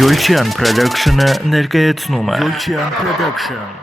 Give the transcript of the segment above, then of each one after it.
Յոլչյան Production-ը ներկայացնում է Յոլչյան Production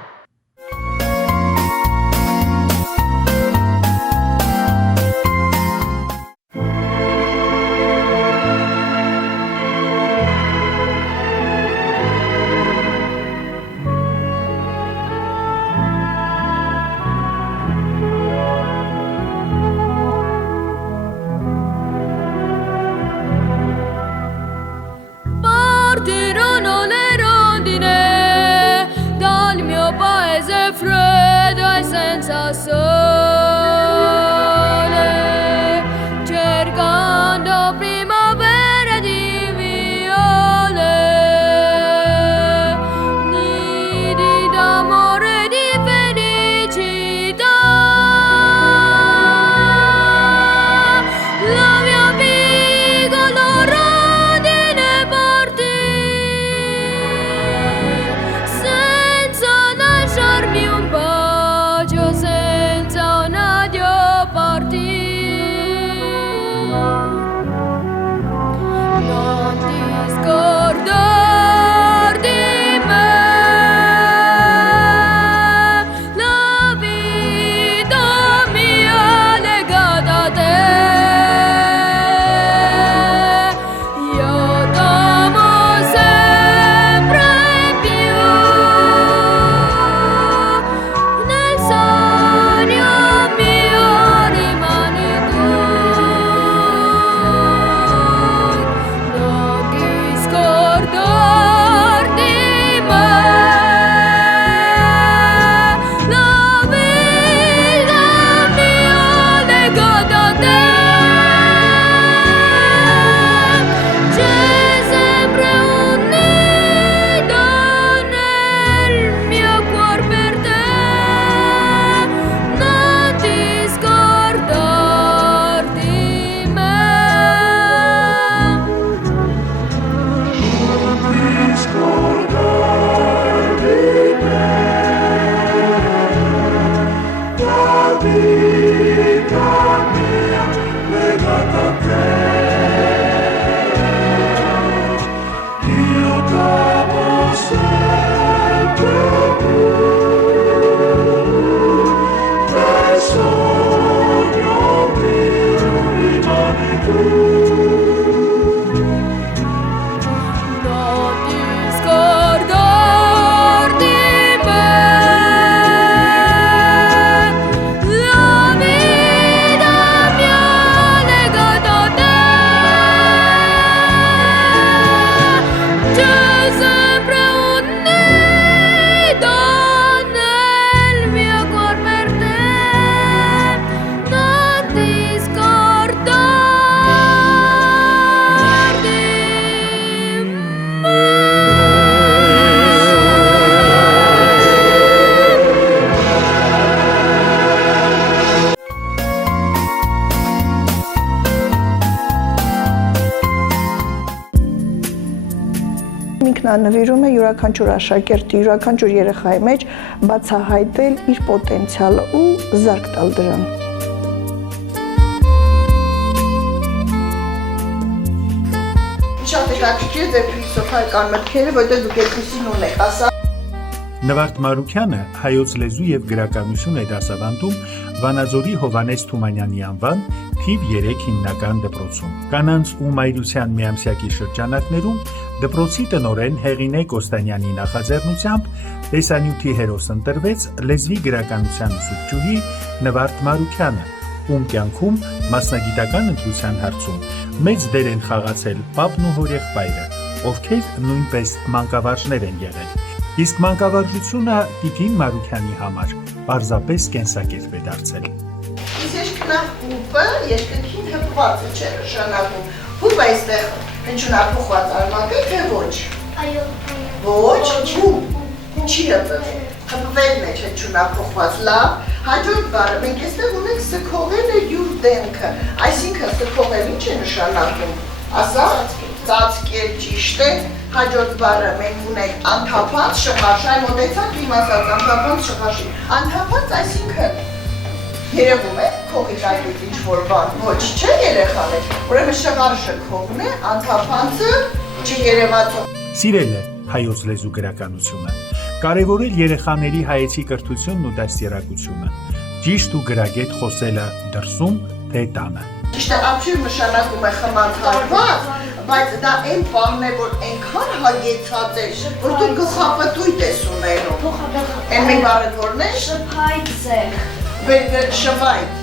Նվիրում է յուրաքանչյուր աշակերտի, յուրաքանչյուր երեխայի մեջ բացահայտել իր պոտենցիալը ու զարկ տալ դրան։ Շատ հետաքրքիր ձեր փիլիսոփայական մտքերը, որտեղ դուք երկուսին ունեք, ասա։ Նվարդ Մարուքյանը հայոց լեզու և գրականություն է դասավանդում Վանաձորի Հովհաննես Թումանյանի անվան թիվ 3 հիմնական դպրոցում։ Կանանց ու մայրության միամսյակի շրջանակներում դպրոցի տնօրեն Հեղինե Կոստանյանի նախաձեռնությամբ տեսանյութի հերոս ընտրվեց լեզվի գրականության ուսուցչուհի Նվարդ Մարուքյանը, ում կյանքում մասնագիտական ընտրության հարցում մեծ դեր են խաղացել պապն ու հորեղբայրը, ովքեր նույնպես մանկավարժներ են եղել։ Իսկ մանկավարժությունը Տիկին Մարուքյանի համար պարզապես կենսակերպ է դարձել։ Իսկ նախ հուպը երկնքին հպված չէ նշանակում։ Հուպ այստեղ հնչյունափոխված արմատ է, թե ոչ։ Այո։ Ոչ, հուպ։ Ինչի հպվել։ Հպվելն է հնչյունափոխված, լավ։ Հաջորդ բառը մենք այստեղ ունենք սքողել է յուր դեմքը։ Այսինքն սքողել ինչ է նշանակում։ Ասա, ծածկել, ճիշտ է։ Հաջորդ բառը մենք ունենք անթափանց շղարշ, այ մոտեցանք իմ ասած անթափանց շղարշի։ Անթափանց այսինքն երևում է քողի կայքից ինչ-որ բան, ոչ չէ երեխաներ, ուրեմն շղարշը քողն է, անթափանցը չերևացող։ Սիրել է հայոց լեզու գրականությունը, կարևորել երեխաների հայեցի կրթությունն ու դաստիարակությունը, ճիշտ ու գրագետ խոսելը դրսում, թե տանը։ Ճիշտ է, ապշիր նշանակում է խմանթարված, բայց դա այն բանն է, որ այնքան հագեցած է, որ դու գլխապտույտ ես ունենում։ Այն մի բառը որն է? Շվայտ։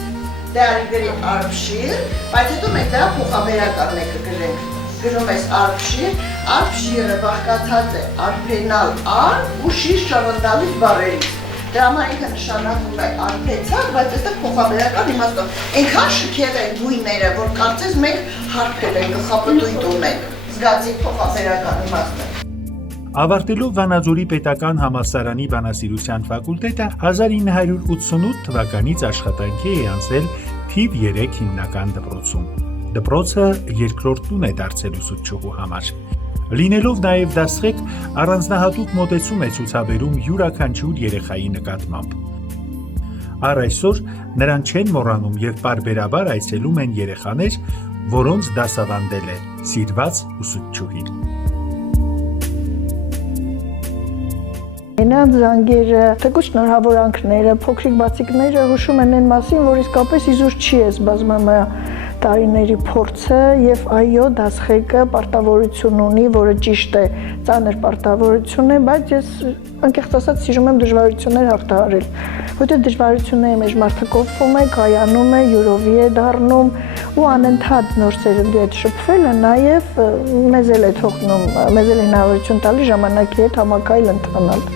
Դե արի գրի արբշիր, բայց հետո մենք դրա փոխաբերական մեկը գրենք։ Գրում ես արբշիր, արբշիրը բաղկացած է արբենալ արբ ու շիշ շավնդալից բառերից։ Դրա համար ինքը նշանակում է արբեցակ, բայց այստեղ փոխաբերական իմաստով։ Այնքան շքեղ են գույները, որ կարծես մենք հարբել են, գլխապտույտ ունենք։ Զգացի փոխաբերական իմաստը։ Ավարտելով Վանաձորի պետական համալսարանի բանասիրության ֆակուլտետը 1988 թվականից աշխատանքի է անցել թիվ 3 հիմնական դպրոցում։ Դպրոցը երկրորդ տուն է դարձել ուսուցչուհու համար։ Լինելով նաև դասղեկ, առանձնահատուկ մոտեցում է ցուցաբերում յուրաքանչյուր երեխայի նկատմամբ։ Առ այսօր նրան չեն մոռանում եւ պարբերաբար այցելում են երեխաներ, որոնց դասավանդել է սիրված ուսուցչուհին։ Նրանց զանգերը, թեկուզ շնորհավորանքները, փոքրիկ բացիկները հուշում են այն մասին, որ իսկապես իզուր չի է բազմամյա տարիների փորձը եւ այո, դասղեկը պարտավորություն ունի, որը ճիշտ է, ծանր պարտավորություն է, բայց ես անկեղծ ասած սիրում եմ դժվարություններ հաղթահարել, որտեղ դժվարությունների մեջ մարդը կոփվում է, կայանում է, յուրովի է դառնում ու անընդհատ նոր սերնդի հետ շփվելը նաեւ մեզ էլ է թողնում, մեզ էլ հնարավորություն տալի ժամանակի հետ համակայել ընթանալ։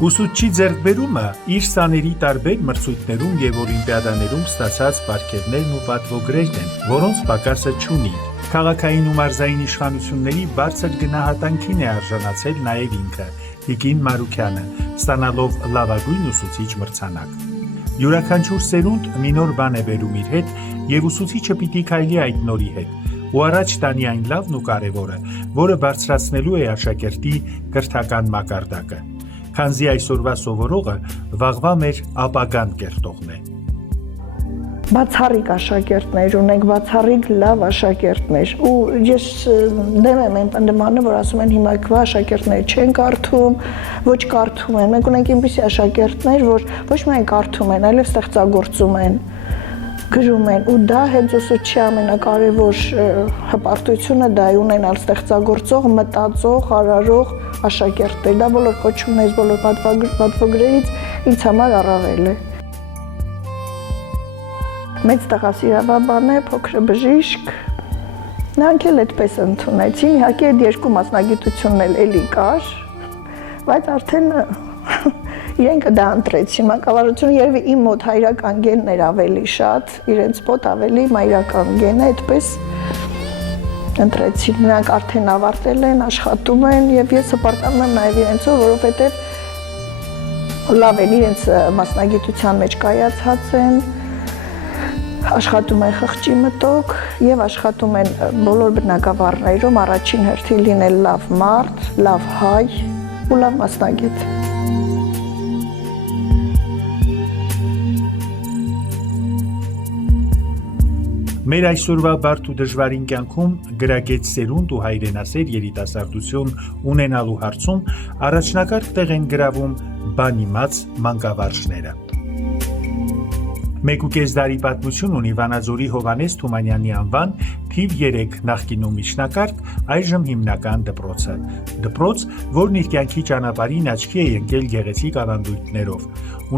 Ուսուցչի ձեռքբերումը իր սաների տարբեր մրցույթներում եւ օլիմպիադաներում ստացած պարգևներն ու պատվոգրերն են, որոնց պակասը չունի։ Քաղաքային ու մարզային իշխանությունների բարձր գնահատանքին է արժանացել նաեւ ինքը, Տիկին Մարուքյանը, ստանալով լավագույն ուսուցիչ մրցանակ։ Յուրաքանչյուր սերունդ մի նոր բան է բերում իր հետ եւ ուսուցիչը պիտի քայլի այդ նորի հետ ու առաջ տանի այն լավն ու կարևորը, որը բարձրացնելու է աշակերտի կրթական մակարդակը։ Քանզի այսօրվա սովորողը վաղվա մեր ապագան կերտողն է։ Բացառիկ աշակերտներ ունենք, բացառիկ լավ աշակերտներ ու ես դեմ եմ այն պնդմանը, որ ասում են հիմա քվա աշակերտները չեն կարդում, ոչ կարդում են։ Մենք ունենք այնպիսի աշակերտներ, որ ոչ միայն կարդում են, այլև ստեղծագործում են, գրում են ու դա հենց ուսուցչի ամենակարևոր հպարտությունը դա է ունենալ ստեղծագործող, մտածող, արարող աշակերտներ։ Դա բոլոր կոչումներից, բոլոր պատվոգրերից ինձ համար առավել է։ Մեծ տղասիրավաբան է, փոքրը բժիշկ, նրանք էլ այդպես ընդունեցին, իհարկե այդ երկու մասնագիտությունն էլ էլի կար, բայց արդեն իրենք դա ընտրեցին, մանկավարությունը երևի իմ մոտ հայրական գենն էր ավելի շատ, իրենց մոտ ավելի մայրական գենը, այդպես ընտրեցին, նրանք արդեն ավարտել են, աշխատում են եւ ես հպարտանում եմ նաեւ իրենցով, որովհետեւ լավ են իրենց մասնագիտության մեջ կայացած են, աշխատում են խղճի մտոք եւ աշխատում են բոլոր բնակավարներում առաջին հերթին լինել լավ մարդ, լավ հայ ու լավ մասնագետ։ Մեր այսօրվա բարդ ու դժվարին կյանքում գրագետ սերունդ ու հայրենասեր երիտասարդություն ունենալու հարցում առաջնակարգ տեղ են գրավում բանիմաց մանկավարժները։ 1.5 դարի պատմություն ունի Վանաձորի Հովհաննես Թումանյանի անվան թիվ 3 նախկինում միջնակարգ, այժմ հիմնական դպրոցը։ Դպրոց, որն իր կյանքի ճանապարհին աչքի է ընկել գեղեցիկ ավանդույթներով,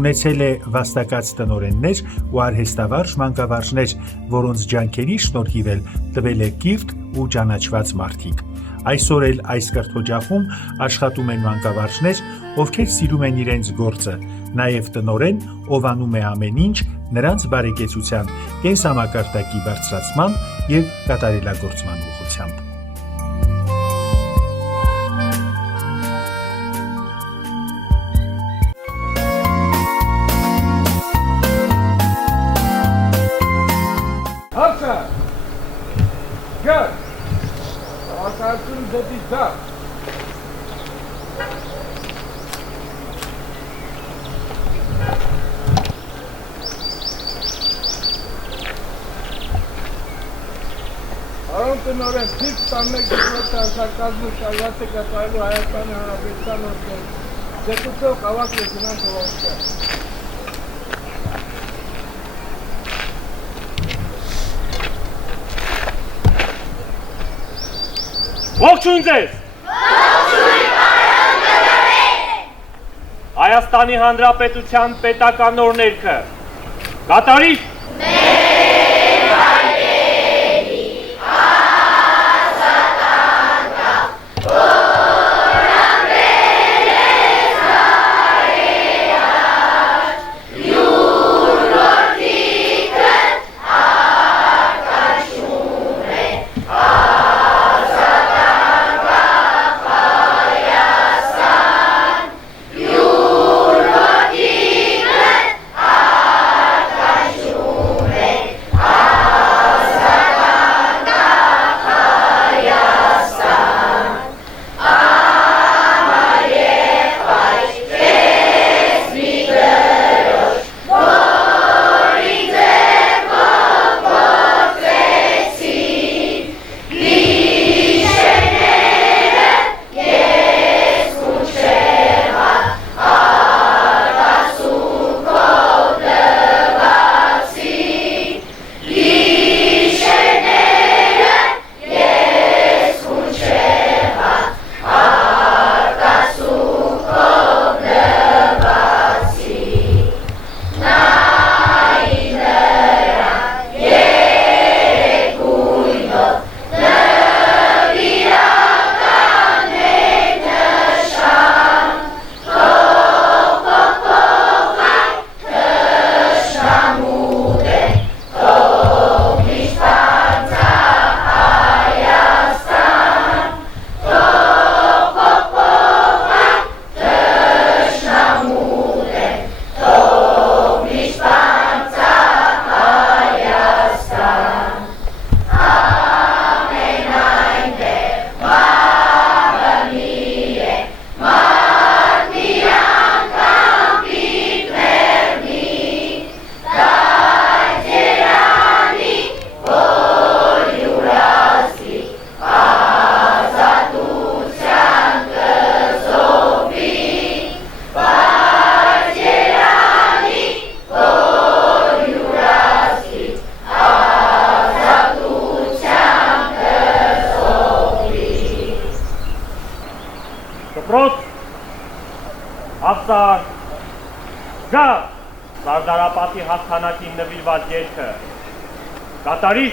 ունեցել է վաստակած տնօրեններ ու արհեստավարժ մանկավարժներ, որոնց ջանքերի շնորհիվ էլ տվել է կիրթ ու ճանաչված մարդիկ։ Այսօր էլ այս կրթօջախում աշխատում են մանկավարժներ, ովքեր սիրում են իրենց գործը, նաև տնօրեն, ով անում է ամեն ինչ նրանց բարեկեցության, կենսամակարդակի բարձրացման և կատարելագործման ուղղությամբ։ Հացա, գար, ասացում դեպի դա։ Պարոն տնօրեն, թիվ 21 դպրոցի արձակազմը շարված է կատարելու Հայաստանի Հանրապետության օրենքով։ Ձգուծով ավակ լեզունան Հովհաննիսյան։ Ողջույն ձեզ։ Ողջույն պարոն տնօրեն։ Հայաստանի Հանրապետության պետական օրենքը կատարի։ Դպրոց, ավսար, գա, Սարդարապատի հաղթանակին նվիրված երգը, կատարի։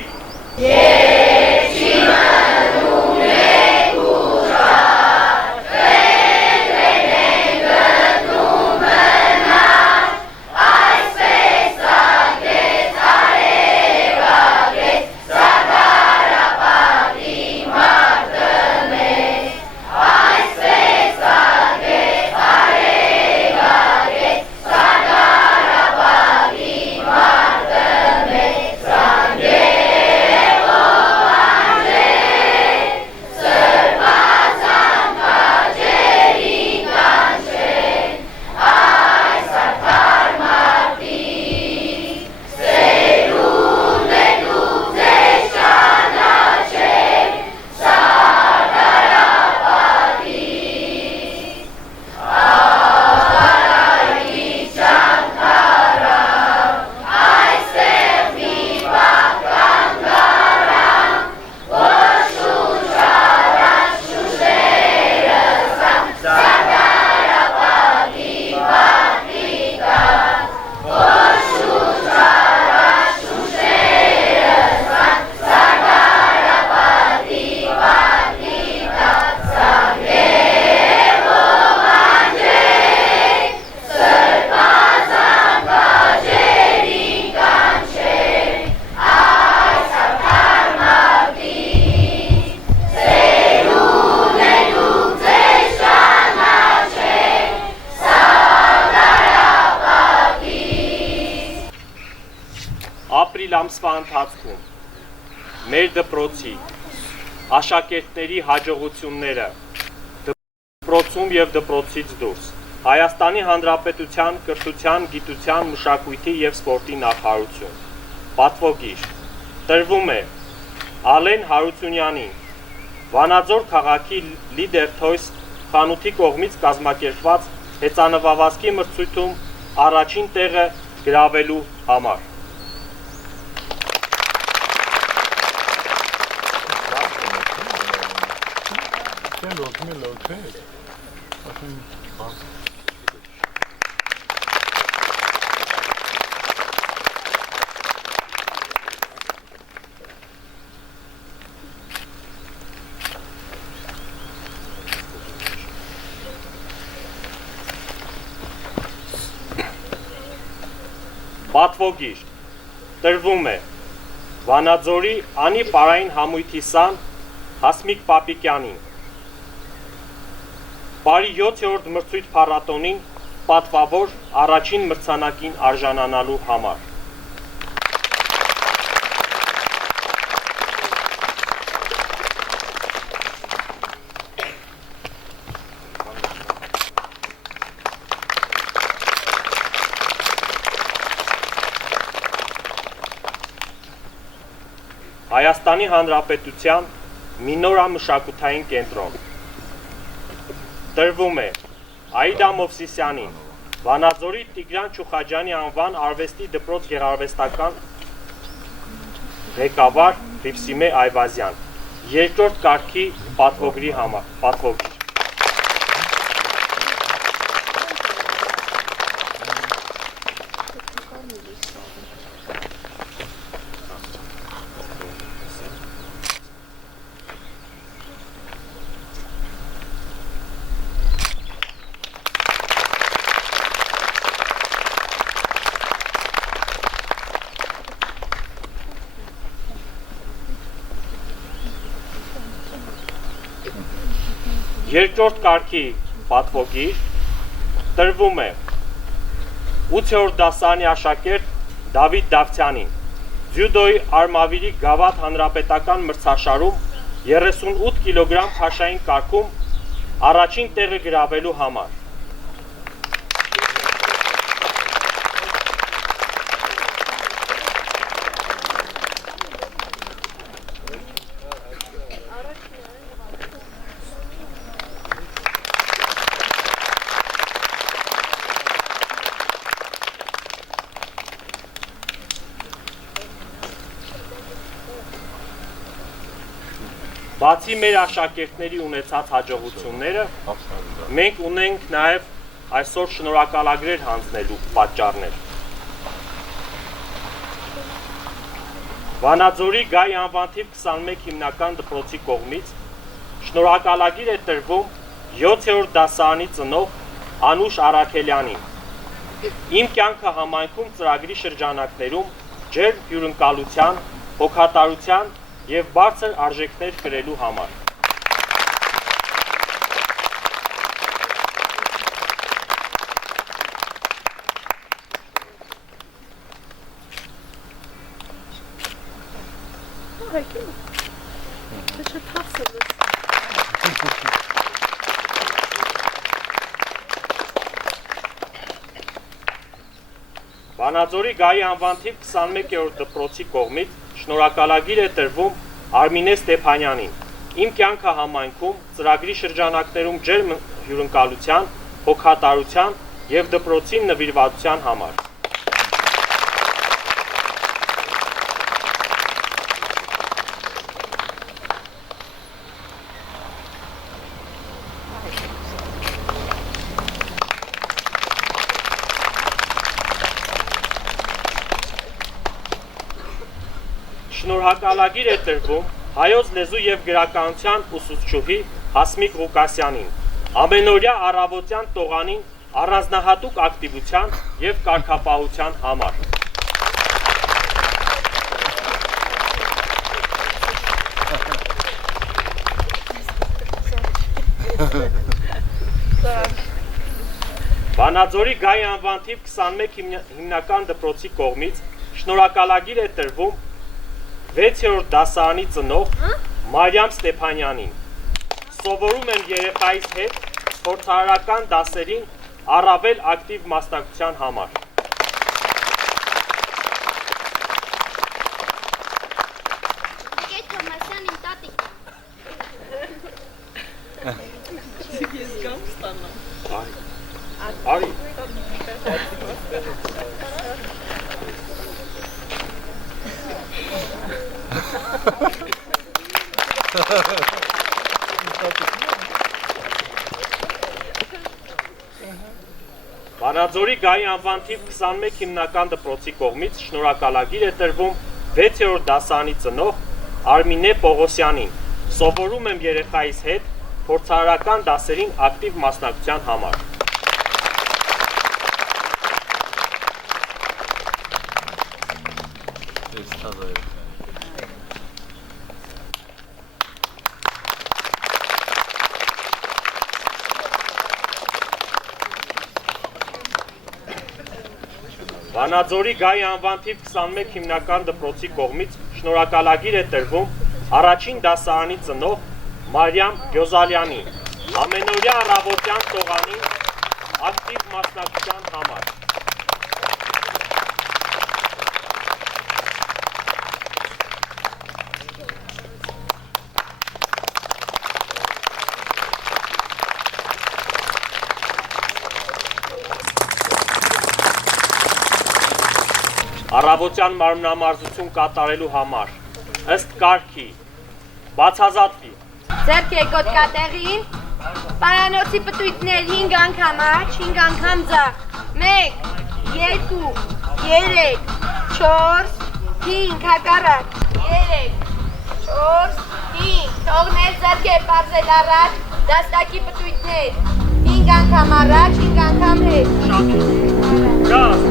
Ապրիլ ամսվա ընթացքում մեր դպրոցի աշակերտների հաջողությունները դպրոցում եւ դպրոցից դուրս Հայաստանի Հանրապետության կրթության, գիտության, մշակույթի եւ սպորտի նախարարություն պատվոգիր տրվում է Ալեն Հարությունյանին, Վանաձոր քաղաքի Լիդեր Toys խանութի կողմից կազմակերպված հեծանվավազքի մրցույթում առաջին տեղը գրավելու համար։ Պատվոգիր տրվում է Վանաձորի Անի պարային համույթի սան Հասմիկ Պապիկյանին, Բարի 7-րդ մրցույթ փառատոնին պատվավոր առաջին մրցանակին արժանանալու համար։ Հայաստանի Հանրապետության Մինորա մշակութային կենտրոն տրվում է Աիդա Մովսիսյանին, Վանաձորի Տիգրան Չուխաջյանի անվան արվեստի դպրոց գեղարվեստական ղեկավար Հիվսիմե Այվազյան, երկրորդ կարգի պատվոգրի համար, պատվոգիր։ Երկրորդ կարգի պատվոգիր տրվում է 8-րդ դասարանի աշակերտ Դավիթ Դավթյանին, ձյուդոյի Արմավիրի Գավաթ հանրապետական մրցաշարում 38 կիլոգրամ փաշային կարգում առաջին տեղը գրավելու համար։ Բացի մեր աշակերտների ունեցած հաջողությունները, մենք ունենք նաև այսօր շնորհակալագրեր հանձնելու պատճառներ։ Վանաձորի Գայ անվան թիվ 21 հիմնական դպրոցի կողմից շնորհակալագիր է տրվում 7-րդ դասարանի ծնող Անուշ Արաքելյանին։ Իմ կյանքը համայնքում ծրագրի շրջանակներում ջերմ հյուրընկալության, հոգատարության և բարձր արժեքներ կրելու համար։ Վանաձորի Գայի անվան թիվ 21-րդ դպրոցի կողմից շնորհակալագիր է տրվում Արմինե Ստեփանյանին։ Իմ կյանքը համայնքում ծրագրի շրջանակներում ջերմ հյուրընկալության, հոգատարության և դպրոցին նվիրվածության համար։ Շնորհակալագիր է տրվում հայոց լեզու և գրականության ուսուցչուհի Հասմիկ Ղուկասյանին, ամենօրյա առավոտյան տողանին առանձնահատուկ ակտիվության և կարգապահության համար։ Վանաձորի Գայ անվան թիվ 21 հիմնական դպրոցի կողմից շնորհակալագիր է տրվում 6-րդ դասարանի ծնող Մարիամ Ստեփանյանին։ Սովորում եմ երեխայիս հետ փորձարարական դասերին առավել ակտիվ մասնակցության համար։ Գեթոմաս Արի։ Վանաձորի գահի անվան թիվ 21 հիմնական դպրոցի կողմից շնորհակալագիր է տրվում 6-րդ դասարանի ծնող Արմինե Պողոսյանին։ Սովորում եմ երեխայիս հետ փորձարարական դասերին ակտիվ մասնակցության համար։ Վանաձորի գահի անվան թիվ 21 հիմնական դպրոցի կողմից շնորհակալագիր է տրվում առաջին դասարանի ծնող Մարիամ Գյոզալյանին ամենօրյա առավոտյան տողանին ակտիվ մասնակցության համար։ Առավոտյան մարմնամարզություն կատարելու համար ըստ կարգի բացազատվի։ Ձեռք եկոտ կատեղին, պարանոցի պտույտներ 5 անգամ աջ, 5 անգամ ձախ, 1, 2, 3, 4, 5, հակառակ, 3, 4, 5, թողնել ձեռք է պարզել առաջ, դաստակի պտույտներ, 5 անգամ առաջ, 5 անգամ հետ։ Գազ։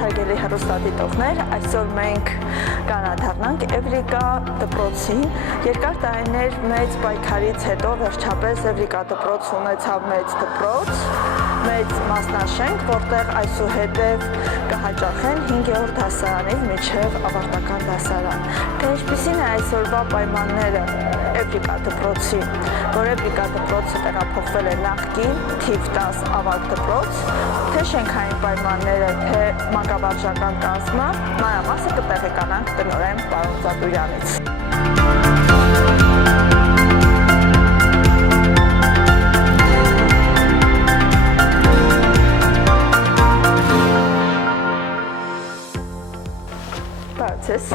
Հարգելի հեռուստադիտողներ, այսօր մենք կանադառնանք Էվրիկա դպրոցին։ Երկար տարիներ մեծ պայքարից հետո վերջապես Էվրիկա դպրոց ունեցավ մեծ դպրոց, մեծ մասնաշենք, որտեղ այսուհետև կհաճախեն 5-րդ դասարանից մինչև ավարտական դասարան։ Թե ինչպիսին է այսօրվա պայմանները Էվրիկա դպրոցի, որ Էվրիկա դպրոցը տեղափոխվել է նախկին թիվ 10 ավագ դպրոց, թե շենքային պայմանները, թե մանկավարժական կազմը, մանրամասը կտեղեկանանք տնօրեն պարոն Ծատուրյանից։ Բարցես։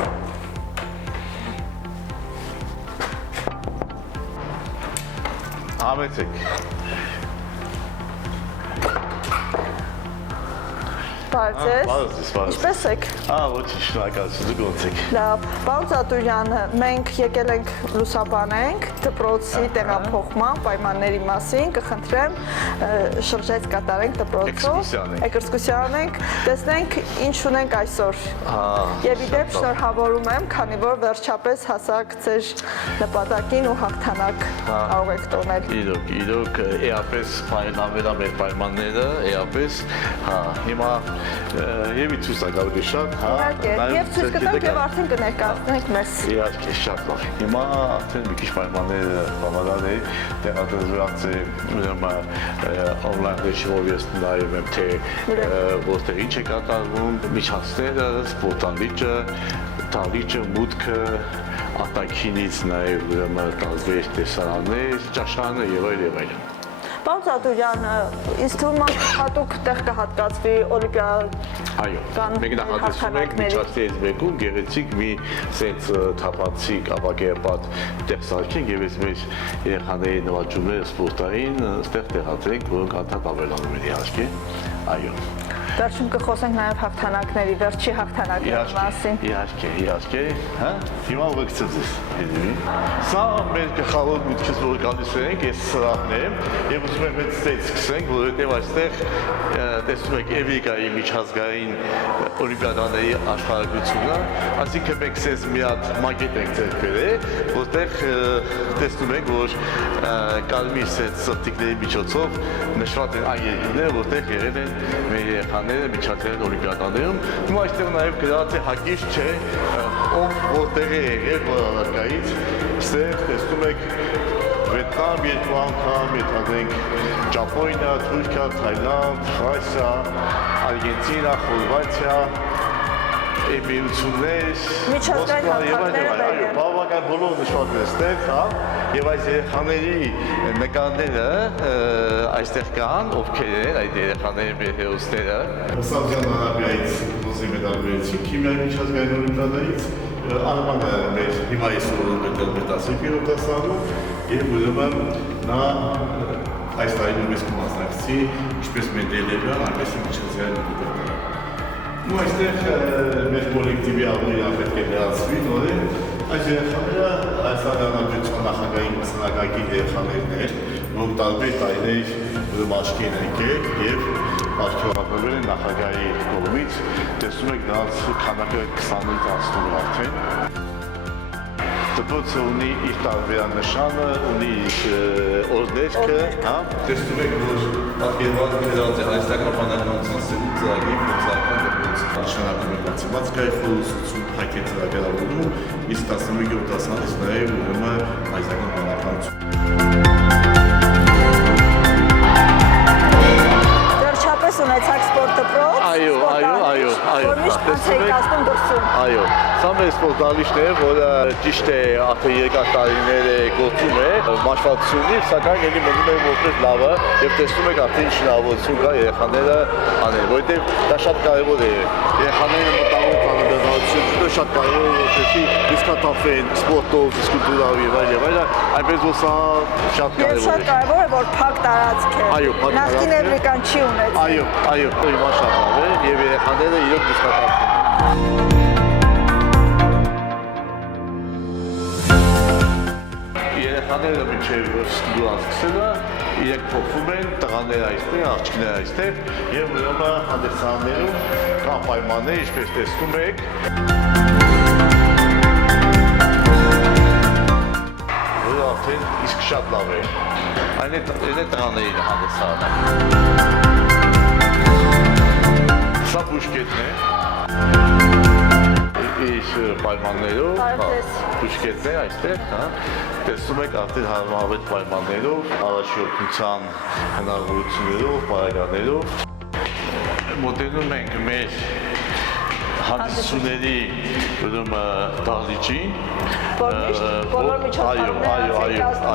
Համեցեք։ Բարցես։ Ինչպես եք։ Ոչինչ, շնորհակալություն, դուք ոնց եք։ Լավ, պարոն Ծատուրյանը, մենք եկել ենք լուսաբանենք դպրոցի տեղափոխման պայմանների մասին, կխնդրեմ շրջայց կատարենք դպրոցով, էքսկուրսիա անենք, տեսնենք ինչ ունենք այսօր։ Եվ ի դեպ շնորհավորում եմ, քանի որ վերջապես հասաք ձեր նպատակին ու հաղթանակ կարող եք տոնել։ Իրոք, էապես պայմանները մեր պայմանները, էապես, հիմա եւ ցույց տալու շատ, Եվ ցույց կտանք եւ արդեն կներկայացնենք մեզ։ Իհարկե, շատ լավ։ Հիմա արդեն մի քիչ պայմանները բավարար է, տեղադրված է on-line ռեժիմով ես նայում եմ, թե որտեղ ինչ է կատարվում, միջանցքները, սպորտալիճը, տալիճը, մուտքը, արտաքինից նաև տարբեր տեսարաններ, ճաշարանը եւ այլն։ Պարոն Ծատուրյան, ինձ թվում է հատուկ տեղ կհատկացվի օլիմպիա Այո, մենք նախատեսում ենք միջազգային եզրերում գեղեցիկ մի սենց թափանցիկ ապակեպատ տեղ սարքենք եւ այս մեր երեխաների նվաճումները սպորտային ստեղ տեղադրենք, որոնք անդադ ավելանում են իհարկե։ Այո։ Վերջում կխոսենք նաև հաղթանակների, վերջի հաղթանակների մասին։ Իհարկե, հա? Հիմա ուղեկցեց ես հետևի։ Սա մեր գլխավոր միտքից որ գալիս ենք, այս սրահն է, եւ ուզում եմ այդտեղից սկսենք, որովհետեւ այստեղ տեսնում եք Էվրիկայի միջազգային օլիմպիադաների աշխարհագրությունը, այսինքն մենք ցես մի հատ մակետ ենք ձեռք բերել, որտեղ տեսնում եք, որ կարմիր սրտիկների միջոցով նշված են այն երկրները, որտեղ եղել են մեր երեխաները միջազգային օլիմպիադաներում։ Հիմա այստեղ նաև գրած է հակիրճ չէ, ով որտեղ է եղել որակայից, այստեղ տեսնում եք Վիետնամ երկու անգամ, ենթադրենք Ճապոնիա, Թուրքիա, Թայլանդ, Ֆրանսիա, Արգենտինա, Խորվաթիա, Էմիրություններ, միջազգային հաղթանակները բավական բոլոր նշված այստեղ, հա, եւ այս երեխաների նկարները այստեղ կան, ովքեր են այդ երեխաների մեր հերոսները։ Սաուդյան Արաբիայից բրոնզի մեդալ վերցրին, քիմիայի միջազգային օլիմպիադայից Արմանը մեր հիմա իսկորում մեր 15-րդ դասարանում եւ ուրեմն նա այս տարի նույնպես կմասնակցի ինչպես մեդալերն, այնպես էլ միջազգային օլիմպիադաները։ Ու այստեղ մեր կոլեկտիվի ավոյան պետք է լրացվի նորեն, այս երեխաները Հայաստանի Հանրապետության նախագահի մրցանակակիր երեխաներն են, որ տարբեր տարիներ աչքի են եկել եւ արգելափակվել են նախագահի կողմից, տեսնում եք նրանց քանակը 20-ից անցնում է արդեն։ Դպրոցը ունի իր տարբերանշանը, ունի իր օրդերքը, հա, տեսնում եք, որ պատկերված գրած է հայաստանական բանակցության ծրագրի փոխարինական դպրոցը նշանակում է մաթեմատիկայի խորհրդություն, հայկական ծրագրավորում, իսկ 11-րդ դասարանից նաև ուրեմն հայաստանական բանակցություն։ Վերջապես ունեցաք սպորտ դպրոց։ Այո։ Որ միշտ անցեք ասում դրսում։ Այո, սա մեր սպորտալիչն է, որը ճիշտ է արդեն երկար տարիներ է գործում է, մաշվածությունի, սակայն ելի մնում է որպես լավը եւ տեսնում եք արդեն շնորհավորություն կա երեխաները անել, որովհետեւ դա շատ կարեւոր է։ Երեխաները մտավոր անհրաժեշտությունը շատ կարեւոր է, որպեսզի իսկատափեն սպորտով, ֆիզկուլտուրայով եւ այլն, այնպես որ սա շատ կարեւոր է։ Եվ շատ կարեւոր է, որ փակ տարածք է։ Այո, փակ Նախկին Էվրիկան չի ունեցել։ Այո, հիմա շատ լավ է եւ երեխաները իրոք իսկատափեն։ Երեխաները մինչև դուրս սկսելը իրենք փոխվում են, տղաները այստեղ, աղջիկները այստեղ եւ ուրեմն հանդեսաններում կան պայմաններ, ինչպես տեսնում եք։ Որը արդեն իսկ շատ լավ է։ Այն է տղաներին հանդեսանը։ Սա բուժկետն է։ Իս պայմաններով, բուժկետն է այստեղ, հա, տեսնում եք արդեն հարմարավետ պայմաններով, առաջնորդության հնարավորություններով, պարագաներով, մոտենում ենք մեր հանդիսությունների դահլիճին,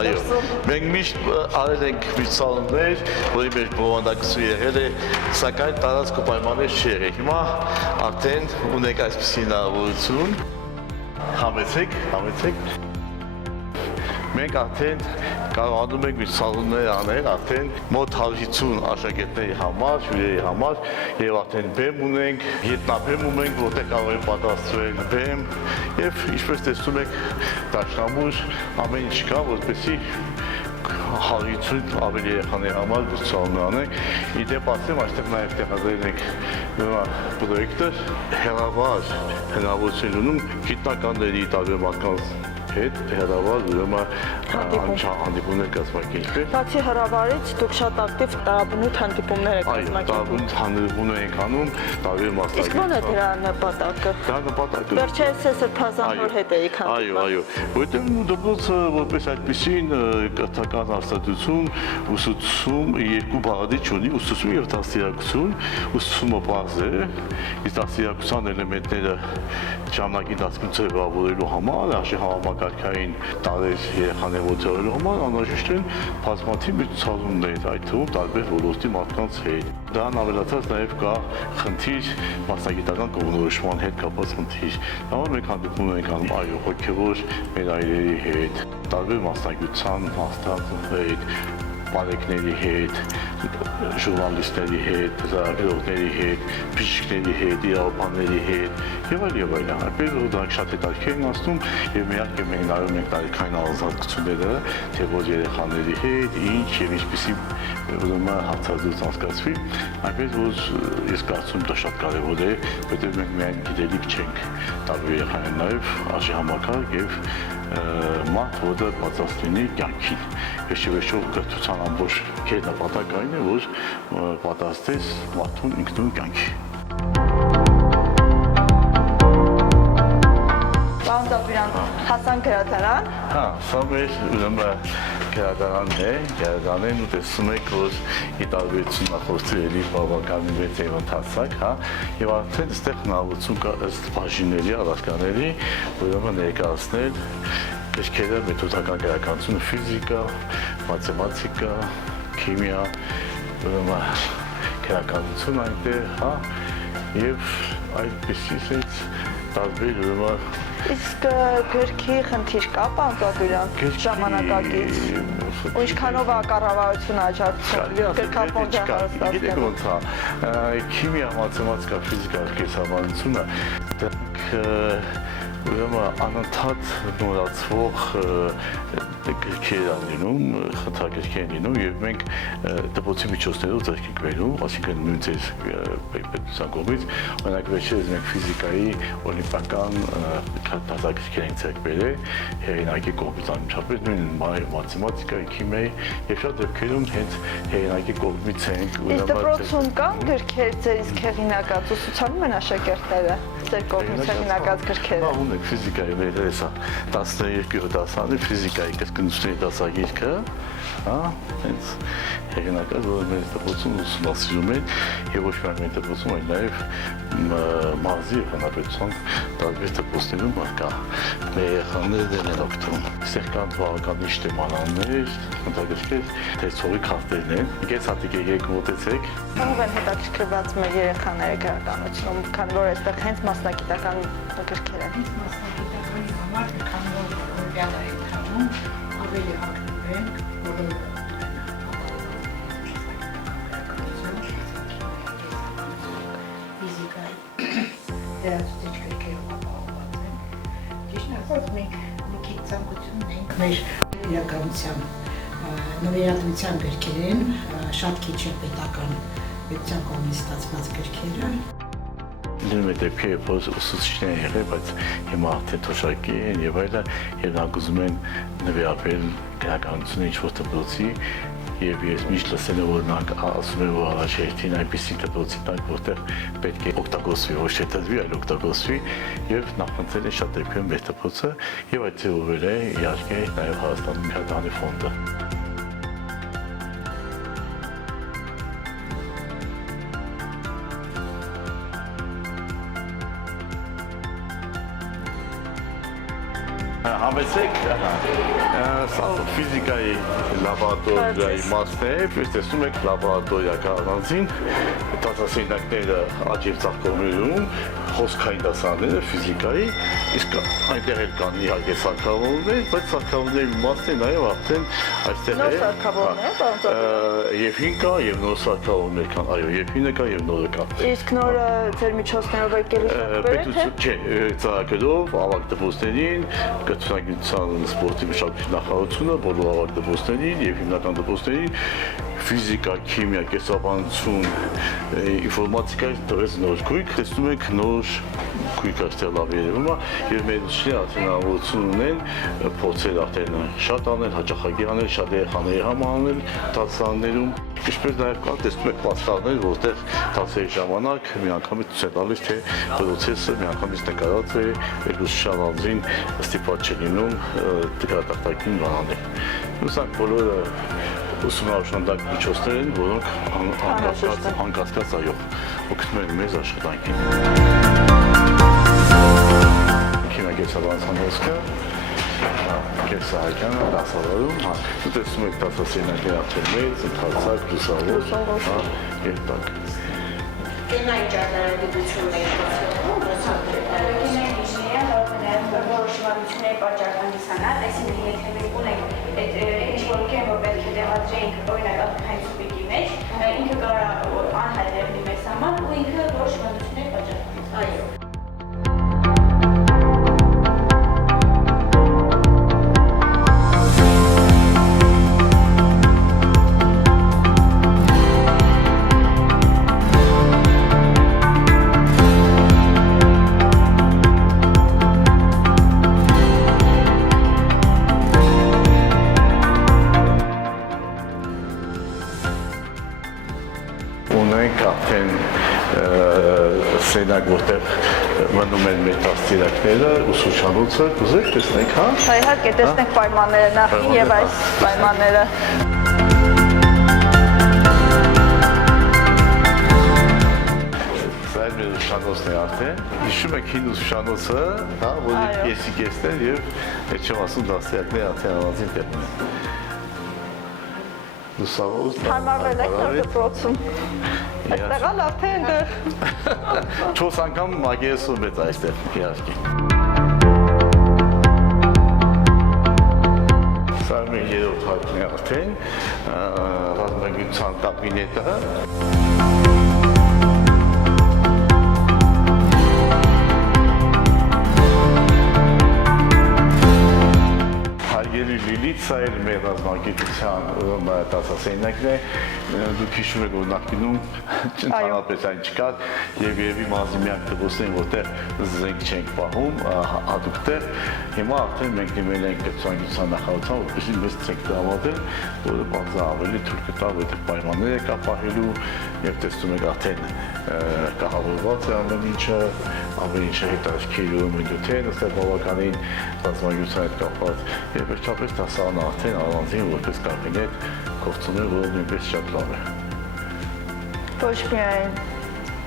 այո, մենք միշտ արել ենք միջոցառումներ, որի մեր բովանդակություն եղել է, սակայն տարածքը պայմաններ չի եղել։ Հիմա արդեն ունենք այսպիսի հնարավորություն, համեցեք, մենք արդեն կարողանում ենք միջոցառումներ անել արդեն մոտ 150 աշակերտների համար, հյուրերի համար եւ արդեն բեմ ունենք, ետնաբեմ ունենք, որտեղ կարող են պատրաստվել բեմ եւ ինչպես տեսնում եք դաշնամուր ամեն ինչ կա, որպեսզի 150 ավելի երեխաների համար միջոցառումներ անենք։ Իդեպ ասեմ, այստեղ նաև տեղադրել ենք պրոյեկտը հեռավար հնարավորություն ունում գիտնականների տարբեր մարդկանց հետ հեռավար ուրեմն հանդիպումներ կազմակերպել։ Բացի հեռավարից դուք շատ ակտիվ տարաբնույթ հանդիպումներ եք կազմակերպում։ Այո, հանդիպումներ ենք անում տարբեր մասնակիցների։ Իսկ ո՞ն է դրա նպատակը։ Դա նպատակը։ Վերջերս է սրբազան հետ էիք հանդիպում։ Այո, որտեղ դպրոցը որպես այդպեսին կրթական հաստատություն, ուսուցում երկու բաղադրիչ ունի, ուսուցում եւ դաստիարակություն, ուսուցումը բարձ է, իսկ դաստիարակության էլեմենտները ժամանակի դասկույցը ձևավորելու համար, աշխարհ համակարգային տարեր երեխաների ոգևորելու համար անհրաժեշտ են բազմաթիվ ցուցադրումներ, այդ թվում տարբեր ոլորտի մարդկանց հետ։ Դրան ավելացած նաև կա խնդիր մասնագիտական կողմնորոշման հետ կապված խնդիր։ Համար մենք հանդիպում ենք անում այո հոգևոր մեր այրերի հետ, տարբեր մասնագիտության մասնագետների հետ, բարեկների հետ, ժուրնալիստների հետ, զարագրողների հետ, բժիշկների հետ, իրավաբանների հետ եւ այլն։ Այնպես որ դրանք շատ հետաքրքիր են ասում եւ միակ մենք նայում ենք տարիքային ազատությունները, թե որ երեխաների հետ, ինչ եւ ինչպեսի ուրեմն հարցազրույց անցկացվի, այնպես որ ես կարծում դա շատ կարեւոր է, որտեղ մենք միայն գիտելիք չենք տալու երեխաներին, նաեւ արժի համակարգ եւ մարդ, որը պատրաստ լինի կյանքին։ Վերջիվերջո կրթության ամբողջ նպատակը այն է, որ պատրաստես մարդուն ինքնուրույն կյանքի։ Պարոն Տապիրյան, հասան գրադարան։ Հա, սա մեր ուրեմն գրադարանն է, գրադարանն ու տեսնում եք, որ ի տարբերություն նախորդների բավականին մեծ եւ ընթացակ, հա, եւ արդեն այստեղ հնարավորություն կա ըստ բաժինների, առարկաների, ուրեմն ներկայացնել գրքերը մեթոդական գրականություն, ֆիզիկա, մաթեմատիկա, քիմիա, ուրեմն գրականություն այնտեղ, հա, եւ այդպեսից էլ տարբեր ուրեմն Իսկ գրքի խնդիր կա, պարոն Տապիրյան, ժամանակակից։ Ու ինչքանով է կառավարությունը աջակցում գրքապոնդը հարստացնելու։ Գիտեք ոնց է, քիմիա, մաթեմատիկա, ֆիզիկա, կենսաբանությունը դրանք ուրեմն անընդհատ նորացվող գրքեր են լինում, խնդրագրքեր են լինում եւ մենք դպրոցի միջոցներով ձեռք ենք բերում, այսինքն նույն ձեր պետության կողմից, օրինակ վերջերս մենք ֆիզիկայի օլիմպիական խնդրագրքեր ենք ձեռք բերել, հեղինակի կողմից անմիջապես նույն մաթեմատիկայի, քիմիայի եւ շատ դեպքերում հենց հեղինակի կողմից ենք Իսկ դպրոցում կան գրքեր ձեր իսկ հեղինակած ուսուցանում են աշակերտները ձեր կողմից հեղինակած գրքերը։ Ունենք ֆիզիկայի մեր հեսա 12 դասանի ֆիզիկայի կրկնությունների դասագիրքը, հա, հենց հեղինակած, որ մեր դպրոցում ուսումնասիրում են եւ ոչ միայն մեր դպրոցում, այլ նաեւ մարզի հանրապետության տարբեր դպրոցներում կա մեր երեխաներն են օգտվում։ Այստեղ կան բավականին շտեմանաններ, խնդրագրքեր, տեսողի քարտերն են։ Գեց հատիկ եկեք մոտեցեք։ Ո՞վ են հետաքրքրված մեր երեխաները գրականությունում, քանի որ այստեղ հենց մասնագիտական գրքեր են։ Մասնագիտականի համար քանի որ օլիմպիադա է քանում, ավելի ակտիվ են, որը ֆիզիկայի դերացուցիչ գրքերով ապահովված են։ Ճիշտ է, որ մենք մի քիչ ցանկություն ունենք մեր իրականության նվիրատվության գրքերին, շատ քիչ է պետության կողմից ստացված գրքերը։ Լինում է դեպքեր, որ ուսուցիչներ են եղել, բայց հիմա արդեն թոշակի են եւ այլն, եւ նրանք ուզում են նվիրաբերել գրականությունը ինչ-որ դպրոցի եւ ես միշտ լսել եմ, որ նրանք ասում են, որ առաջերտին այնպիսի դպրոցի տակ, որտեղ պետք է օգտագործվի, ոչ թե դրվի, այլ օգտագործվի եւ նախընտրել են շատ դեպքերում մեր դպրոցը եւ այդ ձևով է իհարկե նաեւ Հայաստանի Միահետանի ֆոնդը։ Համեցեք, սա ֆիզիկայի լաբորատորիայի մասն է, ես տեսնում եք լաբորատորիա առանձին, դասասենյակները աջ եւ ձախ կողմերում, խոսքային դասարանները ֆիզիկայի, իսկ այնտեղ էլ կան իհարկե սարքավորումներ, բայց սարքավորումների մասն է նաեւ արդեն այստեղ է։ Նոր սարքավորումներ, պարոն եւ հին կա եւ նոր սարքավորումներ կան, այո, եւ հինը կա եւ նորը կա։ Իսկ նորը ձեր միջոցներով եկել եք Չէ, ծրագրով ավագ դպրոցներին, կրթության սպորտի մշակույթի նախարարությունը, բոլոր ավագ դպրոցներին եւ հիմնական դպրոցներին ֆիզիկա, քիմիա, կենսաբանություն, ինֆորմատիկա դրեց նոր գույք, տեսնում եք նոր գույք այստեղ լավ երևում է եւ մեր ուսուցիչները արդեն հնարավորություն ունեն փորձել արդեն շատ անել, հաճախակի անել, շատ երեխաների համար անել դասարաններում։ Ինչպես նաև կա տեսնում եք պաստառներ, որտեղ դասերի ժամանակ միանգամից ցույց է տալիս, թե պրոցեսը միանգամից նկարած է, այդ ուսուցչական անձին ստիպված չի լինում դրատախտակին բանանել։ Ուսանք բոլորը ուսումնարաշնորհակ միջոցներ են, որոնք անկասկած այո օգնում են մեզ աշխատանքին։ Քիմիա կենսաբանության հոսքը Կեսահայկյանը դասավարում, դու տեսնում եք դասասենյակի արդեն մեծ, ընդարձակ, լուսավոր, երբակ։ Կենայի ճարտարագիտությունն է շփոթվում, Կինային ինժեներիա որոշ շինությունների պատճառ հանդիսանալ, այսինքն եթե մենք ունենք այդ ինչ-որ կեմ, որ պետք է տեղադրենք օրինակ ափքային սուբիկի մեջ, ինքը կարող է անհայտ լինի մեզ համար ու ինքը որոշ շինությունների պատճառ հանդիսանալ։ Այո։ Ունենք արդեն սենակ, որտեղ մնում են մեր տասցիրակները, ուսուցչանոցը, կուզեք տեսնենք, հա? Իհարկե, տեսնենք պայմանները նախին եւ այս պայմանները։ Սա է մեր ուսուցչանոցն է արդեն։ Հիշում եք հին ուսուցչանոցը, հա, որ եսի կեսներ եւ այդ չեմ ասում տասցիրակները արդեն առանձին տեղում են։ Լուսավոր, Հարմարվել եք նոր դպրոցում։ Այստեղ արդեն 4 անգամ մագեսում մեծ այստեղ իհարկե։ Սա մեր երրորդ հարկն է արդեն, ռազմագիտության կաբինետը։ Հարգելի Լիլիթ, սա էլ մեր ռազմագիտության դասասենյակն է, դուք հիշում եք, որ նախկինում ընդհանրապես այն չկար եւ երևի մարզի միակ դպրոցն են, որտեղ զենք չենք պահում, հատուկ տեղ։ Հիմա արդեն մենք դիմել ենք ռազմագիտության նախարարության, որպեսզի մեզ ցենք տրամադրեն, որը բարձր ավելի թույլ կտա, որտեղ պայմաններ է կա պահելու եւ տեսնում եք արդեն կահավորված է ամեն ինչը, ամեն ինչը հետաքրքիր նյութեր, այստեղ բավականին ռազմագիտության հետ կապված եւ վերջապես դասարանը արդեն առանձին որպես կաբինետ գործում է, որը նույնպես շատ լավ է։ ոչ միայն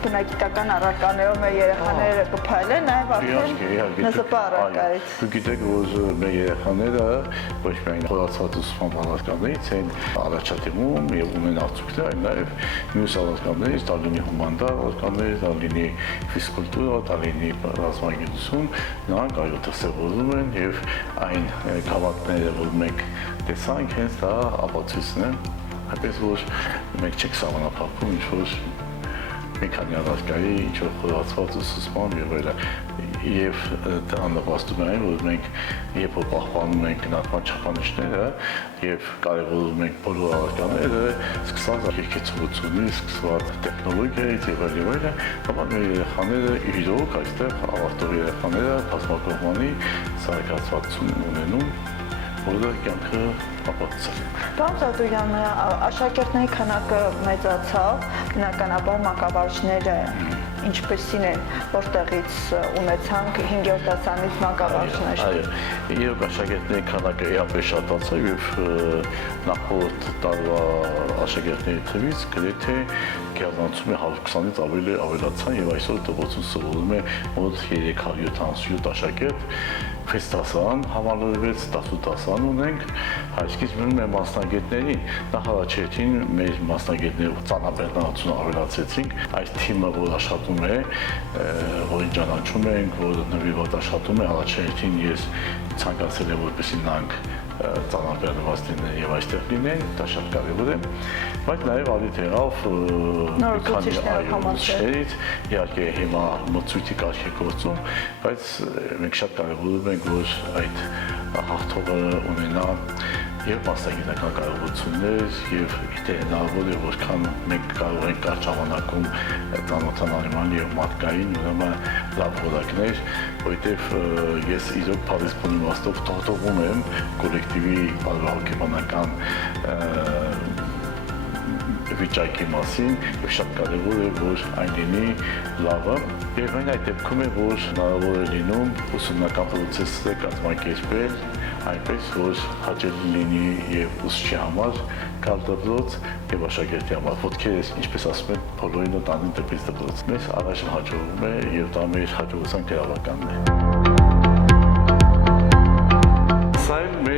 բնագիտական առարկաներով մեր երեխաները կփայլեն, նաև արդեն նզպա առարկայից։ Դուք գիտեք, որ մեր երեխաները ոչ միայն խորացված ուսման առարկաներից են առաջադիմում եւ ունեն արդյունքներ, այլ նաև մյուս առարկաներից, դա լինի հումանիտար առարկաներ, դա լինի ֆիզկուլտուրա, դա լինի ռազմագիտություն, նրանք այո դասավորում են եւ այն գավաթները, որ մենք տեսանք, հենց դա ապացույցն է, այնպես որ մենք չենք սահմանափակվում ինչ-որ մի քանի առարկայի, ինչ-որ խորացված ուսուցման եւ այլն։ Եվ դա նպաստում է այն, որ մենք երբ որ պահպանում ենք գնահատական չափանիշները եւ կարևորում ենք բոլոր առարկաները, սկսած եկեցությունից, սկսած տեխնոլոգիայից եւ այլն, ապա մեր երեխաները իրոք այստեղ ավարտող երեխաները բազմակողմանի սարքացվածություն ունենում, որը կյանքը ապացուցել։ Պարոն Զատուրյան, աշակերտների քանակը մեծացավ, բնականաբար մանկավարժները ինչպեսին են, որտեղից ունեցանք 5-րդ դասարանից մանկավարժներ։ Այո, իրոք աշակերտների քանակը իհարկե շատացավ եւ նախորդ տարվա աշակերտների թվից գրեթե գերազանցում է 120-ից ավելի ավելացան եւ այսօր դպրոցում սովորում է մոտ 377 աշակերտ։ 6 դասարան համալրվեց, 18 դասարան ունենք, այսքից մնում է մասնագետներին, նախ առաջերտին մեր մասնագետները ծանրաբեռնվածությունը ավելացրեցինք, այս թիմը, որ աշխատում է, որին ճանաչում ենք, որ նվիրված աշխատում է, առաջերտին ես ցանկացել եմ, որպեսզի նրանք ծանրաբեռնված լինեն եւ այստեղ լինեն, դա շատ կարեւոր է, բայց նաեւ ալիք եղավ քանի այո, իհարկե հիմա մրցույթի կարգ է գործում, բայց մենք շատ կարևորում ենք, որ այդ հաղթողը ունենա եւ մասնագիտական կարողություններ եւ հնարավոր է որքան մենք կարող ենք կարճ ժամանակում ծանոթանալ եւ մարդկային ուրեմն լավ որակներ, որովհետեւ ես իրոք բարձր իմաստով թողտվում եմ կոլեկտիվի բարոյական վիճակի մասին եւ շատ կարեւոր է որ այն լինի լավը եւ այն այդ դեպքում է որ հնարավոր է լինում ուսումնական process-ը կազմակերպել այնպես որ հաճելի լինի եւ ուսուցչի համար կալ դպրոց եւ աշակերտի համար ոտքերս ինչպես ասում են բոլորին տանին դեպից դպրոց մեզ առաջ հաջողվում է եւ դա մեր հաջողության գրավականն է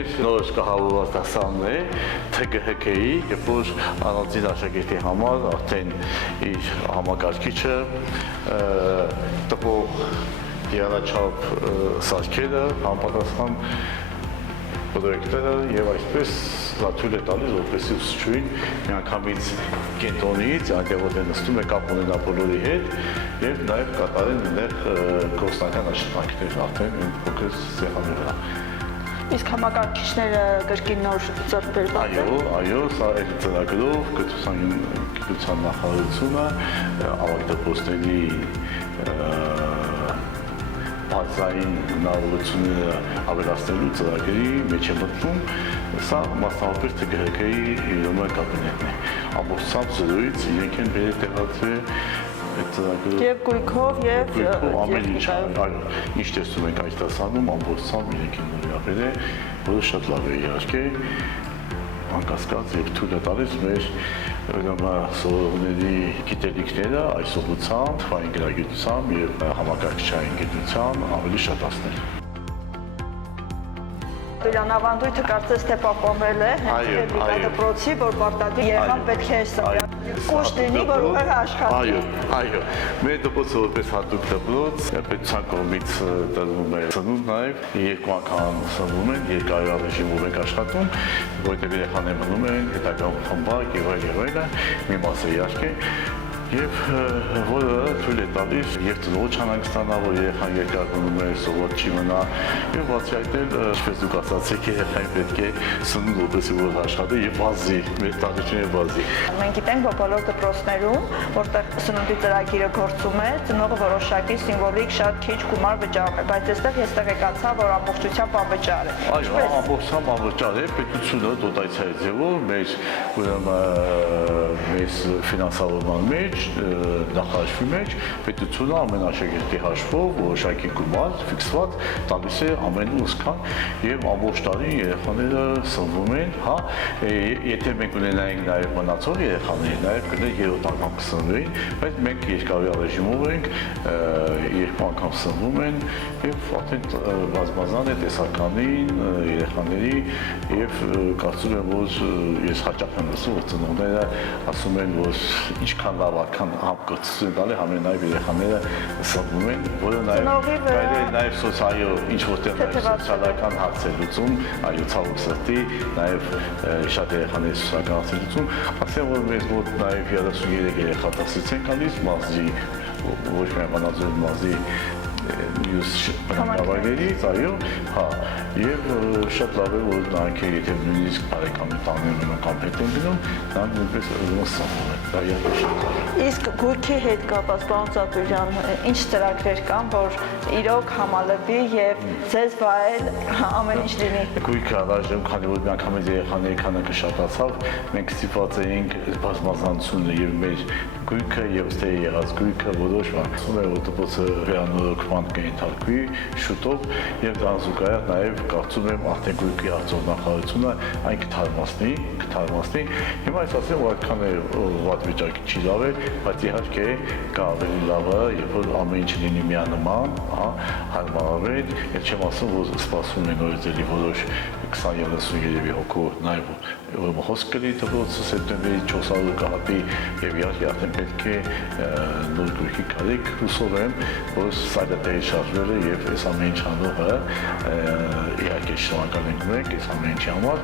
մեր նոր կահավորված դասարանն է ԹԳՀԿ-ի, երբ որ առանձին աշակերտի համար արդեն իր համակարգիչը տպող եռաչափ սարքերը համապատասխան պրոյեկտները եւ այսպես թույլ է տալիս որպեսզի ուսուցչուհին միանգամից կենտրոնից այնտեղ որտեղ նստում է կապ ունենա բոլորի հետ եւ նաեւ կատարեն այնտեղ գործնական աշխատանքներ արդեն փոքր սեղանի վրա։ Իսկ համակարգիչները կրկին նոր ձեռքբերված են։ Այո, սա այդ ծրագրով գիտության նախարարությունը ավագ դպրոցների բազային հնարավորությունները ավելացնելու ծրագրի մեջ է մտնում, սա մասնավորապես ԹԳՀԿ-ի կաբինետն է։ Ամբողջությամբ զրույց իրենք են բերել տեղացել այդ ծրագրով։ Եվ գույքով եւ ամեն ինչ, այո, ինչ տեսնում ենք այս դասանում, ամբողջությամբ իրենք են նորաբերել, որը շատ լավ է իհարկե, անկասկած եւ թույլ է տալիս մեր սովորողների գիտելիքները այս ուղղությամբ, թվային գրագիտությամբ եւ համակարգչային գիտությամբ ավելի շատացնել։ Դրանավանդույթը կարծես թե պահպանվել է դպրոցի, որ պարտադիր երեխան պետք է կուշ լինի, որ ուղղակի աշխատի։ Այո, մեր դպրոցը որպես հատուկ դպրոց պետության կողմից տրվում է ծնունդ նաև, երկու անգամ ծնվում են, երկարյալ ռեժիմով ենք աշխատում, որտեղ երեխաները մնում են հետագա խմբակ եւ այլն, մի մասը իհարկե Եվ որը թույլ է տալիս եւ ծնողը չանհանգստանա, որ երեխան երկար մնում է, սովոր չի մնա եւ բացի այդ էլ, ինչպես դուք ասացիք, երեխային պետք է սնունդ որպեսզի որ աշխատի եւ բազի, մեր տարիքները բազի։ Մենք գիտենք, որ բոլոր դպրոցներում, որտեղ սնունդի ծրագիրը գործում է, ծնողը որոշակի սիմվոլիկ շատ քիչ գումար վճարում է, բայց այստեղ ես տեղեկացա, որ ամբողջությամբ անվճար է։ Այո, ամբողջությամբ անվճար է, պետությունը դոտացիայի ձևով մեր ֆինանսավորման մեջ նախարարի մեջ պետությունը ամեն աշակերտի հաշվով որոշակի գումար ֆիքսված տալիս է ամեն ուսքան եւ ամբողջ տարի երեխաները սնվում են, հա, եթե մենք ունենայինք նաեւ մնացող երեխաներ, նաեւ կներ 3 անգամ կսնվեին, բայց մենք երկարյալ ռեժիմով ենք, 2 անգամ սնվում են եւ արդեն բազմազան է տեսականին երեխաների եւ կարծում եմ որ ես հաճախ եմ լսում որ ծնողները ասում են որ ինչքան լավ համակցություն տալի համենայնիվ երեխաները սնվում են, որը նաև սոցիալը ինչ որտեղ սոցիալական հարցեր լուծում, այո ցավոք սրտի, նաև շատ երեխաների սոցիալական հարցեր լուծում, ասեմ որ մեզ մոտ նաև 33 երեխա դասից են գալիս մարզի, ոչ միայն բանաձոր մարզի մյուս բնակավայրերից, այո, հա, եւ շատ լավ է որ նրանք եթե նույնիսկ բարեկամի տանեն ու կամպետ են գնում, նրանք նույնպես ուսանում են, դա իհարկե շատ լավ է։ Իսկ գույքի հետ կապված պարոն Ծատուրյան, ինչ ծրագրեր կան, որ իրոք համալվի եւ ձեզ վայել ամեն ինչ լինի։ Գույքը առայժմ քանի որ միանգամից երեխաների քանակը շատացավ, մենք ստիպված էինք բազմազանությունը եւ մեր գույքը եւ ստե եղած գույքը որոշվում է որ դպրոցը վերանորոգման կենթարկվի շուտով եւ դրան զուգահեռ նաեւ կարծում եմ արդեն գույքի արտոնախարարությունը այն կթարմացնի հիմա ես ասեմ որ այդքան վատ վիճակի չի լավ է բայց իհարկե կա ավելի լավը երբ որ ամեն ինչ լինի միանման հա հարմարավետ ես չեմ ասում որ սպասում են նորից որոշ 20-30 երևի հոգու նաեւ հոսք կլի դպրոցը սեպտեմբերի 400 կհատի եւ իհարկե արդեն պետք է նոր գույքի կարիք հուսով եմ որ սայլը տեղի շարժվել է եւ այս ամեն ինչ անողը իհարկե շնորհակալ ենք մենք այս ամեն ինչի համար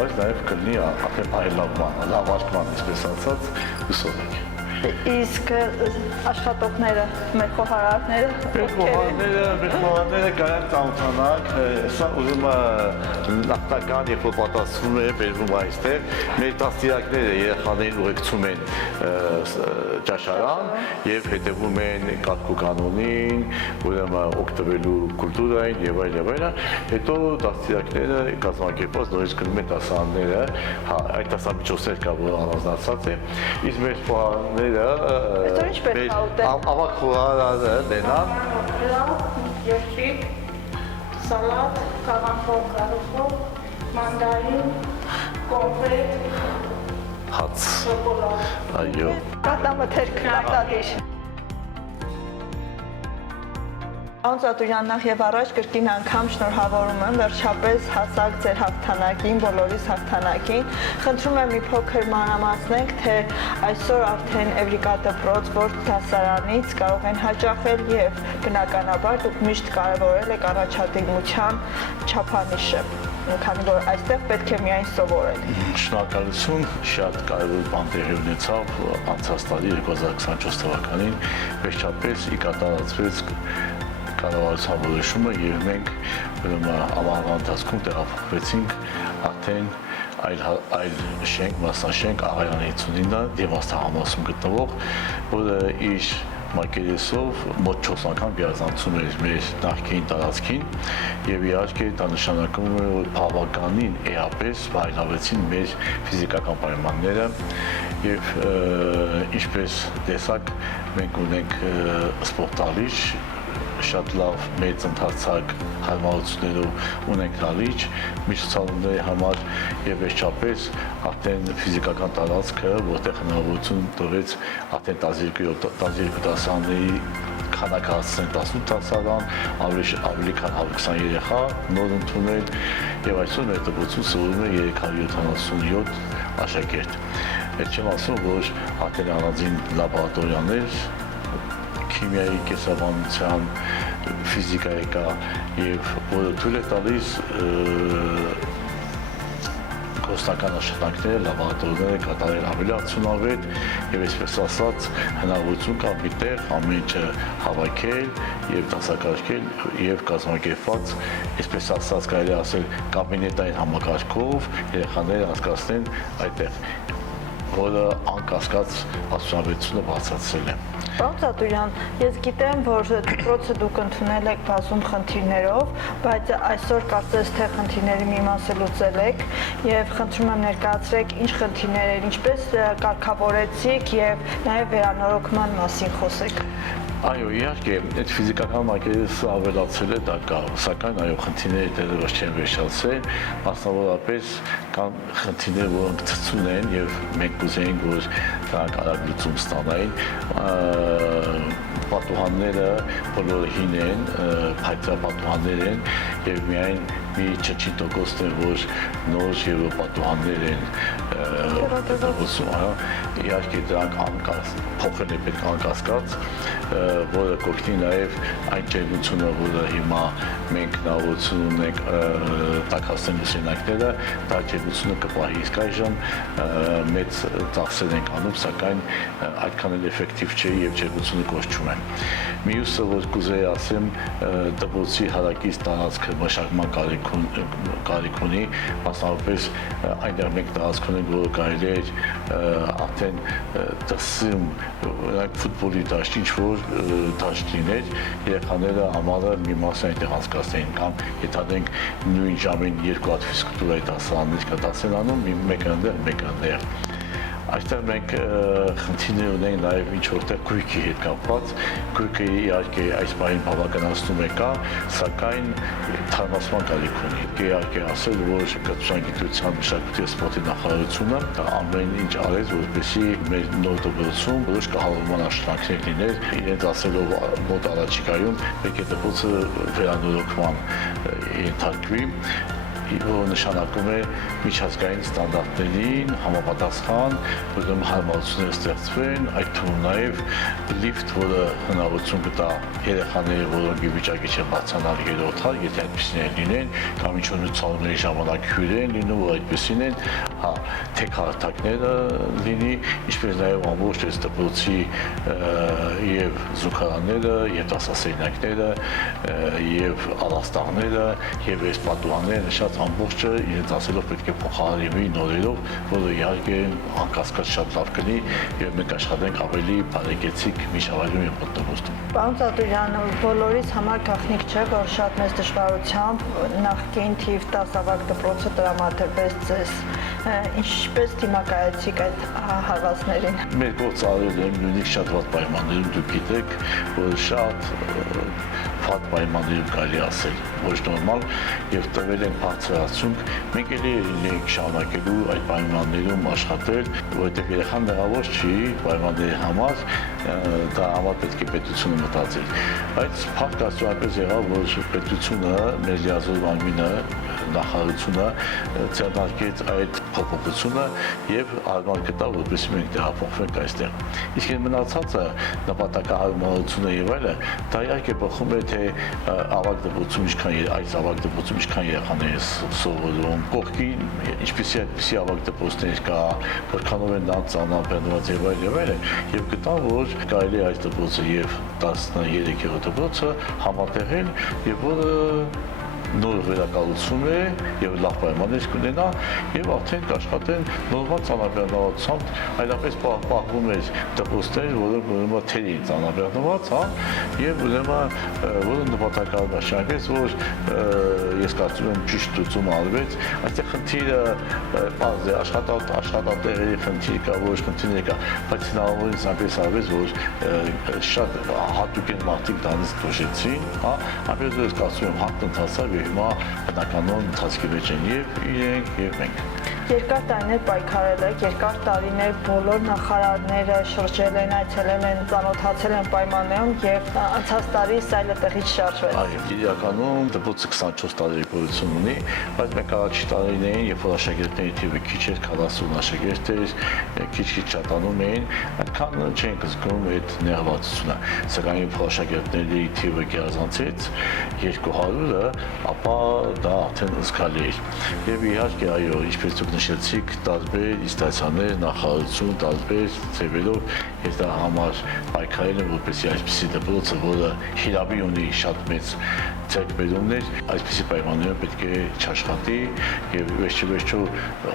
բայց նաեւ կլինի արդեն բարելավման լավարկման այսպես ասած հուսով ենք Իսկ աշխատողները, մեր խոհարարները խոհարարները կարան ծանոթանալ, սա ուզում նախնական երբ որ պատասխանում է բերվում այստեղ, մեր դաստիարակները երեխաներին ուղեկցում են ճաշարան եւ հետեւում են կարգու կանոնին, ուրեմն օգտվելու կուլտուրային եւ այլն, հետո դաստիարակները կազմակերպված նորից գնում են դասարանները, հա, այդ դասամիջոցներ կա որ առանձնացած է, իսկ մեր խոհարարները Այսօր ինչ պետք է ուտել։ Ավակ խոհարարը դենան Երշիկ, սալատ, կաղամբով, կարոզով, մանդարին, կոնֆետ, հաց, շոկոլադ։ այո։ Կատամթերք արտադիր։ Պարոն Ծատուրյան, նախ եւ առաջ կրկին անգամ շնորհավորում եմ, վերջապես հասակ ձեր հաղթանակին, բոլորիս հաղթանակին։ Խնդրում եմ մի փոքր մանրամասնենք, թե այսօր արդեն Էվրիկա դպրոց որ դասարանից կարող են հաճախել եւ բնականաբար դուք միշտ կարևորել եք առաջադիմության չափանիշը, քանի որ այստեղ պետք է միայն սովորել։ Շնորհակալություն, շատ կարևոր բան տեղի ունեցավ անցած տարի 2024 թվականին, վերջապես կատարածվեց կառավարության որոշումը եւ մենք ամառվա ընթացքում տեղափոխվեցինք արդեն այլ շենք, մասնաշենք Աղայանի 59-ը Դեմաստահամասում գտնվող, որը իր մակերեսով մոտ 4 անգամ բյազանցում էր մեր նախկին տարածքին եւ իհարկե դա նշանակում է որ բավականին էապես բարելավեցին մեր ֆիզիկական պայմանները եւ ինչպես տեսակ մենք ունենք սպորտալիչ շատ լավ մեծ ընթացակ հարմարություններով ունենք նալիճ միջոցառումների համար եւ վերջապես արդեն ֆիզիկական տարածքը որտեղ հնարավորություն տվեց արդեն 12 դասարանների քանակը հասցնել 18 դասարան, ավելի քան 120 երեխա նոր ընդունել եւ այսօր մեր դպրոցում սովորում է 377 աշակերտ։ Այդ չեմ ասում, որ արդեն առանձին լաբորատորիաներ քիմիայի, կենսաբանության, ֆիզիկայի կա եւ որը թույլ է տալիս գործնական աշխատանքները, լաբորատորիաները կատարել ավելի արդյունավետ եւ այսպես ասած հնարավորություն կա մի տեղ ամեն ինչը հավաքել եւ դասակարգել եւ կազմակերպված, այսպես ասած կարելի ասել կաբինետային համակարգով երեխաները անցկացնեն այդտեղ, որը անկասկած արդյունավետությունը բացատրել է։ Պարոն Ծատուրյան, ես գիտեմ, որ դպրոցը դուք ընդունել եք բազում խնդիրներով, բայց այսօր կարծես թե խնդիրների մի մասը լուծել եք եւ խնդրում եմ ներկայացրեք ինչ խնդիրներ էր, ինչպես կարգավորեցիք եւ նաեւ վերանորոգման մասին խոսեք։ Այո, իհարկե, այդ ֆիզիկական մակերեսը ավելացել է, դա կա, սակայն այո, խնդիրները դեռևս չեն վերջացել, մասնավորապես կան խնդիրներ, որոնք ցցուն են եւ մենք կուզեինք, որ դրանք արագ լուծում ստանային, պատուհանները բոլորը հին են, փայտապատուհաններ են եւ միայն մի չչի տոկոսն է, որ նոր եւ պատուհաններ են դպրոցում, իհարկե դրանք փոխել է պետք անկասկած, որը կօգնի նաեւ այն ջերմությունը, որը հիմա մենք հնարավորություն ունենք տաքացնելու սենյակները, դա ջերմությունը կպահի, իսկ այժմ մեծ ծախսեր ենք անում, սակայն այդքան էլ էֆեկտիվ չէ եւ ջերմությունը կորչում է։ Մյուսը, որ կուզեի ասեմ, դպրոցի հարակից տարածքը մշակման կարիք ունի, մասնավորապես այնտեղ մենք տարածք ունենք, որը կարելի է արդեն դասում ֆուտբոլի դաշտ, ինչ-որ դաշտ լիներ, երեխաները համարը մի մասը այնտեղ անցկացնեն կամ եթե նույն ժամին երկու հատ ֆիզկուլտուրայի դասարաններ կդասեն անում, մեկը այնտեղ, մեկը այնտեղ։ Այստեղ մենք խնդիրներ ունենք նաև ինչ որտեղ գույքի հետ կապված, գույքը իհարկե այս բանին բավականացնում է կա, սակայն թարմացման կարիք ունի։ Իհարկե ասել, որ կրթության, մշակույթի եւ սպորտի նախարարությունը ամեն ինչ արեց, որպեսզի մեր նոր դպրոցում որոշ կահավորման աշխատանքներ լիներ, իրենց ասելով մոտ առաջիկայում պետք է դպրոցը վերանորոգման ենթարկվի, որ նշանակում է միջազգային ստանդարտներին համապատասխան, որում հարմարություններ ստեղծվեն, այդ թվում նաև լիֆտ, որը հնարավորություն կտա երեխաների, որոնք ի վիճակի չեն բարձրանալ երրորդ հար, եթե այդպիսիներ լինեն, կամ ինչ-որ ցուցահանդեսների ժամանակ հյուր են լինում, որ այդպիսին են, թե քարտակները լինի, ինչպես նաև ամբողջ այս դպրոցի եւ զուգարանները, եւ դասասենյակները, եւ առաստաղները, եւ այս պատուհանները նշած ամբողջը իրենց ասելով պետք է փոխարինվի նորերով, որը իհարկե անկասկած շատ լավ կլինի եւ մենք աշխատենք ավելի բարեկեցիկ միջավայրում եւ մտնոլորտում։ Պարոն Ծատուրյան, բոլորիս համար գաղտնիք չէ, որ շատ մեծ դժվարությամբ նախկին թիվ 10 ավագ դպրոցը տրամադրվեց ձեզ ինչպես դիմակայեցիք այդ հարվածներին։ Մեր գործարել եմ նույնիսկ շատ վատ պայմաններում, դուք գիտեք, որ շատ վատ պայմաններում կարելի ասել, ոչ նորմալ եւ տվել են բարձրացում, մենք էլի ենք շարունակելու այդ պայմաններում աշխատել, որովհետեւ երեխան մեղավոր չի պայմանների համար, դա համար պետք է պետությունը մտածի։ Բայց փառք Աստծո այնպես եղավ, որ պետությունը, մեր լիազոր ամինը, նախարարությունը ձեռնարկեց այդ փոփոխությունը եւ արմար գտավ, որպեսզի մենք տեղափոխվենք այստեղ։ Իսկ այն մնացածը նպատակահարմարությունը եւ այլը, դա իհարկե բխում է թե ավագ դպրոցում ինչքան այս ավագ դպրոցում ինչքան երեխաներ սովորում, կողքին ինչպեսի ավագ դպրոցներ կա, որքանով են նրանց ծանոթանված եւ այլը, եւ գտան, որ կարելի է այս դպրոցը եւ 13-րդ դպրոցը համատեղել եւ որը նոր վերակառուցում է եւ լավ պայմաններ կունենա եւ արդեն կաշխատեն նորմալ ծանրաբեռնվածությամբ, այլապես պահվում էր դպրոցներ, որոնք ուրեմն թերի ծանրաբեռնված, եւ ուրեմն որը նպատակահարմար չէ, այնպես որ ես կարծում եմ ճիշտ լուծում արվեց, այստեղ խնդիրը բազ է, աշխատատեղերի խնդիր կա, որոշ խնդիրներ կա, բայց հնարավորինս այնպես արվեց, որ շատ հատուկ են մարդիկ դրանից դժեցին, այնպես որ ես կարծում եմ հակն ընթացավ եւ հիմա բնականon ընթացքի մեջ են եւ իրենք եւ մենք։ Երկար տարիներ պայքարել եք, երկար տարիներ բոլոր նախարարները շրջել են, այցելել են, ծանոթացել են պայմաններում եւ անցած տարի սայլը տեղից շարժվեց։ Այո, իրականում դպրոցը 24 տարի գոյություն ունի, բայց մենք առաջի տարիներին, երբ որ աշակերտների թիվը քիչ էր, 40 աշակերտ էր, քիչ-քիչ շատանում էին, այդքան չենք զգում այդ նեղվածությունը։ Սակայն երբ աշակերտների թիվը գերազանցեց 200-ը, ապա դա արդեն զգալի էր։ Եվ իհարկե, այո, ինչպես դուք նշեցիք, տարբեր ինստանցիաներ, նախարարություն, տարբեր ձևերով ես դա համար պայքարել եմ, որպեսզի այսպիսի դպրոցը, որը հիրավի ունի շատ մեծ ձեռքբերումներ, այսպիսի պայմաններում պետք է չաշխատի եւ վերջիվերջո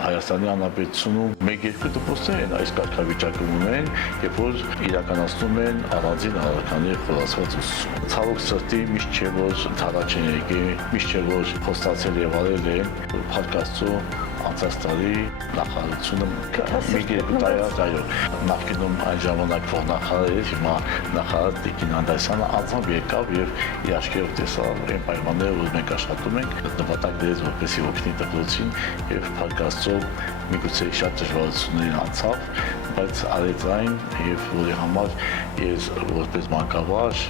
Հայաստանի Հանրապետությունում 1-2 դպրոցներ են այս կարգավիճակում ունեն, երբ որ իրականացնում են առանձին առաքանի խորացված ուսուցում։ Ցավոք սրտի միշտ չէ որ թարաչ են եկել, միշտ չէ որ խոստացել եւ արել են, փառք Աստծո անցած տարի նախարարությունը մի երկու տարի այո նախկինում այն ժամանակ որ նախարար էր հիմա նախարար Տիկին Անդրեասյանը անձամբ եկավ եւ իր աչքերով տեսավ այն պայմանները որ մենք աշխատում ենք նպատակ դրեց որպեսզի օգնի դպրոցին եւ փառք Աստծո միգուցե շատ դժվարություններ անցավ բայց արեց այն եւ որի համար ես որպես մանկավար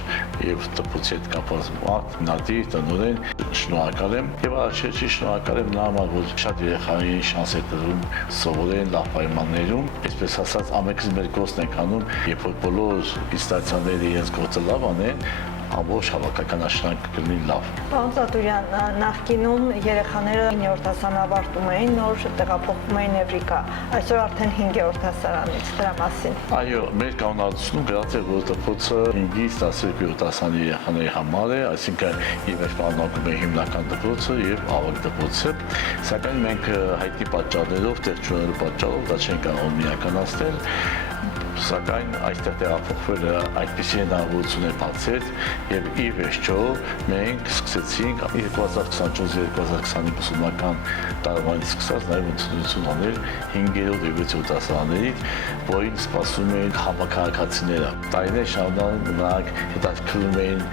եւ դպրոցի հետ կապված մարդ նադի տնօրեն շնորհակալ եմ եւ առաջի շնորհակալ եմ նա համար որ շատ երեխաներին շանս է տրվում սովորեն լավ պայմաններում այսպես ասած ամենքս մեր գործն ենք անում երբ որ բոլոր ինստանցիաները իրենց գործը լավ անեն ամբողջ հավաքական աշխատանքը կլինի լավ։ Պարոն Ծատուրյան, նախկինում երեխաները 9-րդ դասարան ավարտում էին, նոր տեղափոխվում էին Էվրիկա, այսօր արդեն 5-րդ դասարանից, դրա մասին։ Այո, մեր կանոնացիայում գրած է, որ դպրոցը 5-ից 12-րդ դասարանի երեխաների համար է, այսինքն եւ մեր պարունակում է հիմնական դպրոցը եւ ավագ դպրոցը, սակայն մենք հայտնի պատճառներով, տեղչունելու պատճառով դա չենք կարող միականացնել սակայն այստեղ տեղափոխվելը այդպիսի հնարավորություններ բացեց եւ ի վերջո մենք սկսեցինք 2024-2025 ուսումնական տարվանից սկսած նաեւ ընդունություն անել 5-րդ եւ 6-րդ դասարաններից, որին սպասում էին համակարգացիները։ Տարիներ շարունակ նրանք հետաքրքրում էին,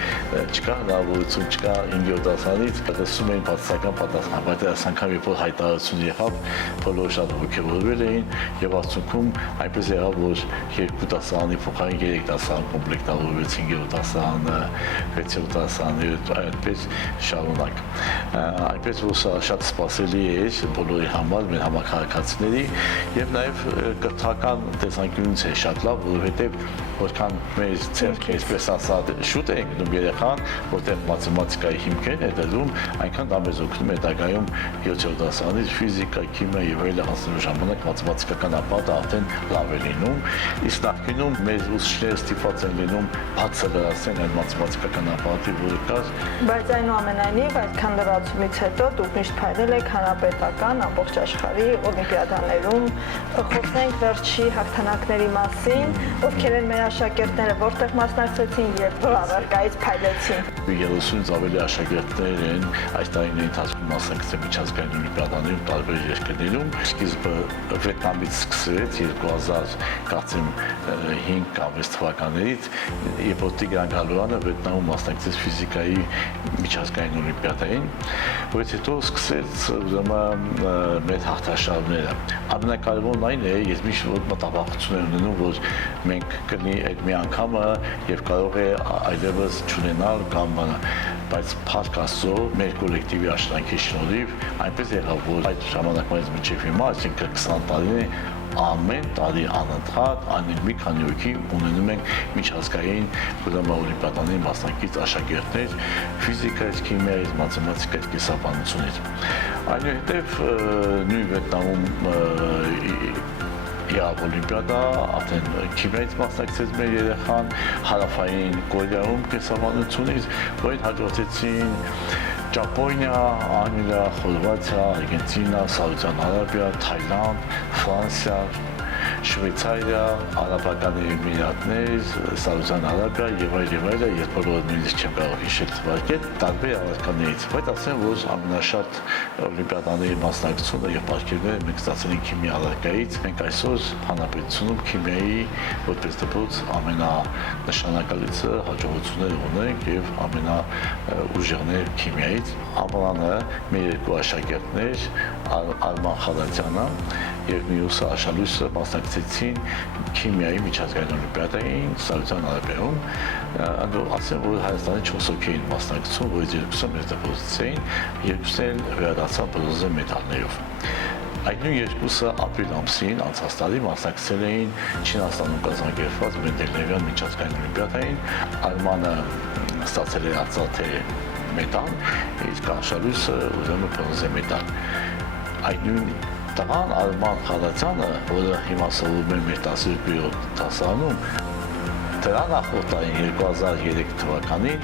չկա հնարավորություն, չկա 5-րդ դասարանից, տեսում էին բացասական պատասխան, բայց այս անգամ երբ որ հայտարարություն եղավ, բոլորը շատ ողջորվել էին եւ արդյունքում այնպես եղավ, որ 2 դասարանի փոխարեն 3 դասարան կոմպլեկտավորվեց 5-րդ դասարանը, 6-րդ դասարանը, այդպես շարունակ։ Այնպես որ սա շատ սպասելի է բոլորի համար, մեր համակարգացիների եւ նաեւ կրթական տեսանկյունից է շատ լավ, որովհետեւ որքան մեր ցերկը այսպես ասած շուտ է ընկնում երեխան, որտեղ մաթեմատիկայի հիմքերն է դրում, այնքան դա մեզ օգնում է հետագայում 7-րդ դասարանից ֆիզիկա, քիմիա եւ այլն հասնելու ժամանակ մաթեմատիկական ապատը արդեն լավ է լինում, Իսկ նախկինում մեր ուսուցիչները ստիպված են լինում բացը լրացնել այդ մաթեմատիկական ապարատի, որը կար։ Բայց այնուամենայնիվ այդքան լրացումից հետո դուք միշտ փայլել եք հանրապետական ամբողջ աշխարհի օլիմպիադաներում։ Խոսենք վերջի հաղթանակների մասին, ովքեր են մեր աշակերտները, որտեղ մասնակցեցին եւ որ առարկայից փայլեցին։ 30-ից ավելի աշակերտներ են այս տարիների ընթացքում մասնակցել միջազգային օլիմպիադաներում տարբեր երկրներում։ Սկիզբը Վիետնամից սկսվեց 2005 կամ 6 թվականներից, երբ որ Տիգրան Գալոյանը Վիետնամում մասնակցեց ֆիզիկայի միջազգային օլիմպիադային, որից հետո սկսեց մեր հաղթաշարները։ Ամենակարևորն այն է, ես միշտ մտավախություն եմ ունենում, որ մենք կլինի այդ մի անգամը եւ կարող է այլևս չունենալ կամ բայց փառք Աստծո մեր կոլեկտիվի աշխատանքի շնորհիվ այնպես եղավ, որ այդ ժամանակվանից մինչև հիմա, այսինքն 20 տարին է, ամեն տարի անընդհատ անեն մի քանի հոգի ունենում ենք միջազգային օլիմպիադաների մասնակից աշակերտներ ֆիզիկայից, քիմիայից, մաթեմատիկայից, կենսաբանությունից։ Այնուհետև նույն Վիետնամում եղավ օլիմպիադա, արդեն քիմիայից մասնակցեց մեր երեխան, հարավային Կորեայում կենսաբանությունից, որին հաջորդեցին Ճապոնիա, Անգլիա, Խորվաթիա, Արգենտինա, Սաուդյան Արաբիա, Թայլանդ, Ֆրանսիա, Շվեյցարիա, Արաբական Էմիրատներ, Սաուդյան Արաբիա եւ այլ, ես բոլորը նույնիսկ չեմ կարող հիշել թվարկել, տարբեր առարկաներից, բայց ասեմ, որ ամենաշատ օլիմպիադաների մասնակցությունը եւ պարգևները մենք ստացել ենք քիմիա առարկայից, մենք այսօր հանրապետությունում քիմիայի որպես դպրոց ամենանշանակալիցը հաջողություններ ունենք եւ ամենաուժեղներ քիմիայից։ Ամռանը մեր երկու աշակերտներ Արման Խալատյանը եւ մյուսը Աշալույսը մասնակցեցին քիմիայի միջազգային օլիմպիադային Սաուդյան Արաբիայում։ Ասեմ, որ Հայաստանի 4 հոգի էին մասնակցում, որից երկուսը մեր դպրոցից էին, երկուսն էլ վերադարձան բրոնզե մեդալներով։ Այդ նույն երկուսը ապրիլ ամսին անցած տարի մասնակցել էին Չինաստանում կազմակերպված Մենդելեևյան միջազգային օլիմպիադային։ Արմանը ստացել է արծաթե մեդալ, իսկ Աշալույսը ուրեմն բրոնզե մեդալ։ Այդ նույն տղան Արման Խալատյանը, որը հիմա սովորում է մեր 12-րդ դասարանում, դրա նախորդ տարին 2003 թվականին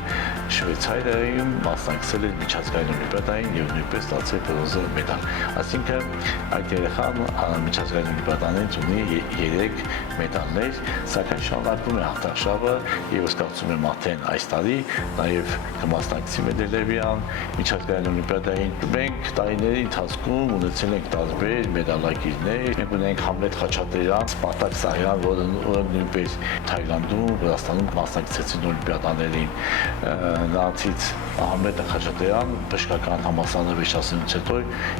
Շվեյցարիայում մասնակցել էր միջազգային օլիմպիադային եւ նույնպես ստացել բրոնզե մեդալ։ Այսինքն այդ երեխան միջազգային օլիմպիադաներից ունի 3 մեդալներ, սակայն շարունակում է հաղթաշարը եւ ըստ եմ արդեն այս տարի նաեւ կմասնակցի Մենդելեևյան միջազգային օլիմպիադային։ Մենք տարիների ընթացքում ունեցել ենք տարբեր մեդալակիրներ, մենք ունենք Համլետ Խաչատրյան, Սպարտակ Սարյան, որը նույնպես Թայլանդում, Վրաստանում մասնակցեցին օլիմպիադաներին։ Նրանցից Ահմեդ Խաչատրյան բժշկական համալսարանի վերջացնելուց հետո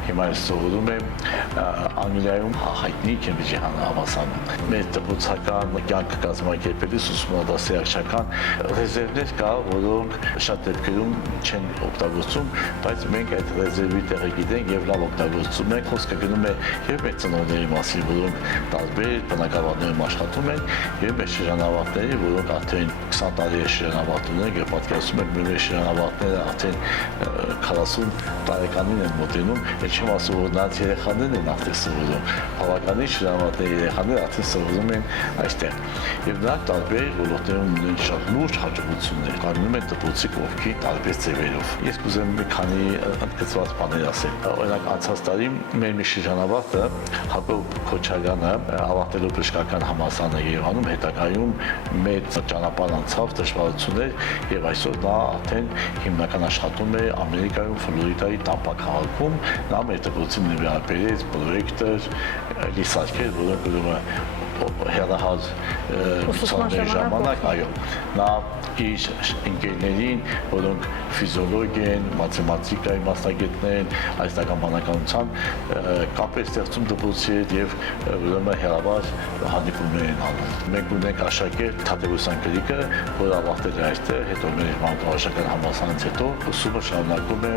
հիմա ես սովորում եմ Անգլիայում հայտնի Քեմբրիջի համալսարանում։ Մեր դպրոցական կյանքը կազմակերպելիս ուսումնասիրական ռեզերվներ կա, որոնք շատ դեպքերում չեն օգտագործում, բայց մենք այդ ռեզերվի տեղը գիտենք եւ լավ օգտագործում ենք։ Խոսքը գնում է եւ մեր ծնողների մասին, որոնք տարբեր բնակավարներում աշխատում են, եւ մեր շրջանավարտների, որոնք արդեն 20 տարի է շրջանավարտ ունեն եւ պատկերացնում եք մեր շրջանավարտները արդեն 40 տարեկանին են մոտենում, եւ չեմ ասում, որ նրանց երեխաներն են արդեն սովորում, բավականին շրջանավարտների երեխաները արդեն սովորում են այստեղ։ Եվ նրանք տարբեր ոլորտներում ունեն շատ լուրջ հաջողություններ, կազմում են դպրոցի կողքի տարբեր ձևերով։ Ես կուզեմ մի քանի ընդգծված բաներ ասել։ Օրինակ անցած տարի մեր մի շրջանավարտը Հակոբ Քոչարյանը ավարտելով բժշկական համալսարանը Երևանում հետագայում մեծ ճանապարհ անցավ, դժվարություններ եւ այսօր նա արդեն հիմնական աշխատում է Ամերիկայում, Ֆլորիդայի Տամպա քաղաքում, նա մեր դպրոցի նվիրաբերեց պրոյեկտներ, լիսարքեր, որոնք հեռահար ուսուցման ժամանակ, այո, նա իր ընկերներին, որոնք ֆիզիոլոգ են, մաթեմատիկայի մասնագետներ են, այսինքն բանականության կապ է ստեղծում դպրոցի հետ եւ ուրեմն հեռավար հանդիպումներ են անում։ Մենք ունենք աշակերտ Թադևոսյան Գրիգը, որը ավարտել է այստեղ, հետո մեր մանկավարժական համալսարանից հետո ուսումը շարունակում է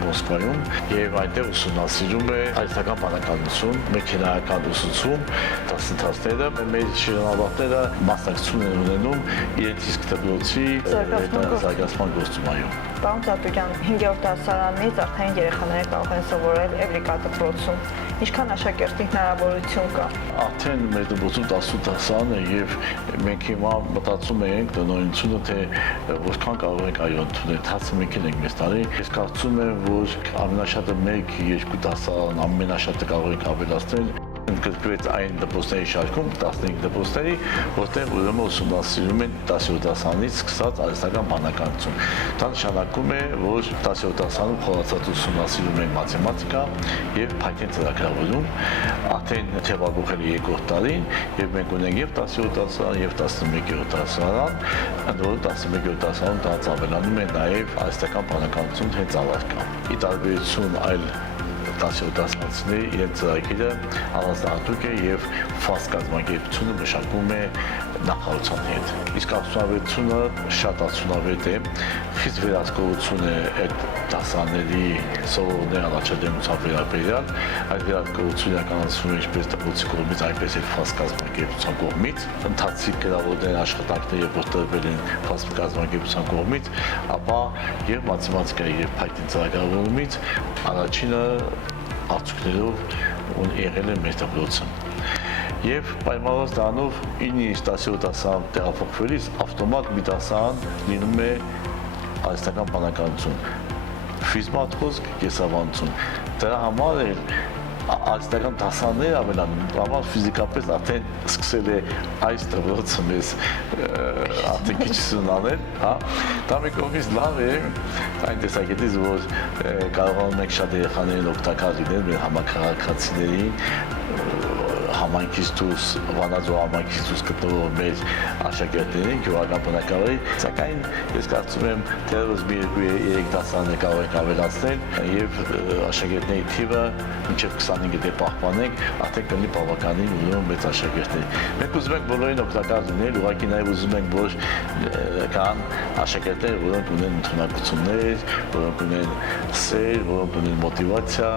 Մոսկվայում եւ այնտեղ ուսումնասիրում է այսինքն բանականություն, մեքենայական ուսուցում, դասընթացները, մեր շրջանավարտները մասնակցություն են ունենում իրենց իսկ դպրոցի զարգացման գործում, այո։ Պարոն Ծատուրյան, 5-րդ դասարանից արդեն երեխաները կարող են սովորել Էվրիկա դպրոցում։ ինչքան աշակերտի հնարավորություն կա։ Արդեն մեր դպրոցում 18 դասան է եւ մենք հիմա մտածում ենք տնօրինությունը թե որքան կարող ենք այո ընդունել, հացը մենք ենք մեզ տարի։ Ես կարծում եմ, որ ամենաշատը 1-2 դասան ամենաշատը կարող ենք ավելացնել ընդգրկվեց այն դպրոցների շարքում 15 դպրոցների, որտեղ ուրեմն ուսումնասիրում են 10-րդ դասանից սկսած արհեստական բանականություն։ Դա նշանակում է, որ 10-րդ դասանում խորացած ուսումնասիրում են մաթեմատիկա եւ Python ծրագրավորում, արդեն թեվագուխել է 2-րդ տարին, եւ մենք ունենք եւ 10-րդ դասարան եւ 11-րդ դասարան, ընդ որում 11-րդ դասարանում դա ավելանում է նաեւ արհեստական բանականություն հենց ավարտկա։ Ի տարբերություն այլ 10-րդ դասարանցիների իրենց ծրագիրը առանձնահատուկ է եւ ֆազ կազմակերպությունը մշակվում է նախարարության հետ։ Իսկ արդյունավետությունը շատ արդյունավետ է, խիստ վերահսկողություն է այդ դասարանների սովորողների առաջադեմության վերաբերյալ, այդ վերահսկողությունը իրականացվում է ինչպես դպրոցի կողմից, այնպես էլ ֆազ կազմակերպության կողմից, ընթացիկ գրավորների աշխատանքները, որ տրվել են ֆազ կազմակերպության կողմից, ապա եւ մաթեմատիկայի եւ Python ծրագրավորումից առաջինը արդյունքներով եղել է մեր դպրոցը։ Եվ պայմանավորված դրանով 9-ից 10-րդ դասարան տեղափոխվելիս ավտոմատ մի դասարան լինում է արհեստական բանականություն, ֆիզմատ խոսք, կեսավանություն։ Դրա համար էլ արհեստական դասարանները ավելանում, համար ֆիզիկապես արդեն սկսել է այս դպրոցը մեզ արդեն քիչություն անել, հա։ Դա մի կողմից լավ է, այն տեսակետից, որ կարողանում ենք շատ երեխաներին օգտակար լինել մեր համակարգացիներին, համայնքից դուրս, Վանաձոր համայնքից դուրս գտնվող մեր աշակերտներին, գյուղական բնակավարի, սակայն ես կարծում եմ դեռևս մի 2-3 դասարաններ կարող ենք ավելացնել եւ աշակերտների թիվը մինչեւ 25 դե պահպանենք, արդեն կլինի բավականին ուրեմն մեծ աշակերտներ։ Մենք ուզում ենք բոլորին օգտակար լինել, ուղղակի նաեւ ուզում ենք, որ կան աշակերտներ, որոնք ունեն ընդունակություններ, որոնք ունեն սեր, որոնք ունեն մոտիվացիա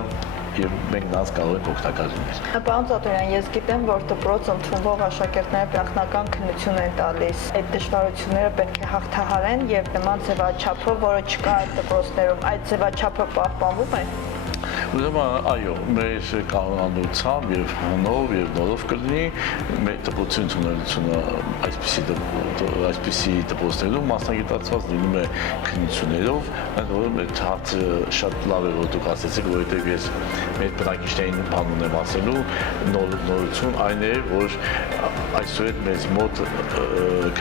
եւ մենք նրանց կարող ենք օգտակար լինել։ Պարոն Ծատուրյան, ես գիտեմ, որ դպրոց ընդունվող աշակերտները նախնական քննություն են տալիս։ Այդ դժվարությունները պետք է հաղթահարեն եւ նման ձևաչափը, որը չկա այդ դպրոցներում, այդ ձևաչափը պահպանվում է։ Ուրեմն այո, մեր կանոնությամբ եւ հնով եւ նորով կլինի մեր դպրոցի ընդունելությունը այսպիսի դպրոցներում մասնագիտացված լինում է քննություններով, ընդ որում այդ հարցը շատ լավ է որ դուք ասեցիք, որովհետեւ ես մեր բնակիչներին բան ունեմ ասելու, նորություն այն է, որ այսօր մեզ մոտ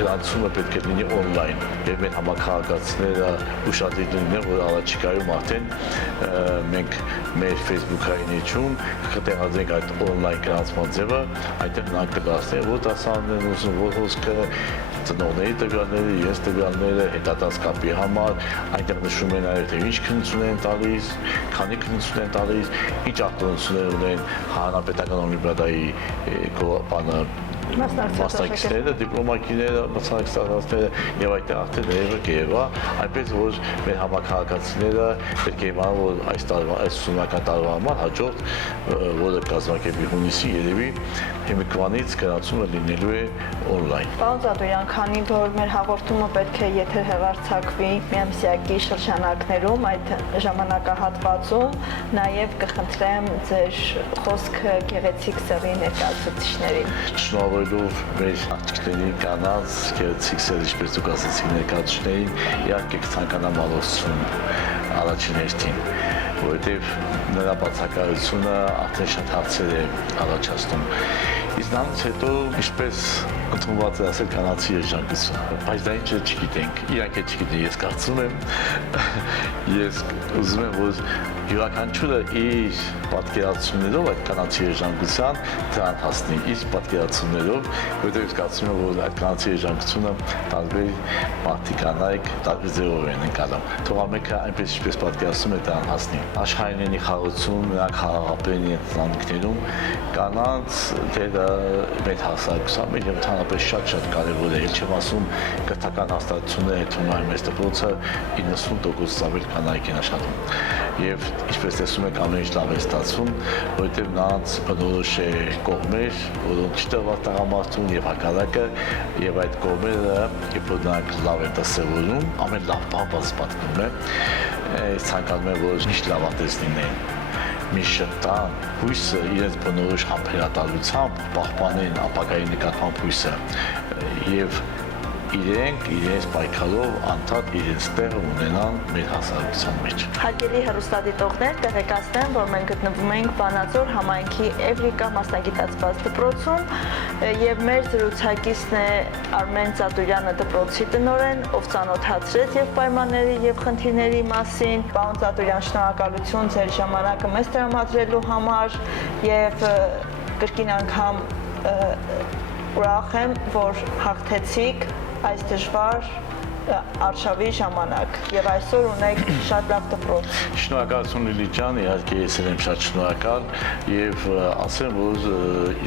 գրանցումը պետք է լինի on-line եւ մեր համակարգացիները ուշադրի լինեն, որ առաջիկայում արդեն մենք մեր Facebook-ային էջում կտեղադրենք այդ on-line գրանցման ձևը, այնտեղ նրանք կդասեն, որ դասարաններն ուզում, որ հոսքը, ծնողների տվյալները, ես տվյալները, հետադարձ կապի համար, այնտեղ նշում են նաև թե ինչ քննություն են տալիս, քանի քննություն են տալիս, ինչ արտոնություններ ունեն հանրապետական օլիմպիադայի մասնակիցները, դիպլոմատները, մասնակիցները եւ այդտեղ արդեն դերևս կերևա, այնպես որ մեր համակարգացիները պետք է իմանան, որ այս տարվա, այս ուսումնական տարվա համար հաջորդ, որը կազմակերպի հունիսի երևի հիմիկվանից գրանցումը լինելու է on-line։ Պարոն Ծատուրյան, քանի որ մեր հաղորդումը պետք է եթեր հեռարձակվի միամսյակի շրջանակներում, այդ ժամանակահատվածում նաև կխնդրեմ ձեր խոսքը գեղեցիկ սեռի ներկայացուցիչներին։ Շնորհավորելով մեր աղջիկներին, կանանց, գեղեցիկ սեր, ինչպես դուք ասացիք, ներկայացուցիչներին, իհարկե կցանկանամ ալոցություն առաջին հերթին, որովհետև նրա բացակայությունը արդեն շատ հարցեր է առաջացնում։ Իսկ նրանից հետո ինչպես ընդունված է ասել կանացի երջանկություն, բայց դա ինչ է չգիտենք, իրանք է չգիտեն, ես կարծում եմ, ես ուզում եմ, որ յուրաքանչյուրը իր պատկերացումներով այդ կանացի երջանկության դրան հասնի, իր պատկերացումներով, որովհետև ես կարծում եմ, որ այդ կանացի երջանկությունը տարբեր մարդիկ անայք տարբեր ձևով են ընկալում։ Թող ամենքը այնպես ինչպես պատկերացնում է դրան հասնի։ Աշխարհայինի խաղացում, նրանք խաղաղապերն են ծանոթներում, կանանց դերը մեր հասարակության մեջ ընդհանրապես շատ կարևոր է։ Էլ չեմ ասում կրթական հաստատությունները թվում մեծ դպրոցը 90% ավել կանայք են աշխատում։ Եւ ինչպես տեսնում եք ամեն ինչ լավ է ստացվում, որովհետեւ նրանց բնորոշ է կողմեր, որոնք չտեղված տղամարդուն եւ հակառակը, եւ այդ կողմերը, երբ որ նրանք լավ են դասավորում, ամեն լավ բան պատմում է, ցանկանում է որ ինչ լավատես լինեն։ մի շտան հույսը իրենց բնորոշ համբերատարությամբ պահպանեն ապագայի նկատմամբ հույսը եւ իրենք իրենց պայքարով անդադ իրենց տեղը ունենան մեր հասարակության մեջ։ Հարգելի հեռուստադիտողներ, տեղեկացնեմ, որ մենք գտնվում ենք Վանաձոր համայնքի Էվրիկա մասնագիտացված դպրոցում եւ մեր զրուցակիցն է Արմեն Ծատուրյանը, դպրոցի տնօրեն, ով ծանոթացրեց եւ պայմանների եւ խնդիրների մասին։ Պարոն Ծատուրյան, շնորհակալություն ձեր ժամանակը մեզ տրամադրելու համար եւ կրկին անգամ ուրախ եմ, որ հաղթեցիք այս դժվար արշավի ժամանակ եւ այսօր ունեք շատ լավ դպրոց։ Շնորհակալություն Լիլի ջան, իհարկե ես եմ շատ շնորհակալ եւ ասեմ, որ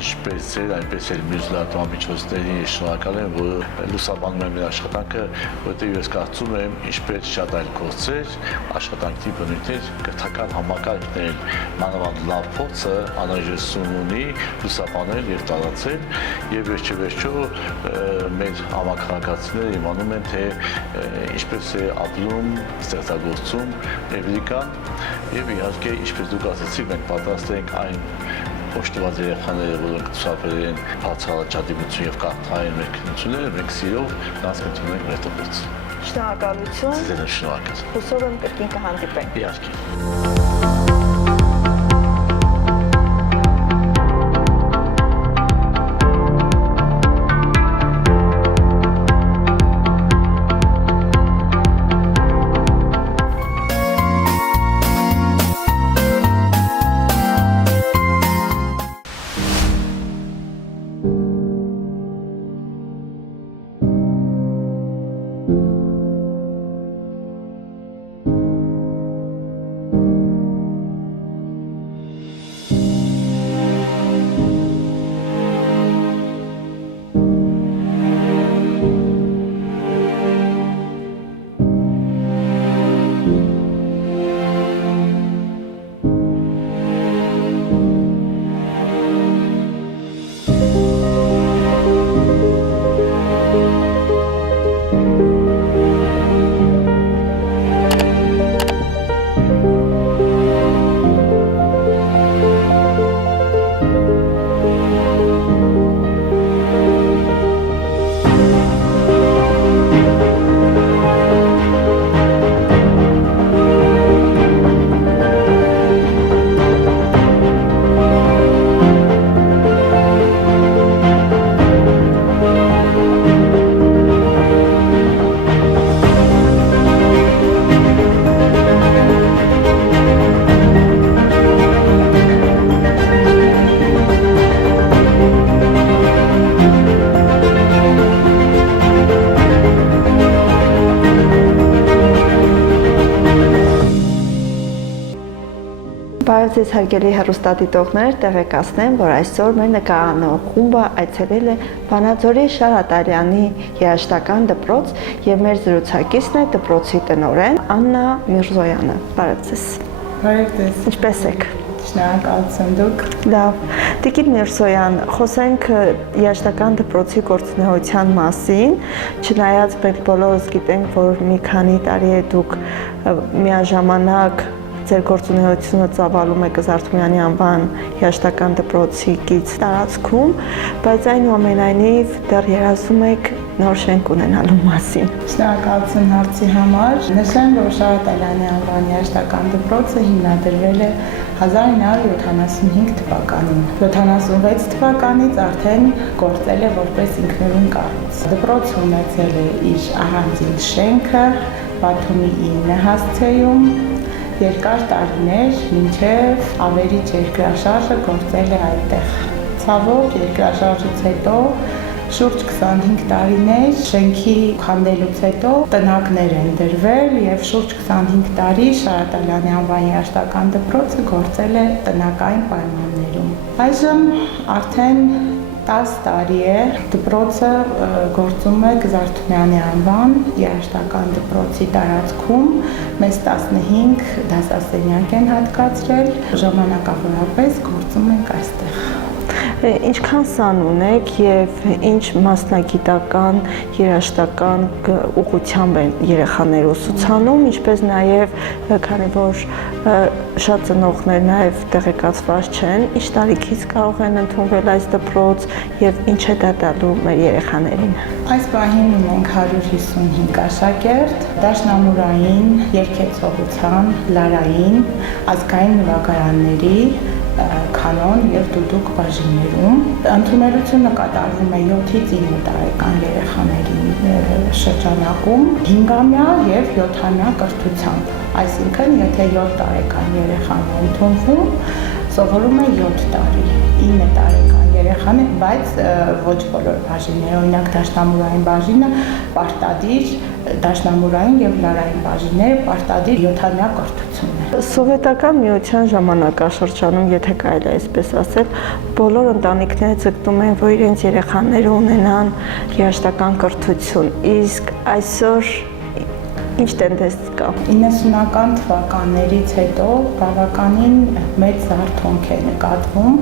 ինչպես ձեր, այնպես էլ մյուս լրատվամիջոցների շնորհակալ եմ, որ լուսաբանում են մեր աշխատանքը, որտեղ ես կարծում եմ, ինչպես շատ այլ գործեր, աշխատանքի բնույթներ, կրթական համակարգներ, մանավանդ լավ փորձը անհրաժեշտություն ունի լուսաբանել եւ տարածել եւ վերջեվերջո մեր համակարգացիները իմանում են, թե ինչպես է ապրում, ստեղծագործում Էվրիկան եւ իհարկե ինչպես դուք ասացիք, մենք պատրաստ ենք այն օժտված երեխաները, որոնք ցուցաբերել են բացահայտչադիմություն եւ կարթային մեր քննությունները, մենք սիրով նրանց կընդունենք մեր դպրոց։ Շնորհակալություն։ Ձեզ շնորհակալ։ Հուսով եմ կրկին կհանդիպենք։ Իհարկե։ Բարև ձեզ հարգելի հեռուստադիտողներ, տեղեկացնեմ, որ այսօր մեր նկարանող խումբը այցելել է Վանաձորի Շահր Ատալյանի երաժշտական դպրոց եւ մեր զրուցակիցն է դպրոցի տնօրեն Աննա Միրզոյանը։ Բարև ձեզ։ Բարև ձեզ։ Ինչպե՞ս եք։ Շնորհակալություն դուք։ Լավ։ Տիկին Միրզոյան, խոսենք երաժշտական դպրոցի գործունեության մասին, չնայած մենք բոլորս գիտենք, որ մի քանի տարի է դուք միաժամանակ ձեր գործունեությունը ծավալում եք Զարթունյանի անվան երաժշտական դպրոցի կից տարածքում, բայց այնուամենայնիվ դեռ երազում եք նոր շենք ունենալու մասին։ Շնորհակալություն հարցի համար։ Նշեմ, որ Շահր Ատալյանի անվան երաժշտական դպրոցը հիմնադրվել է 1975 թվականին։ 76 թվականից արդեն գործել է որպես ինքնուրույն կառույց։ Դպրոցը ունեցել է իր առանձին շենքը Բաթումի 9 հասցեում, երկար տարիներ, մինչև ավերիչ երկրաշարժը գործել է այդտեղ։ Ցավոք, երկրաշարժից հետո շուրջ 25 տարիներ շենքի քանդելուց հետո տնակներ են դրվել եւ շուրջ 25 տարի Շահր Ատալյանի անվան երաժշտական դպրոցը գործել է տնական պայմաններում։ Այժմ արդեն 10 տարի է դպրոցը գործում է Զարթունյանի անվան երաժշտական դպրոցի տարածքում, մեզ 15 դասասենյակ են հատկացրել, ժամանակավորապես գործում ենք այստեղ։ Ինչքան սան ունեք եւ ինչ մասնագիտական, երաժշտական ուղղությամբ են երեխաները ուսուցանում, ինչպես նաեւ քանի որ շատ ծնողներ նաեւ տեղեկացված չեն, ինչ տարիքից կարող են ընդունվել այս դպրոց եւ ինչ է դա տալու մեր երեխաներին։ Այս պահին ունենք 155 աշակերտ, դաշնամուրային, երգեցողության, լարային, ազգային նվագարանների, կանոն եւ դուդուկ բաժիններում։ Ընդունելությունը կատարվում է 7-ից 9 տարեկան երեխաների շրջանակում, 5-ամյա եւ 7-ամյա կրթությամբ։ Այսինքն, եթե 7 տարեկան երեխան է ընդունվում, սովորում է 7 տարի, 9 տարեկան երեխան է, բայց ոչ բոլոր բաժինները, օրինակ դաշնամուրային բաժինը պարտադիր, դաշնամուրային եւ լարային բաժինները պարտադիր 7-ամյա կրթություն է։ Սովետական միության ժամանակաշրջանում, եթե կարելի է այսպես ասել, բոլոր ընտանիքները ձգտում են, որ իրենց երեխաները ունենան երաժշտական կրթություն, իսկ այսօր ինչ տենդենս կա։ 90-ական թվականներից հետո բավականին մեծ զարթոնք է նկատվում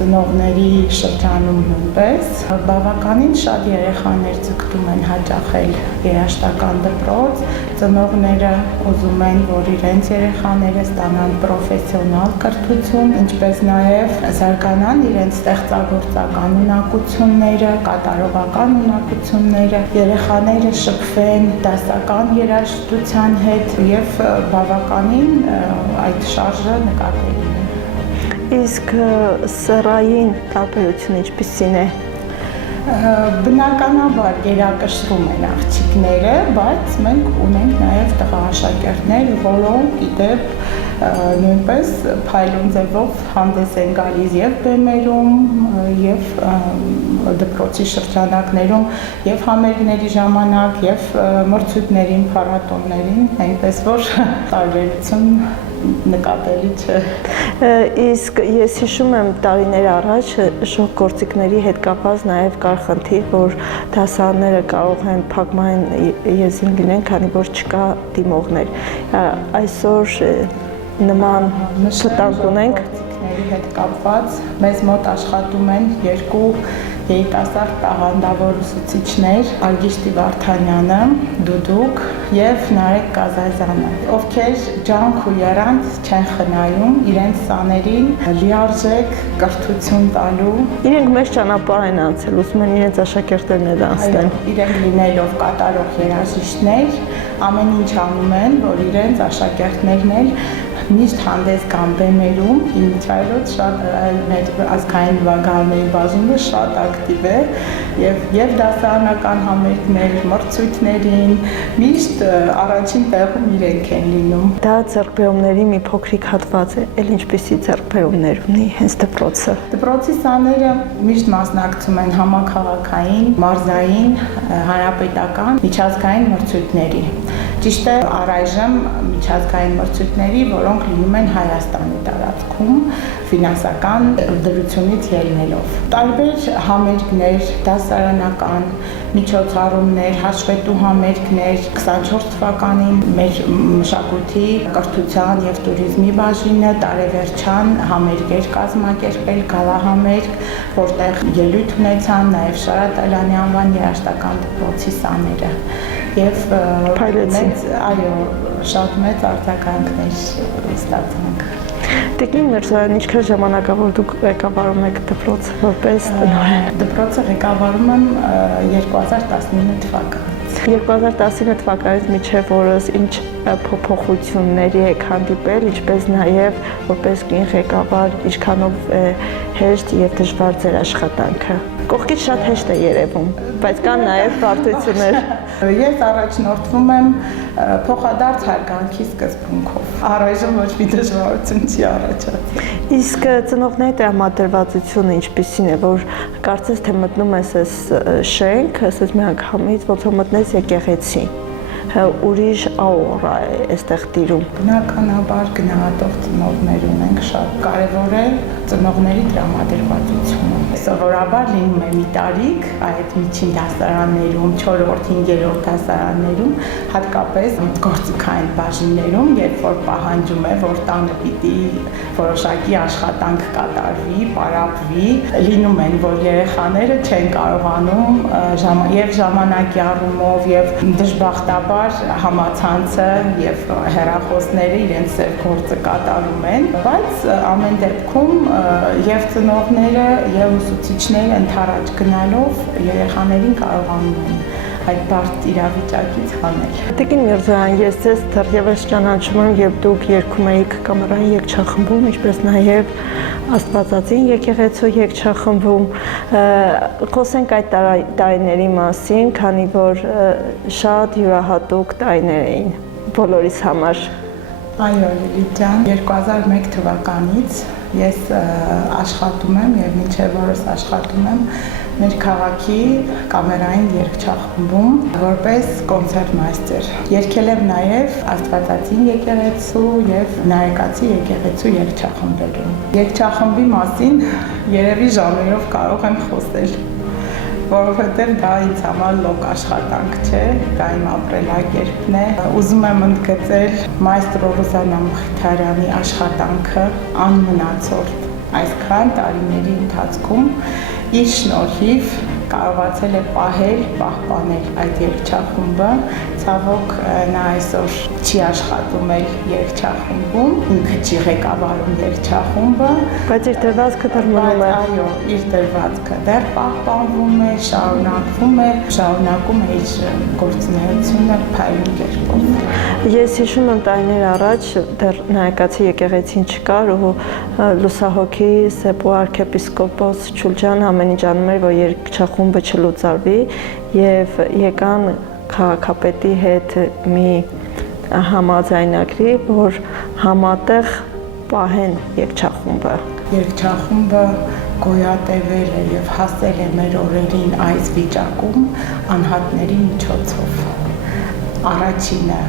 ծնողների շրջանում նույնպես բավականին շատ երեխաներ ձգտում են հաճախել երաժշտական դպրոց, ծնողները ուզում են, որ իրենց երեխաները ստանան պրոֆեսիոնալ կրթություն, ինչպես նաև զարգանան իրենց ստեղծագործական ունակությունները, կատարողական ունակությունները, երեխաները շփվեն դասական երաժշտության հետ եւ բավականին այդ շարժը նկատելի է։ Իսկ սեռային տարբերությունը ինչպիսին է։ Բնականաբար գերակշռում են աղջիկները, բայց մենք ունենք նաև տղա աշակերտներ, որոնք իդեպ նույնպես փայլուն ձևով հանդես են գալիս եւ բեմերում, եւ դպրոցի շրջանակներում, եւ համերգների ժամանակ, եւ մրցույթներին, փառատոներին, այնպես որ տարբերություն նկատելի չէ։ Իսկ ես հիշում եմ տարիներ առաջ շոկ գործիքների հետ կապված նաև կար խնդիր, որ դասարանները կարող են փակման եզին լինեն, քանի որ չկա դիմողներ։ Այսօր նման վտանգ ունենք։ Հետ կապված մեզ մոտ աշխատում են երկու երիտասարդ տաղանդավոր ուսուցիչներ, Արգիշտի Վարդանյանը, դուդուկ եւ Նարեկ Կազազյանը, ովքեր ջանք ու եռանց չեն խնայում իրենց սաներին լիարժեք կրթություն տալու։ Իրենք մեծ ճանապարհ են անցել, ուզում են իրենց աշակերտներն էլ անցնեն։ Իրենք լինելով կատարող երաժիշտներ, ամեն ինչ անում են, որ իրենց աշակերտներն էլ միշտ հանդես գան բեմերում, ինձ շատ մեր ազգային նվագարանների բաժինը շատ ակտիվ է եւ դասարանական համերգներ, մրցույթներին միշտ առաջին տեղում իրենք են լինում։ Դա ձեռքբերումների մի փոքրիկ հատված է, ել ինչպիսի ձեռքբերումներ ունի հենց դպրոցը։ Դպրոցի սաները միշտ մասնակցում են համաքաղաքային, մարզային, հանրապետական, միջազգային մրցույթների։ Ճիշտ է, առայժմ միջազգային մրցույթների, որոնք լինում են Հայաստանի տարածքում, ֆինանսական դրությունից ելնելով։ Տարբեր համերգներ, դասարանական միջոցառումներ, հաշվետու համերգներ, 24 թվականին մեր մշակույթի, կրթության եւ տուրիզմի բաժինը տարեվերջան համերգեր կազմակերպել, գալահամերգ, որտեղ ելույթ ունեցան նաեւ Շարատ Ալյանի անվան երաժշտական դպրոցի սաները։ Եվ շատ մեծ արձագանքներ ստացանք։ Տիկին Միրզոյան, ինչքան ժամանակավոր դուք ղեկավարում եք դպրոցը որպես տնօրեն։ Դպրոցը ղեկավարում եմ 2019 թվականից։ 2019 թվականից մինչև օրս ինչ փոփոխությունների եք հանդիպել, ինչպես նաև որպես կին ղեկավար, ինչքանով հեշտ եւ դժվար ձեր աշխատանքը։ Կողքից շատ հեշտ է երևում, բայց կան նաև բարդություններ։ Ես առաջնորդվում եմ փոխադարձ հարգանքի սկզբունքով։ Առայժմ ոչ մի դժվարություն չի առաջացել։ Իսկ ծնողների տրամադրվածությունը ինչպիսին է, որ կարծես թե մտնում ես այս շենք, ասես մի անգամից ոնց որ մտնես եկեղեցի։ Ուրիշ աուրա է այստեղ տիրում։ Բնականաբար գնահատող ծնողներ ունենք շատ։ Կարևոր է ծնողների տրամադրվածությունը։ Սովորաբար լինում է մի տարիք այդ միջին դասարաններում, 4-րդ, 5-րդ դասարաններում, հատկապես գործիքային բաժիններում, երբ որ պահանջում է, որ տանը պիտի որոշակի աշխատանք կատարվի, պարապվի, լինում են, որ երեխաները չեն կարողանում եւ ժամանակի առումով եւ դժբախտաբար համացանցը եւ հեռախոսները իրենց ծեր գործը կատարում են, բայց ամեն դեպքում եւ ծնողները եւ ուսուցիչները ընդառաջ գնալով երեխաներին կարողանում են այդ բարդ իրավիճակից հանել։ Տիկին Միրզոյան, ես ձեզ դեռևս ճանաչում եմ, երբ դուք երգում էիք կամերային երգչախմբում, ինչպես նաև Աստվածածին եկեղեցու երգչախմբում։ Խոսենք այդ տարիների մասին, քանի որ շատ յուրահատուկ տարիներ էին բոլորիս համար։ Այո, Լիլիթ ջան, 2001 թվականից ես աշխատում եմ եւ մինչեւ օրս աշխատում եմ մեր քաղաքի կամերային երգչախմբում որպես կոնցերտմայստեր։ Երգել եմ նաև Աստվածածին եկեղեցու եւ Նայեկացի եկեղեցու երգչախմբերում։ Երգչախմբի մասին երևի ժամերով կարող եմ խոսել, որովհետեւ դա ինձ համար լոկ աշխատանք չէ, դա իմ ապրելակերպն է։ Ուզում եմ ընդգծել մայստրո Ռուզաննա Մխիթարյանի աշխատանքը անմնացորդ այսքան տարիների ընթացքում իր շնորհիվ կարողացել է պահել, պահպանել այդ երգչախումբը։ Ցավոք նա այսօր չի աշխատում էլ երգչախումբում, ինքը չի ղեկավարում երգչախումբը, բայց իր դրվածքը դեռ մնում է։ Այո, իր դրվածքը դեռ պահպանվում է, շարունակում է իր գործունեությունը փայլուն կերպով։ Ես հիշում եմ տարիներ առաջ դեռ Նայեկացի եկեղեցին չկար ու լուսահոգի Սեպո arczepiskopos Չուլջան ամեն ինչ անում էր, որ երգչախումբը չլուծարվի եւ եկան քաղաքապետի հետ մի համաձայնագրի, որ համատեղ պահեն երգչախումբը։ Երգչախումբը գոյատևել է եւ հասել է մեր օրերին այս վիճակում անհատների միջոցով։ Առաջինը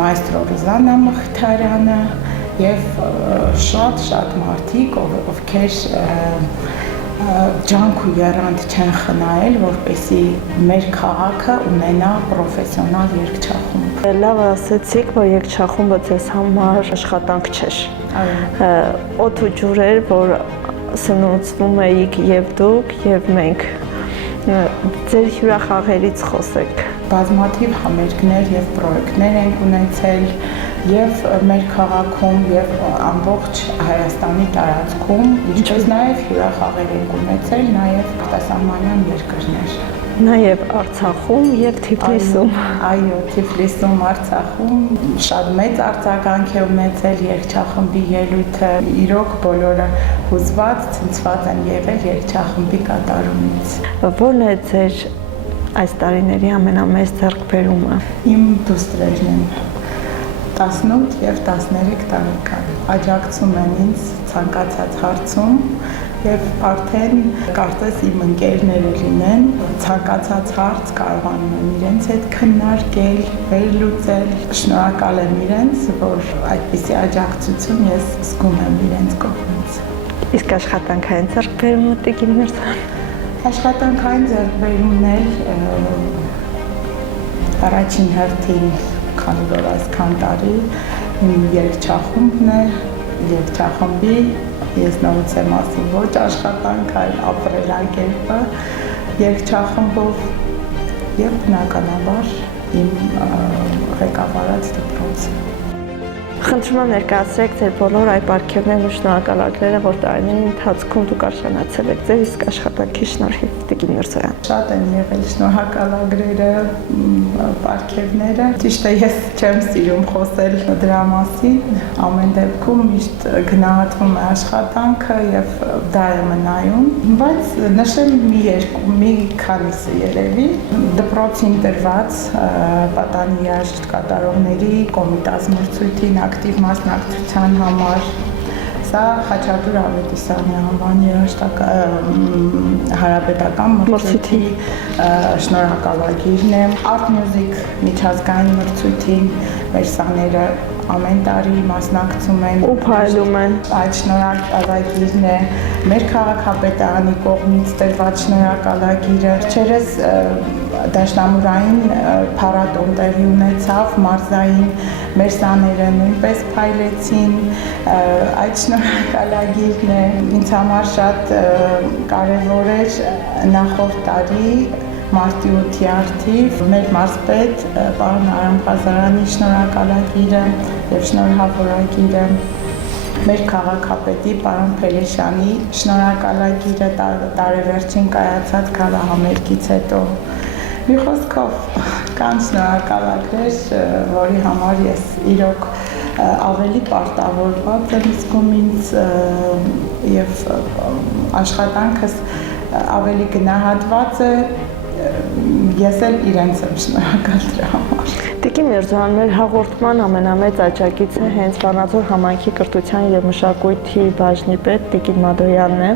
մայստրո Ռուզաննա Մխիթարյանը եւ շատ մարդիկ, ովքեր ջանք ու եռանդ չեն խնայել, որպեսզի մեր քաղաքը ունենա պրոֆեսիոնալ երգչախումբ։ Լավ ասեցիք, որ երգչախումբը ձեզ համար աշխատանք չէր։ Օդ ու ջուր էր, որ սնուցվում էիք եւ դուք եւ մենք։ Ձեր հյուրախաղերից խոսեք։ Բազմաթիվ համերգներ եւ պրոյեկտներ են ունեցել եւ մեր քաղաքում եւ ամբողջ Հայաստանի տարածքում, ինչպես նաեւ հյուրախաղեր են ունեցել նաեւ արտասահմանյան երկրներ։ Նաեւ Արցախում եւ Թիֆլիսում։ Այո, Թիֆլիսում, Արցախում շատ մեծ արձագանք է ունեցել երգչախմբի ելույթը։ Իրոք բոլորը հուզված, ցնցված են եղել երգչախմբի կատարումից։ Ո՞րն է ձեր այս տարիների ամենամեծ ձեռքբերումը։ Իմ դուստրերն են 18 եւ 13 տարեկան, աջակցում են ինձ ցանկացած հարցում եւ արդեն կարծես իմ ընկերները լինեն, ցանկացած հարց կարողանում եմ իրենց հետ քննարկել, վերլուծել։ Շնորհակալ եմ իրենց, որ այդպիսի աջակցություն ես զգում եմ իրենց կողմից։ Իսկ աշխատանքային ձեռքբերումը Տիկին Միրզոյան։ Աշխատանքային ձեռքբերումն էլ առաջին հերթին քանի որ այսքան տարի իմ երգչախումբն է, երգչախմբի ես նորից եմ ասում ոչ աշխատանք, այլ ապրելակերպը երգչախմբով եւ բնականաբար իմ ղեկավարած դպրոցը։ Խնդրում եմ ներկայացրեք ձեր բոլոր այդ պարգևներն ու շնորհակալագրերը, որ տարիների ընթացքում դուք արժանացել եք ձեր իսկ աշխատանքի շնորհիվ, Տիկին Միրզոյան։ Շատ են եղել շնորհակալագրերը, պարգևները։ Ճիշտ է, ես չեմ սիրում խոսել դրա մասին, ամեն դեպքում միշտ գնահատվում է աշխատանքը եւ դա է մնայուն, բայց նշեմ մի քանիսը երևի դպրոցին տրված պատանի երաժիշտ կատարողների կոմիտաս մրցույթին ակտիվ մասնակցության համար, սա Խաչատուր Ավետիսյանի անվան հարաբերական մրցույթի շնորհակալագիրն է, Art Music միջազգային մրցույթին մեր սաները ամեն տարի մասնակցում են ու փայլում են։ Այդ շնորհակալագիրն է մեր քաղաքապետարանի կողմից տրված շնորհակալագիրը։ Վերջերս դաշնամուրային փառատոն տեղի ունեցավ մարզային, մեր սաները նույնպես փայլեցին, այդ շնորհակալագիրն է ինձ համար շատ կարևոր էր նախորդ տարի մարտի 8-ի առթիվ մեր մարզպետ պարոն Արամ Ղազարյանի շնորհակալագիրը եւ շնորհավորագիրը մեր քաղաքապետի պարոն Փելեշյանի շնորհակալագիրը տարեվերջին կայացած գալահամերգից հետո մի խոսքով կան շնորհակալագրեր, որի համար ես իրոք ավելի պարտավորված եմ զգում ինձ եւ աշխատանքս ավելի գնահատված է ես էլ իրենց եմ շնորհակալ դրա համար։ Տիկին Միրզոյան, մեր հաղորդման ամենամեծ աջակիցը հենց Վանաձոր համայնքի կրթության եւ մշակույթի բաժնի պետ Տիկին Մադոյանն է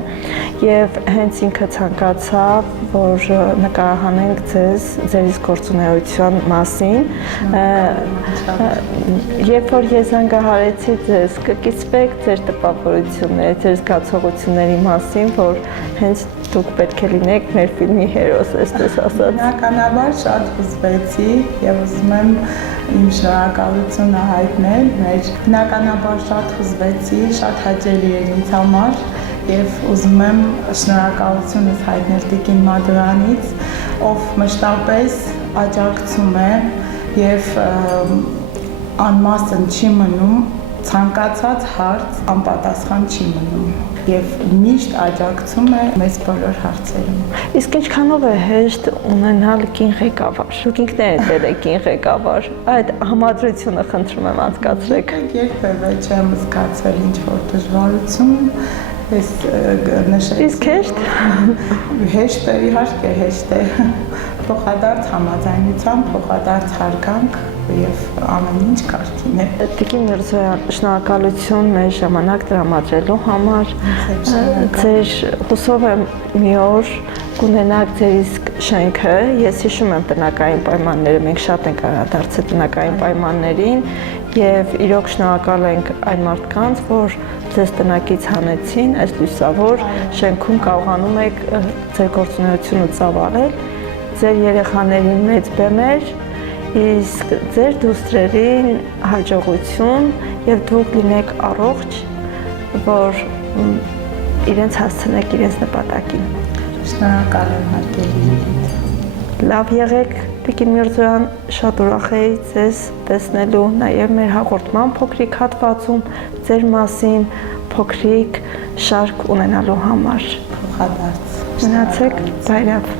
եւ հենց ինքը ցանկացավ, որ նկարահանենք ձեր իսկ գործունեության մասին։ Երբ որ ես զանգահարեցի ձեզ, կկիսվեք ձեր տպավորությունների, ձեր զգացողությունների մասին, որ հենց դուք պետք է լինեք մեր ֆիլմի հերոս, այսպես ասած։ Բնականաբար շատ հուզվեցի եւ ուզում եմ իմ շնորհակալությունը հայտնել մեր բնականաբար շատ հուզվեցի, շատ հաճելի էր ինձ համար եւ ուզում եմ շնորհակալությունս հայտնել Տիկին Մադոյանից, ով մշտապես աջակցում է եւ անմասն չի մնում, ցանկացած հարց անպատասխան չի մնում եւ միշտ աջակցում է մեզ բոլոր հարցերում։ Իսկ ինչքանով է հեշտ ունենալ կին ղեկավար։ Դուք ինքներդ եք կին ղեկավար։ Այդ համադրությունը խնդրում եմ անցկացրեք։ Երբևէ չեմ զգացել ինչ-որ դժվարություն, ես նշեցի։ Իսկ հեշտ։ Հեշտ է, իհարկե հեշտ է։ Փոխադարձ համաձայնությամբ, փոխադարձ հարգանք եւ ամեն ինչ կարգին է։ Տիկին Միրզոյան, շնորհակալություն մեր ժամանակ տրամադրելու համար։ Ձեր հուսով եմ մի օր կունենաք ձեր իսկ շենքը։ Ես հիշում եմ տնական պայմանները, մենք շատ ենք անդրադարձել տնական պայմաններին եւ իրոք շնորհակալ ենք այն մարդկանց, որ ձեզ տնակից հանեցին, այս լուսավոր շենքում կարողանում եք ձեր գործունեությունը ծավալել, ձեր երեխաներին մեծ բեմեր, իսկ ձեր դուստրերին հաջողություն եւ դուք լինեք առողջ, որ իրենց հասցնեք իրենց նպատակին։ Շնորհակալ եմ հարգելի։ Լավ եղեք, Տիկին Միրզոյան, շատ ուրախ էի ձեզ տեսնելու, նաեւ մեր հաղորդման փոքրիկ հատվածում ձեր մասին փոքրիկ շարք ունենալու համար։ Փոխադարձ։ Մնացեք բարև։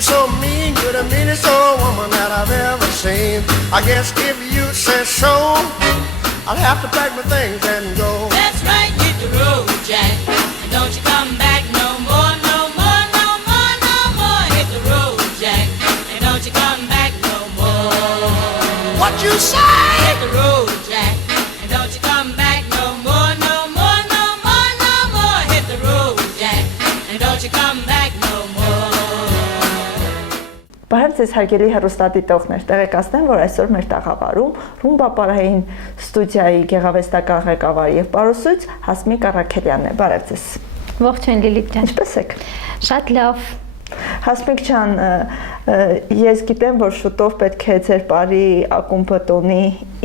you're so mean, you're the meanest old woman that I've ever seen. I guess if you say so, I'll have to pack my things and go. That's right, hit the road, Jack. And don't you come back no more, no more, no more, no more. Hit the road, Jack. And don't you come back no more. What you say? Hit the road, Jack. And don't you come back no more, no more, no more, no more. Hit the road, Jack. And don't you come back no more. Բարև ձեզ հարգելի հեռուստադիտողներ, տեղեկացնեմ, որ այսօր մեր տաղավարում Ռումբա պարային ստուդիայի գեղարվեստական ղեկավար եւ պարուսույց Հասմիկ Առաքելյանն է։ Բարև ձեզ։ Ողջույն Լիլիթ ջան։ Ինչպե՞ս եք։ Շատ լավ։ Հասմիկ ջան, ես գիտեմ, որ շուտով պետք է ձեր բարի ակումբը տոնի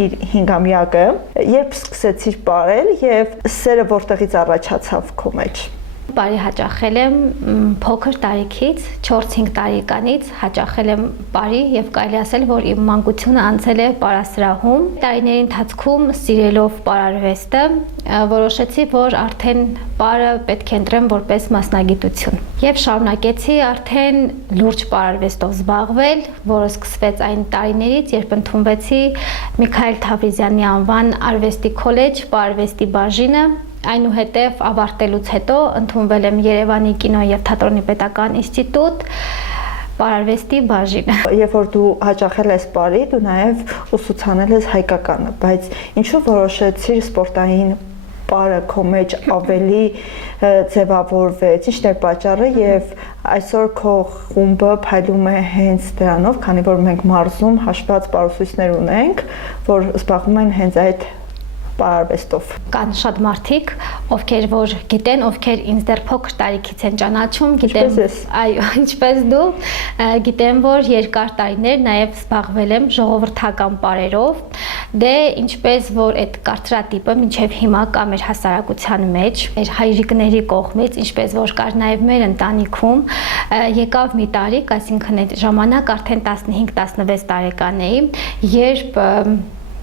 իր 5-ամյակը։ Երբ սկսեցիր պարել եւ սերը որտեղից առաջացավ քո մեջ։ Բարի հաճախել եմ փոքր տարիքից, 4-5 տարեկանից հաճախել եմ բարի եւ կարելի ասել, որ իմ մանկությունը անցել է պարասրահում։ Տարիների ընթացքում սիրելով պարարվեստը, որոշեցի, որ արդեն պարը պետք է ընտրեմ որպես մասնագիտություն։ Եվ շարունակեցի արդեն լուրջ պարարվեստով զբաղվել, որը սկսվեց այն տարիներից, երբ ընդունվեցի Միքայել Թավրիզյանի անվան արվեստի քոլեջ պարարվեստի բաժինը։ Այնուհետև ավարտելուց հետո ընդունվել եմ Երևանի կինո եւ թատրոնի պետական ինստիտուտ պարարվեստի բաժին։ Երբ որ դու հաճախել ես պարի, դու նաեւ ուսուցանել ես հայկականը, բայց ինչու որոշեցիր սպորտային պարը քո մեջ ավելի ձևավորվեց, ի՞նչն էր պատճառը եւ այսօր քո խումբը փայլում է հենց դրանով, քանի որ մենք մարզում հաշված պարուսույցներ ունենք, որ զբաղվում են հենց այդ պարարվեստով։ Կան շատ մարդիկ, ովքեր որ գիտեն, ովքեր ինձ դեռ փոքր տարիքից են ճանաչում, գիտեմ, այո, ինչպես դու, գիտեմ, որ երկար տարիներ նաև զբաղվել եմ ժողովրդական պարերով, դե ինչպես որ այդ կարծրատիպը մինչև հիմա կա մեր հասարակության մեջ, մեր հայրիկների կողմից, ինչպես որ կար նաև մեր ընտանիքում, եկավ մի տարիք, այսինքն այդ ժամանակ արդեն 15-16 տարեկան էի, երբ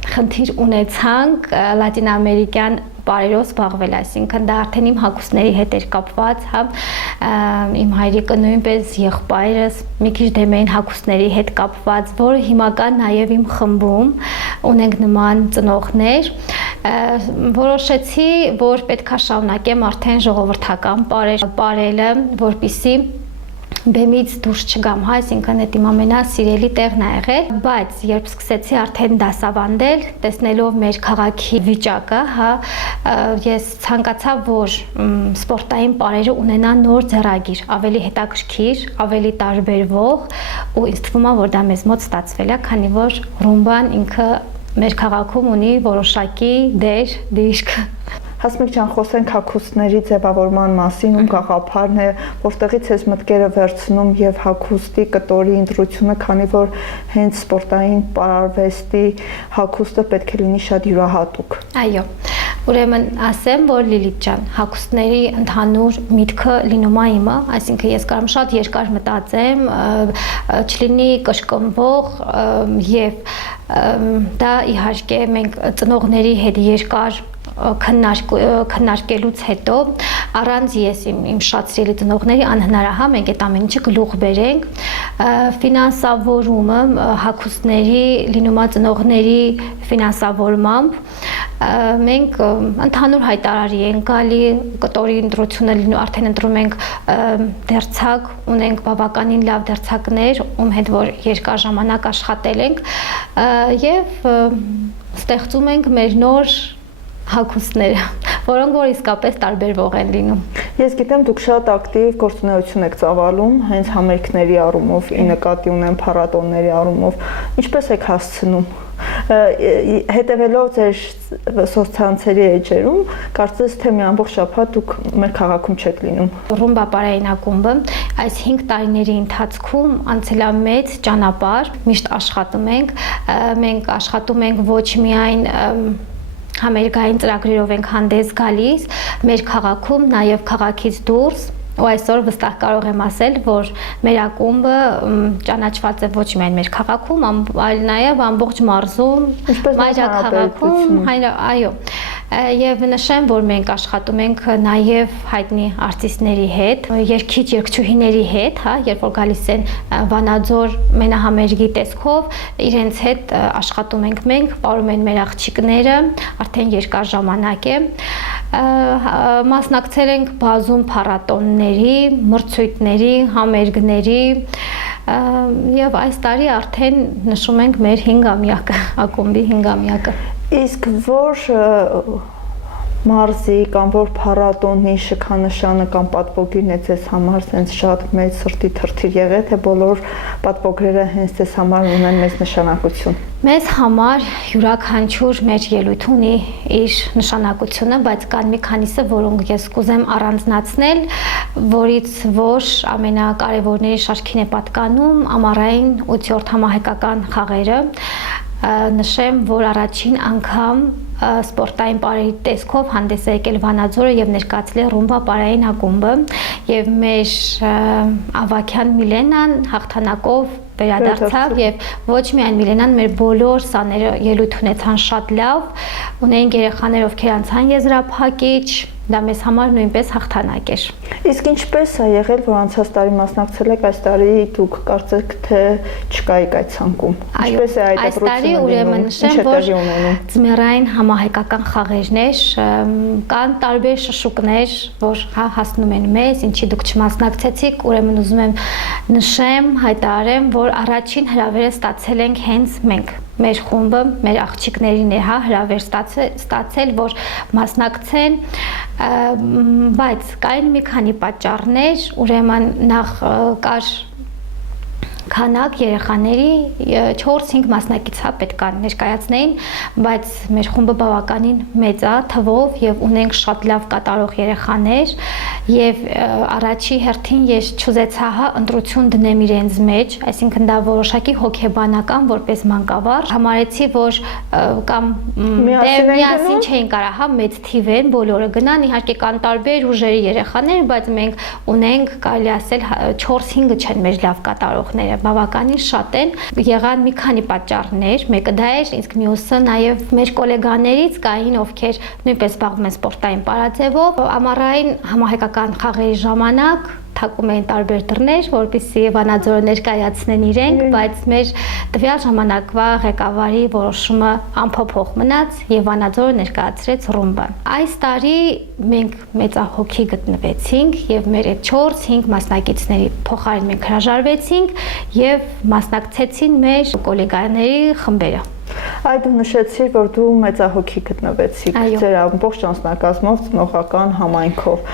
խնդիր ունեցանք լատինամերիկյան պարերով զբաղվել, այսինքն դա արդեն իմ հագուստների հետ էր կապված, հա, իմ հայրիկը նույնպես եղբայրս մի քիչ դեմ էին հագուստների հետ կապված, որը հիմա կա նաև իմ խմբում, ունենք նման ծնողներ, որոշեցի, որ պետքա շարունակեմ արդեն ժողովրդական պարելը, որպեսզի բեմից դուրս չգամ, հա, այսինքն այդ իմ ամենասիրելի տեղն է եղել, բայց երբ սկսեցի արդեն դասավանդել, տեսնելով մեր քաղաքի վիճակը, հա, ես ցանկացա, որ սպորտային պարերը ունենան նոր ձեռագիր, ավելի հետաքրքիր, ավելի տարբերվող, ու ինձ թվում է, որ դա մեզ մոտ ստացվել է, քանի որ ռումբան ինքը մեր քաղաքում ունի որոշակի դեր, դիրք։ Հասմիկ ջան, խոսենք հագուստների ձևավորման մասին, ում գաղափարն է, որտեղից ես մտքերը վերցնում եւ հագուստի կտորի ընտրությունը, քանի որ հենց սպորտային պարարվեստի հագուստը պետք է լինի շատ յուրահատուկ։ Այո։ Ուրեմն ասեմ, որ Լիլիթ ջան, հագուստների ընդհանուր միտքը լինում է իմը, այսինքն ես կարամ շատ երկար մտածեմ, չլինի կշկնվող եւ դա իհարկե մենք ծնողների հետ երկար քննարկելուց հետո առանց ես իմ շատ սիրելի ծնողների անհնար է, մենք այդ ամեն ինչը գլուխ բերենք, ֆինանսավորումը հագուստների լինում է ծնողների ֆինանսավորմամբ, մենք ընդհանուր հայտարարի ենք գալի, կտորի ընտրությունը արդեն ընտրում ենք դերձակ, ունենք բավականին լավ դերձակներ, ում հետ որ երկար ժամանակ աշխատել ենք եւ ստեղծում ենք մեր նոր հագուստները, որոնք որ իսկապես տարբերվող են լինում։ Ես գիտեմ, դուք շատ ակտիվ գործունեություն եք ծավալում, հենց համերգների առումով, ի նկատի ունեմ փառատոների առումով։ Ինչպես եք հասցնում։ Հետևելով ձեր սոցցանցերի էջերում, կարծես թե մի ամբողջ շաբաթ դուք մեր քաղաքում չեք լինում։ Ռումբա պարային ակումբը այս 5 տարիների ընթացքում անցել է մեծ ճանապարհ, միշտ աշխատում ենք, մենք աշխատում ենք ոչ միայն համերգային ծրագրերով ենք հանդես գալիս մեր քաղաքում, նաև քաղաքից դուրս, ու այսօր վստահ կարող եմ ասել, որ մեր ակումբը ճանաչված է ոչ միայն մեր քաղաքում, այլ նաև ամբողջ մարզում, մայրաքաղաքում, այո, Եվ նշեմ, որ մենք աշխատում ենք նաև հայտնի արտիստների հետ, երգիչ երգչուհիների հետ, հա, երբ որ գալիս են Վանաձոր մենահամերգի տեսքով, իրենց հետ աշխատում ենք մենք, պարում են մեր աղջիկները, արդեն երկար ժամանակ է։ Մասնակցել ենք բազում փառատոնների, մրցույթների, համերգների եւ այս տարի արդեն նշում ենք մեր 5-ամյակը, ակումբի 5-ամյակը։ Իսկ որ մարզի կամ որ փառատոնի շքանշանը կամ պատվոգիրն է ձեզ համար sense շատ մեծ սրտի թրթիր եղել, թե բոլոր պատվոգրերը հենց ձեզ համար ունեն մեծ նշանակություն։ Մեզ համար յուրաքանչյուր մեր ելույթ ունի իր նշանակությունը, բայց կան մի քանիսը, որոնք ես կուզեմ առանձնացնել, որից որ ամենակարևորների շարքին է պատկանում ամառային 8-րդ համահայկական խաղերը։ Նշեմ, որ առաջին անգամ սպորտային պարերի տեսքով հանդես է եկել Վանաձորը եւ ներկայացել ռումբա պարային ակումբը եւ մեր Ավակյան Միլենան հաղթանակով վերադարձավ եւ ոչ միայն Միլենան, մեր բոլոր սաները ելույթ ունեցան շատ լավ, ունեին երեխաներ, ովքեր անցան եզրափակիչ, դա մեզ համար նույնպես հաղթանակ էր։ Իսկ ինչպես է եղել, որ անցած տարի մասնակցել եք, այս տարի դուք կարծեք թե չկայիք այդ ցանկում։ Ինչպես է այդ այս տարի ուրեմն նշեմ, որ ձմեռային համահայկական խաղերներ կան տարբեր շշուկներ, որ հասնում են մեզ, ինչի դուք չմասնակցեցիք, ուրեմն ուզում եմ նշեմ, հայտարարեմ, որ առաջին հրավերը ստացել ենք հենց մենք։ Մեր խումբը, մեր աղջիկներին է հրավեր ստացել, որ մասնակցեն, բայց կային մի քանի պատճառներ, ուրեմն նախ կար քանակ երեխաների 4-5 մասնակից պետք է ներկայացնեին, բայց մեր խումբը բավականին մեծ է թվով եւ ունենք շատ լավ կատարող երեխաներ եւ առաջի հերթին ես չուզեցա ընտրություն դնեմ իրենց մեջ, այսինքն դա որոշակի հոգեբանական որպես մանկավար համարեցի, որ կամ միասին չէին կարա մեծ թիվ են բոլորը գնան, իհարկե կան տարբեր ուժերի երեխաներ, բայց մենք ունենք կարելի ասել 4-5 չեն մեր լավ կատարողները, բավականին շատ են, եղան մի քանի պատճառներ, մեկը դա էր, իսկ մյուսը նաև մեր գոլեգաներից կային, ովքեր նույնպես զբաղվում են սպորտային պարաձևով, ամառային համահայկական խաղերի ժամանակ թակում էին տարբեր դռներ, որպեսզի Վանաձորը ներկայացնեն իրենք, բայց մեր տվյալ ժամանակվա ղեկավարի որոշումը անփոփոխ մնաց եւ Վանաձորը ներկայացրեց ռումբը։ Այս տարի մենք մեծահոգի գտնվեցինք եւ մեր այդ 4-5 մասնակիցների փոխարեն մենք հրաժարվեցինք եւ մասնակցեցին մեր գոլեգաների խմբերը։ Այդ ու նշեցիր, որ դու մեծահոգի գտնվեցիք ձեր ամբողջ անձնակազմով ծնողական համայնքով։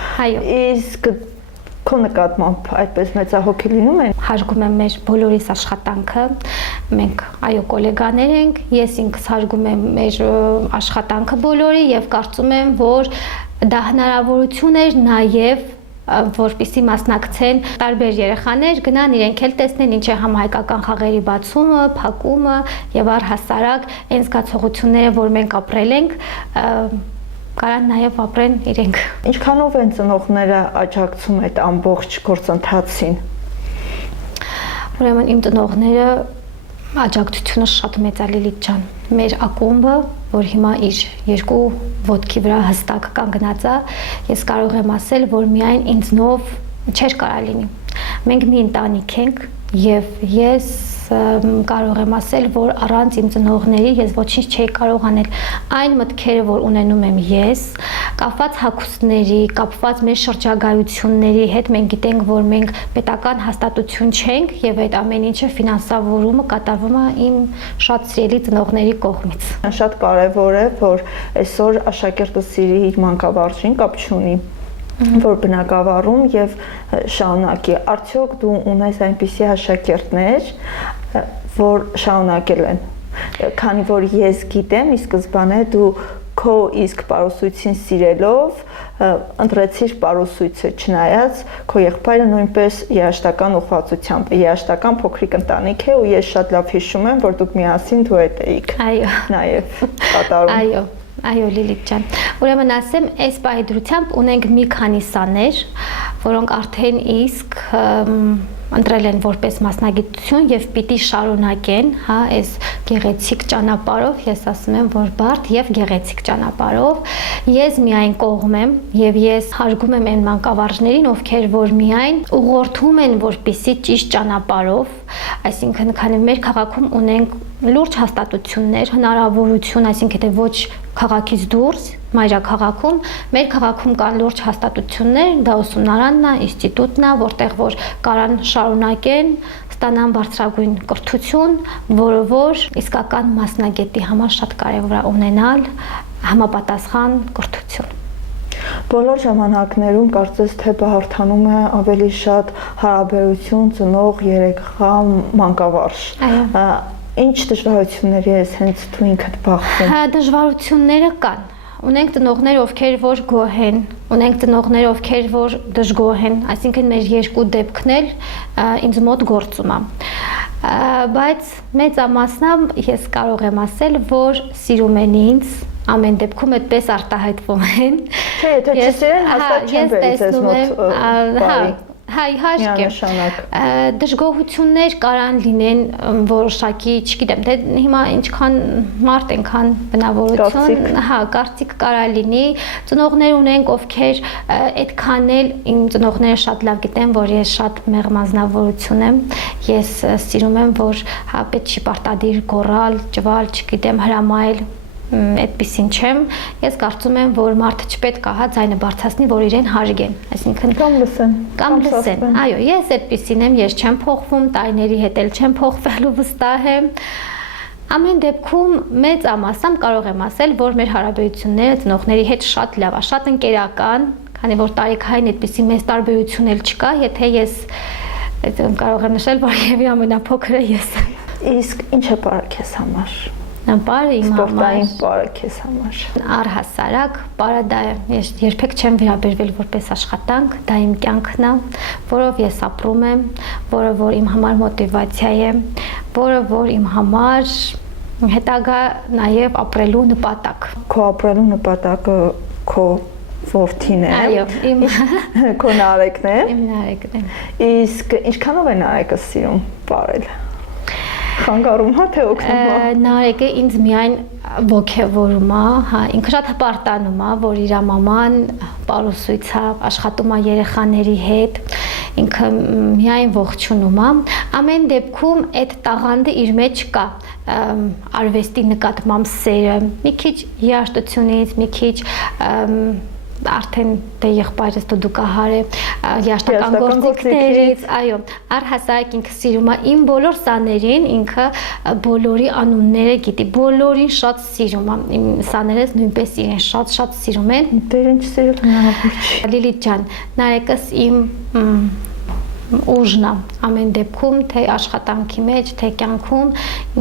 Իսկ քո նկատմամբ այդպես մեծահոգի լինում են։ Հարգում եմ մեր բոլորիս աշխատանքը, մենք այո գոլեգաներ ենք, ես ինքս հարգում եմ մեր աշխատանքը բոլորի եւ կարծում եմ, որ դա հնարավորություն էր նաեւ որպեսզի մասնակցեն տարբեր երեխաներ, գնան իրենք էլ տեսնեն ինչ է համահայկական խաղերի բացումը, փակումը եւ առհասարակ այն զգացողությունները, որ մենք ապրել ենք, կարան նաև ապրեն իրենք։ Ինչքանով են ծնողները աջակցում այդ ամբողջ գործընթացին։ Ուրեմն իմ ծնողները աջակցությունը շատ մեծ է Լիլիթ ջան։ Մեր ակումբը, որ հիմա իր երկու ոտքի վրա հստակ կանգնած է, ես կարող եմ ասել, որ միայն ինձնով չէր կարա լինի։ Մենք մի ընտանիք ենք եւ ես կարող եմ ասել, որ առանց իմ ծնողների ես ոչինչ չէի կարող անել։ Այն մտքերը, որ ունենում եմ ես, կապված հագուստների, կապված մեր շրջագայությունների հետ, մենք գիտենք, որ մենք պետական հաստատություն չենք եւ այդ ամեն ինչը ֆինանսավորումը կատարվում է իմ շատ սիրելի ծնողների կողմից։ Շատ կարեւոր է, որ այսօր աշակերտը սիրի իր մանկավարժին, կապ չունի որ բնակավարում եւ շարունակի։ Արդյոք դու ունես այնպիսի աշակերտներ, որ շարունակել են, քանի որ ես գիտեմ, ի սկզբանե դու քո իսկ պարուսույցին սիրելով ընտրեցիր պարուսույցը, չնայած քո եղբայրը նույնպես երաշտական ուղղվածությամբ, երաշտական փոքրիկ ընտանիք է ու ես շատ լավ հիշում եմ, որ դուք միասին դու հետ էիք։ Այո։ Նաեւ կատարում։ Այո։ Այո Լիլիթ ջան, ուրեմն ասեմ, այս պահի դրությամբ ունենք մի քանի սաներ, որոնք արդեն իսկ ընտրել են որպես մասնագիտություն եւ պիտի շարունակեն, հա, այս գեղեցիկ ճանապարհով, ես ասում եմ, որ բարդ եւ գեղեցիկ ճանապարհով, ես միայն կողմ եմ եւ ես հարգում եմ այն մանկավարժներին, ովքեր որ միայն ուղղորդում են, որպիսի ճիշտ ճանապարհով, այսինքն քանի մեր քաղաքում ունենք լուրջ հաստատություններ, հնարավորություն, այսինքն թե ոչ քաղաքից դուրս, մայրաքաղաքում, մեր քաղաքում կան լուրջ հաստատություններ, դա ուսումնարանն է, ինստիտուտն է, որտեղ որ կարան շարունակեն, ստանան բարձրագույն կրթություն, որը որ իսկական մասնագետի համար շատ կարևոր է ունենալ համապատասխան կրթություն։ Բոլոր ժամանակներում կարծես թե բարթանում է ավելի շատ հարաբերություն ծնող երեխա մանկավարժ։ Ինչ դժվարությունների ես հենց դու ինքդ բախվում։ Դժվարությունները կան։ Ունենք ծնողներ, ովքեր որ գոհ են, ունենք ծնողներ, ովքեր որ դժգոհ են, այսինքն մեր երկու դեպքն էլ ինձ մոտ գործում է։ Բայց մեծամասնամբ ես կարող եմ ասել, որ սիրում են ինձ, ամեն դեպքում այդպես արտահայտվում են։ Չէ, եթե չսիրեն, հաստատ չեն բերից ես մոտ բարի։ Հա, իհարկե։ Դժգոհություններ կարան լինեն որոշակի, չգիտեմ, թե հիմա ինչքան մարդ այնքան բնավորություն, հա, կարծիք կարա լինի։ Ծնողներ ունենք, ովքեր այդքան էլ իմ ծնողները շատ լավ գիտեն, որ ես շատ մեղմազնավորություն եմ։ Ես սիրում եմ, որ հա պետք չի պարտադիր գոռալ, ճվալ, չգիտեմ, հրամայել այդպեսին չեմ, ես կարծում եմ, որ մարդը չպետք է հա ձայնը բարձրացնի, որ իրեն հարգեն, այսինքն կամ լսեն, այո, ես այդպեսին եմ, ես չեմ փոխվում, տարիների հետ էլ չեմ փոխվելու վստահ եմ։ Ամեն դեպքում մեծամասամբ կարող եմ ասել, որ մեր հարաբերությունները ծնողների հետ շատ լավ է, շատ ընկերական, քանի որ տարիքային այդպեսի մեծ տարբերություն էլ չկա, եթե ես կարող եմ նշել, որ եւի ամենափոքրը ես եմ։ Իսկ ինչ է բարը քեզ համար։ Բարը իմ համար, սպորտային բարը քեզ համար։ Առհասարակ, բարը դա է, ես երբեք չեմ վերաբերվել որպես աշխատանք, դա իմ կյանքն է, որով ես ապրում եմ, որը որ իմ համար մոտիվացիա է, որը որ իմ համար հետագա նաև ապրելու նպատակ։ Քո ապրելու նպատակը քո որդին է։ Այո, իմ քո Նարեկն է։ Իմ Նարեկն է։ Իսկ ինչքանով է Նարեկը սիրում ապրել։ Խանգարում հա թե օգնում է։ Նարեկը ինձ միայն ոգևորում է, հա, ինքը շատ հպարտանում է, որ իր մաման պարուսույց է, աշխատում է երեխաների հետ, ինքը միայն ողջունում է։ Ամեն դեպքում այդ տաղանդը իր մեջ կա, արվեստի նկատմամբ սերը, մի քիչ երաժշտությունից, մի քիչ արդեն դե եղբայրս դուդուկահար է, երաժշտական գործիքներից, այո, առհասարակ ինքը սիրում է իմ բոլոր սաներին, ինքը բոլորի անունները գիտի, բոլորին շատ սիրում է, իմ սաներս նույնպես իրեն շատ սիրում են։ Դեր ինչ սիրել հնարավոր չի։ Լիլիթ ջան, Նարեկս իմ ուժն է, ամեն դեպքում, թե աշխատանքի մեջ, թե կյանքում,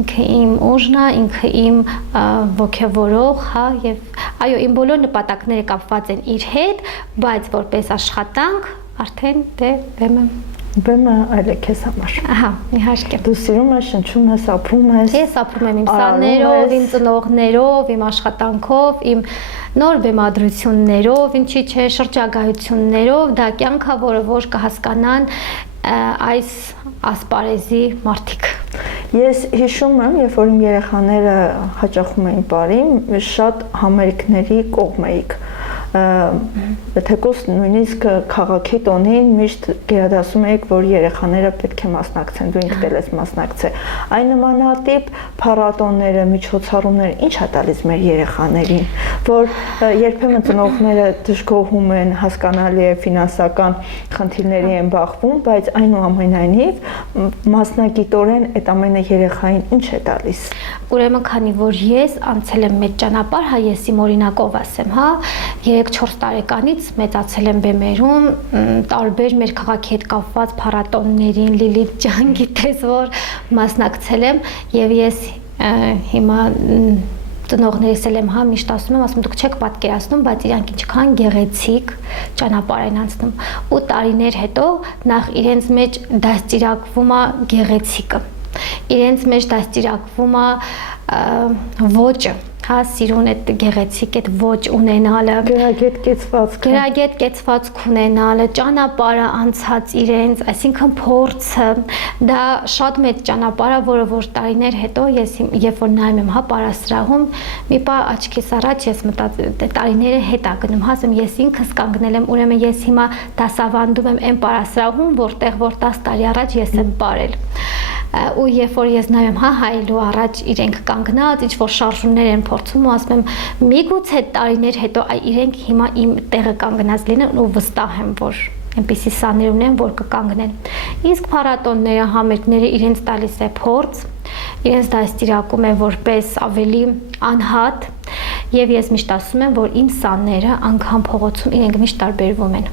ինքը իմ ուժն է, ինքը իմ ոգևորող, հա, եւ այո, իմ բոլոր նպատակները կապված են իր հետ, բայց որպես աշխատանք, արդեն դե բեմը այլ է քեզ համար։ Ահա, իհարկե։ Դու սիրում ես, շնչում ես, ապրում ես։ Ես ապրում եմ իմ սաներով, իմ ծնողներով, իմ աշխատանքով, իմ նոր բեմադրություններով, ինչի՞ չէ, շրջագայություններով, դա կյանք է, որը որ կհասկանան այս ասպարեզի մարդիկ։ Ես հիշում եմ, երբ որ իմ երեխաները հաճախում էին բարին, շատ համերգների կողմ էիք։ Թեկուզ նույնիսկ քաղաքի տոնին միշտ գերադասում եք, որ երեխաները պետք է մասնակցեն, դու ինքդ ես մասնակցել։ Այն նմանատիպ փառատոները, միջոցառումները ինչ է տալիս մեր երեխաներին, որ երբեմն ծնողները դժգոհում են, հասկանալի է ֆինանսական խնդիրների են բախվում, բայց այնուամենայնիվ մասնագիտորեն այդ ամենը երեխային ինչ է տալիս։ Ուրեմն քանի որ ես անցել եմ մեծ ճանապարհ, հա ես իմ օրինակով ասեմ, հա 3-4 տարեկանից մեծացել եմ բեմերում, տարբեր մեր քաղաքի հետ կապված փառատոններին, Լիլիթ ջան գիտես որ մասնակցել եմ եւ ես հիմա ծնողներիս էլ եմ հա միշտ ասում եմ, դուք չեք պատկերացնում, բայց իրանք ինչքան գեղեցիկ ճանապարհ են անցնում։ 8 տարիներ հետո նախ իրենց մեջ դաստիարակվում է գեղեցիկը, իրենց մեջ դաստիարակվում է ոճը, հա սիրուն այդ գեղեցիկ այդ ոչ ունենալը, գրագետ կեցվածք ունենալը, ճանապարհը անցած իրենց, այսինքն փորձը, դա շատ մեծ ճանապարհ է, որը որ տարիներ հետո ես երբ որ նայում եմ հա պարասրահում, մի պահ աչքիս առաջ ես տարիները հետ է գնում, հասեմ ես ինքս կանգնել եմ, ուրեմն ես հիմա դասավանդում եմ այն պարասրահում, որտեղ որ 10 տարի առաջ ես եմ ապրել։ Ու երբ որ ես նայում հա հայելու առաջ իրենք կանգնած ինչ որ շարժումներ են փորձում ու ասում եմ միգուցե տարիներ հետո իրենք հիմա իմ տեղը կանգնած լինեն ու վստահ եմ որ այնպիսի սաներ ունեն որ կկանգնեն իսկ փառատոնները համերգները իրենց տալիս է փորձ իրենց դաստիարակում է որպես ավելի անհատ եւ ես միշտ ասում եմ որ իմ սաները անգամ փողոցում իրենք միշտ տարբերվում են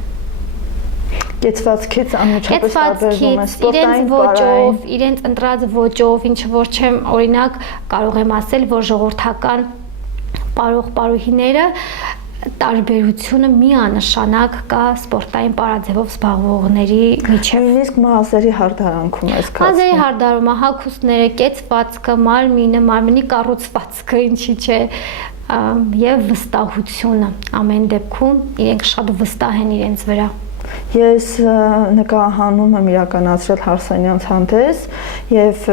Կեցվածքից անմիջապես տարբերվում է սպորտային ոճով, իրենց ընտրած ոճով, ինչ որ չեմ օրինակ կարող եմ ասել, որ ժողովրդական պարող-պարուհիները տարբերությունը միանշանակ կա սպորտային պարաձևով զբաղվողների միջև։ Նույնիսկ մազերի հարդարանքում է զգացվում։ Մազերի հարդարումը, հագուստները, կեցվածքը, մարմինը, մարմնի կառուցվածքը, ինչի՞ չէ, եւ վստահությունը ամեն դեպքում իրենք շատ վստահ են իրենց վրա։ Ես նկարահանում եմ իրականացրել Հարսանյան ցանցես եւ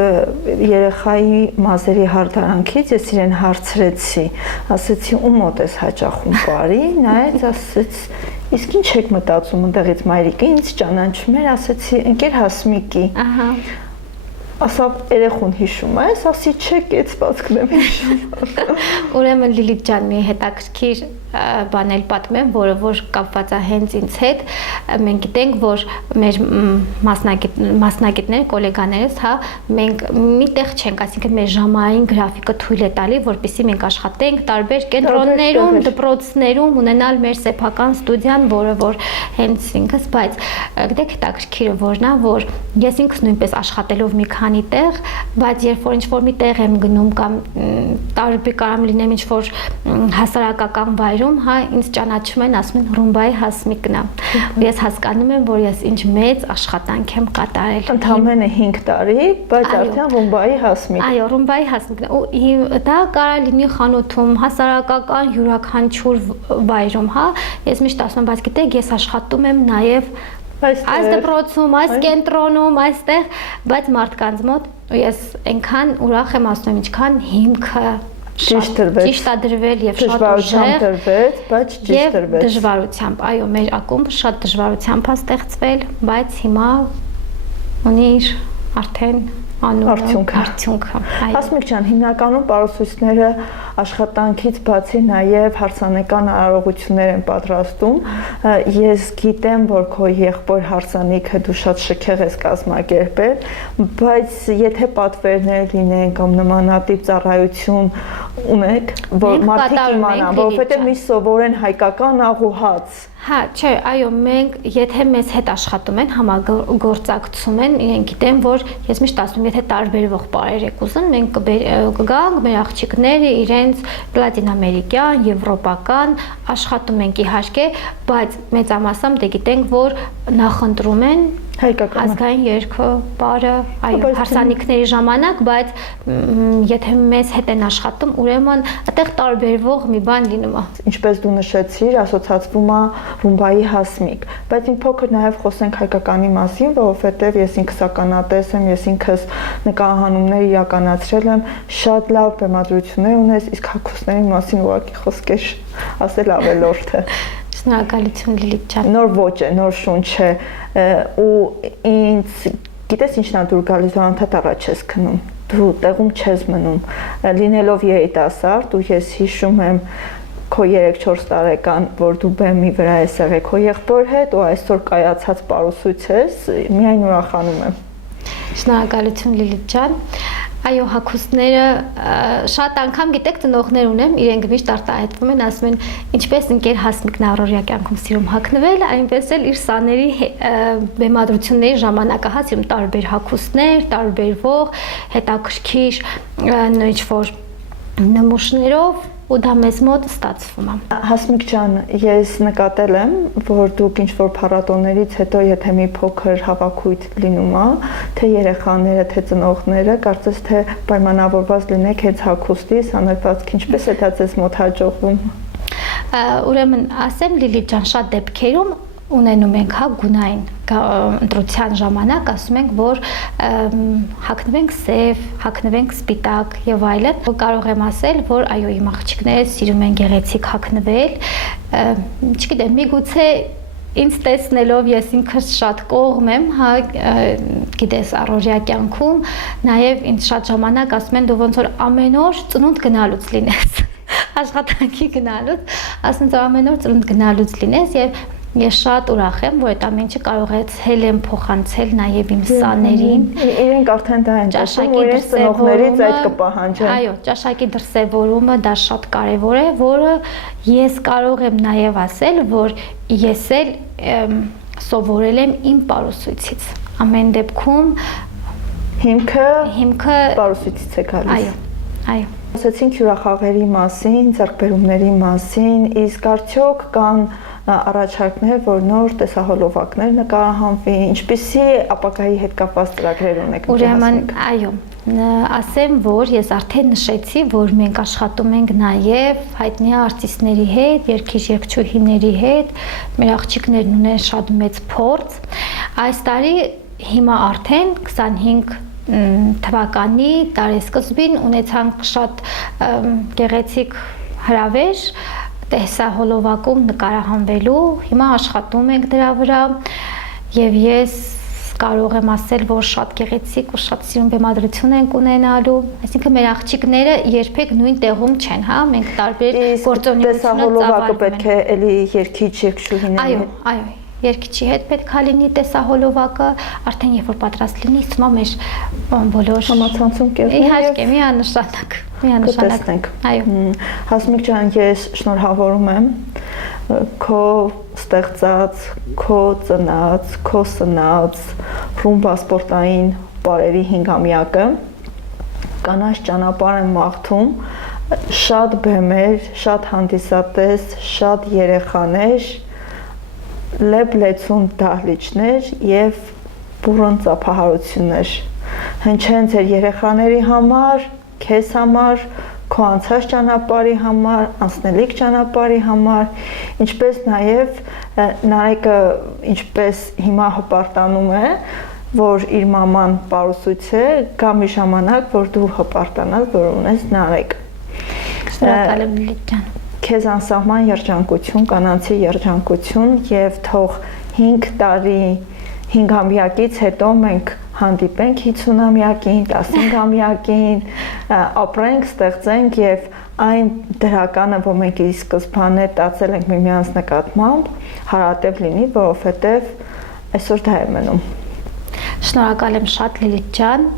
երեխայի մազերի հարդարանքից ես իրեն հարցրեցի, ասեցի ու մոտ ես հաճախում բարի, նայեց ասեց իսկ ինչ եք մտածում այնտեղից մայրիկը ինձ ճանաչում էր, ասեցի ընկեր Հասմիկի։ Ահա ասա երեխուն հիշում ես, ասի չէ կեցվածքն եմ հիշում։ Ուրեմն Լիլիթ ջան, մի հետաքրքիր բան էլ պատմեմ, որը որ կապված է հենց ինձ հետ, մենք գիտենք, որ մեր մասնագետները, գոլեգաներս, հա, մենք միտեղ չենք, այսինքն մեր ժամային գրաֆիկը թույլ է տալի, որպեսզի մենք աշխատենք տարբեր կենտրոններում, դպրոցներում, ունենալ մեր սեփական ստուդիան, որը որ հենց ինքս, բայց գիտեք հետաքրքիրը որն է, որ ես ինքս նույնպես աշխատելով մի քանի տեղ, բայց երբ որ ինչ-որ մի տեղ եմ գնում կամ տարբեր կարամ լինեմ ինչ-որ հասարակական վայրում, հա, ինձ ճանաչում են, ասում են Ռումբայի Հասմիկն է։ Ես հասկանում եմ, որ ես ինչ մեծ աշխատանք եմ կատարել։ Ընդամենը 5 տարի, բայց արդեն Ռումբայի Հասմիկ։ Այո, Ռումբայի Հասմիկն է։ Ու դա կարա լինի խանութում, հասարակական յուրաքանչյուր վայրում, հա։ Ես միշտ ասում եմ, բայց գիտեք, ես աշխատում եմ նաև այս դպրոցում, այս կենտրոնում, այստեղ, բայց մարդկանց մոտ ես այնքան ուրախ եմ ասում եմ, ինչքան հիմքը ճիշտ դրվել եւ շատ ուժեղ դրվեց, բայց ճիշտ դրվեց։ Դժվարությամբ, այո, մեր ակումբը շատ դժվարությամբ է ստեղծվել, բայց հիմա ունի իր արդեն արդյունքը։ Հասմիկ ջան, հիմնականում պարուսույցները աշխատանքից բացի նաև հարսանեկան արարողություններ են պատրաստում։ Ես գիտեմ, որ քո եղբոր հարսանիքը դու շատ շքեղ ես կազմակերպել, բայց եթե պատվերներ լինեն կամ նմանատիպ ծառայություն ունեք, որ մարդիկ իմանան, որովհետև մի սովորեն հայկական աղուհաց։ Հա, չէ, այո, մենք եթե մեզ հետ աշխատում են, համագործակցում են, իրենք գիտեն, որ ես միշտ ասում եմ, եթե տարբերվող բարեր եք ուզում, մենք կգանք մեր աղջիկները իրենց լատինամերիկյան, եվրոպական աշխատում ենք իհարկե, բայց մեծամասամբ դե գիտենք, որ նախընտրում են ազգային երգը, բարը, այո, հարսանիքների ժամանակ, բայց եթե մեզ հետ են աշխատում, ուրեմն այդտեղ տարբերվող մի բան լինում է։ Ինչպես դու նշեցիր, ասոցացվում է Ռումբայի Հասմիկ, բայց մի փոքր նաև խոսենք հայկականի մասին, որովհետև ես ինքս ականատես եմ, ես ինքս նկարահանումներ իրականացրել եմ, շատ լավ բեմադրություններ ունես, իսկ հագուստների մասին ուղղակի խոսքեր ասել ավելորդ է։ Շնորհակալություն Լիլիթ ջան։ Նոր ոճ է, նոր շունչ է ու ինձ գիտես ինչն է դուր գալիս դու անդադ առաջ ես քնում դու տեղում չես մնում լինելով երիտասարդ ու ես հիշում եմ քո 3-4 տարեկան որ դու բեմի վրա ես եղել քո եղբոր հետ ու այսօր կայացած պարուսույց ես միայն ուրախանում եմ։ Շնորհակալություն Լիլիթ ջան։ Այո, հագուստները շատ անգամ գիտեք ծնողներ ունեմ, իրենք միշտ արտահայտվում են, ասում են, ինչպես ընկեր Հասմիկն առօրյա կյանքում սիրում հագնվել, այնպես էլ իր սաների բեմադրությունների ժամանակահա սիրում տարբեր հագուստներ, տարբերվող, հետաքրքիր ինչ որ նմուշներով ու դա մեզ մոտ ստացվում է։ Հասմիկ ջան, ես նկատել եմ, որ դուք ինչ-որ փառատոներից հետո եթե մի փոքր հավաքույթ լինում է, թե երեխաները, թե ծնողները, կարծես թե պայմանավորված լինեք հենց հագուստի, սանրվածք, ինչպես է դա ձեզ մոտ հաջողվում։ Ուրեմն ասեմ Լիլիթ ջան, շատ դեպքերում ունենում ենք գունային ընտրության ժամանակ, ասում ենք, որ հագնվենք սև, հագնվենք սպիտակ եւ այլն։ Կարող եմ ասել, որ այո, իմ աղջիկները սիրում են գեղեցիկ հագնվել, չգիտեմ, միգուցե ինձ տեսնելով ես ինքս շատ կողմ եմ, գիտես, առօրյա կյանքում, նաև ինձ շատ ժամանակ ասում են, դու ոնց որ ամեն օր ծնունդ գնալուց լինես, աշխատանքի գնալուց, ասում են, ամեն օր ծնունդ գնալուց լինես եւ ես շատ ուրախ եմ, որ այդ ամենը կարողացել եմ փոխանցել նաև իմ սաներին։ Իրենք արդեն դա են տեսնում, որ ես ծնողներից այդ կպահանջեմ։ Այո, ճաշակի դրսևորումը դա շատ կարևոր է, որը ես կարող եմ նաև ասել, որ ես էլ սովորել եմ իմ պարուսույցից։ Ամեն դեպքում հիմքը պարուսույցից է գալիս։ Այո, այո։ Ասացինք հյուրախաղերի մասին, ձեռքբերումների մասին, իսկ արդյոք կան առաջարկներ, որ նոր տեսահոլովակներ նկարահանվի, ինչպիսի ապագայի հետ կապված ծրագրեր ունեք։ Ուրեմն, այո, ասեմ, որ ես արդեն նշեցի, որ մենք աշխատում ենք նաև հայտնի արտիստների հետ, երգիչ-երգչուհիների հետ, մեր աղջիկներն ունեն շատ մեծ փորձ։ Այս տարի հիմա արդեն 25 թվականի տարեսկզբին ունեցանք շատ գեղեցիկ հրավեր տեսահոլովակում նկարահանվելու, հիմա աշխատում ենք դրա վրա եւ ես կարող եմ ասել, որ շատ գեղեցիկ ու շատ սիրուն բեմադրություն ենք ունենալու, այսինքն մեր աղջիկները երբեք նույն տեղում չեն, հա, մենք տարբեր գործունեություններ տեսահոլովակը պետք է էլի երգիչ-երգչուհիների հետ։ Այո, երգիչի հետ պետք է լինի տեսահոլովակը, արդեն երբ որ պատրաստ լինի, ցույց մեր բոլոր համացանցում կերտում։ Իհարկե, միանշանակ։ Կտեսնենք։ Այո։ Հասմիկ ջան, ես շնորհավորում եմ քո ստեղծած, քո ծնած, քո սնած ռումբա սպորտային բարերի 5-ամյակը։ Կանաչ ճանապարհ եմ մաղթում, շատ բեմեր, շատ հանդիսատես, շատ երեխաներ, լեփ-լեցուն դահլիճներ եւ բուրըն ծափահարություններ։ Հնչեն ձեր երեխաների համար, քեզ համար, քո անցած ճանապարհի համար, անցնելիք ճանապարհի համար, ինչպես նաև Նարեկը ինչպես հիմա հպարտանում է, որ իր մաման պարուսույց է, գա մի ժամանակ, որ դու հպարտանաս, որ ունես Նարեկ։ Շնորհակալ եմ Լիլիթ ջան։ Քեզ անսահման երջանկություն, կանանցի երջանկություն եւ թող 5 տարի 5-ամյակից հետո մենք հանդիպենք 50-ամյակին, 15-ամյակին, ապրենք, ստեղծենք եւ այն դրականը, որ մենք ի սկզբանե տածել ենք միմյանց նկատմամբ, հարատև լինի, որովհետեւ այսօր դա է մնում։ Շնորհակալ եմ շատ Լիլիթ ջան,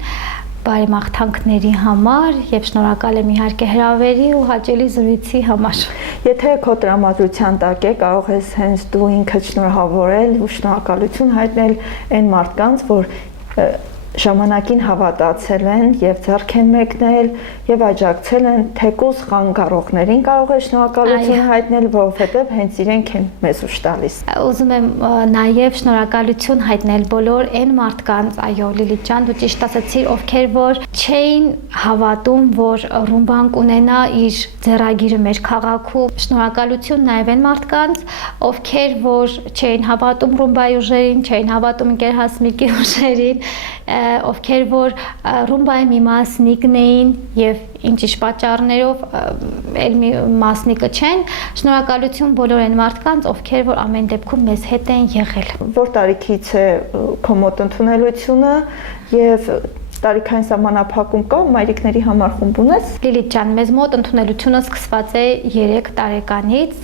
բարի մաղթանքների համար եւ շնորհակալ եմ իհարկե հրավերի ու հաճելի զրույցի համար։ Եթե քո տրամադրության տակ է, կարող ես հենց դու ինքդ շնորհավորել ու շնորհակալություն հայտնել այն մարդկանց, որ ժամանակին հավատացել են եւ ձեռք են մեկնել եւ աջակցել են թեկուզ խանգարողներին կարող է շնորհակալություն հայտնել, որովհետեւ հենց իրենք են մեզ ուշ տալիս։ Ուզում եմ նաեւ շնորհակալություն հայտնել բոլոր այն մարդկանց, այո Լիլիթ ջան, դու ճիշտ ասացիր, ովքեր որ չէին հավատում, որ ռումբան կունենա իր ձեռագիրը մեր քաղաքում։ Շնորհակալություն նաեւ այն մարդկանց, ովքեր որ չէին հավատում ռումբայի ուժերին, չէին հավատում ընկեր Հասմիկի ուժերին, ովքեր որ ռումբայի մի մասնիկն էին եւ ինչ-ինչ պատճառներով էլ մի մասնիկը չեն, շնորհակալություն բոլոր այն մարդկանց, ովքեր որ ամեն դեպքում մեզ հետ են եղել։ Որ տարիքից է քո մոտ ընդունելությունը եւ տարիքային սահմանափակում կա, մայրիկների համար խումբ ունես։ Լիլիթ ջան, մեզ մոտ ընդունելությունը սկսված է 3 տարեկանից,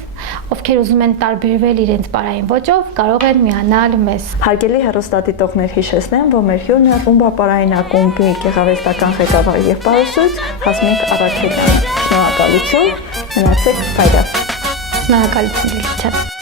ովքեր ուզում են տարբերվել իրենց պարային ոճով, կարող են միանալ մեզ։ Հարգելի հեռուստադիտողներ, հիշեցնեմ, որ մեր հյուրն է ռումբա պարային ակումբի գեղարվեստական ղեկավար եւ պարուսույց Հասմիկ Առաքելյանը։ Շնորհակալություն, մնացեք բարյավ։ Շնորհակալություն Լիլիթ ջան։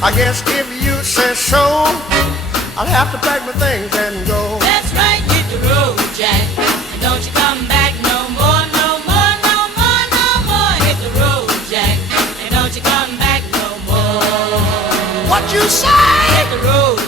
I guess if you say so, I'll have to pack my things and go. That's right, hit the road, Jack, and don't you come back no more, no more, no more, no more. Hit the road, Jack, and don't you come back no more. What you say? Hit the road,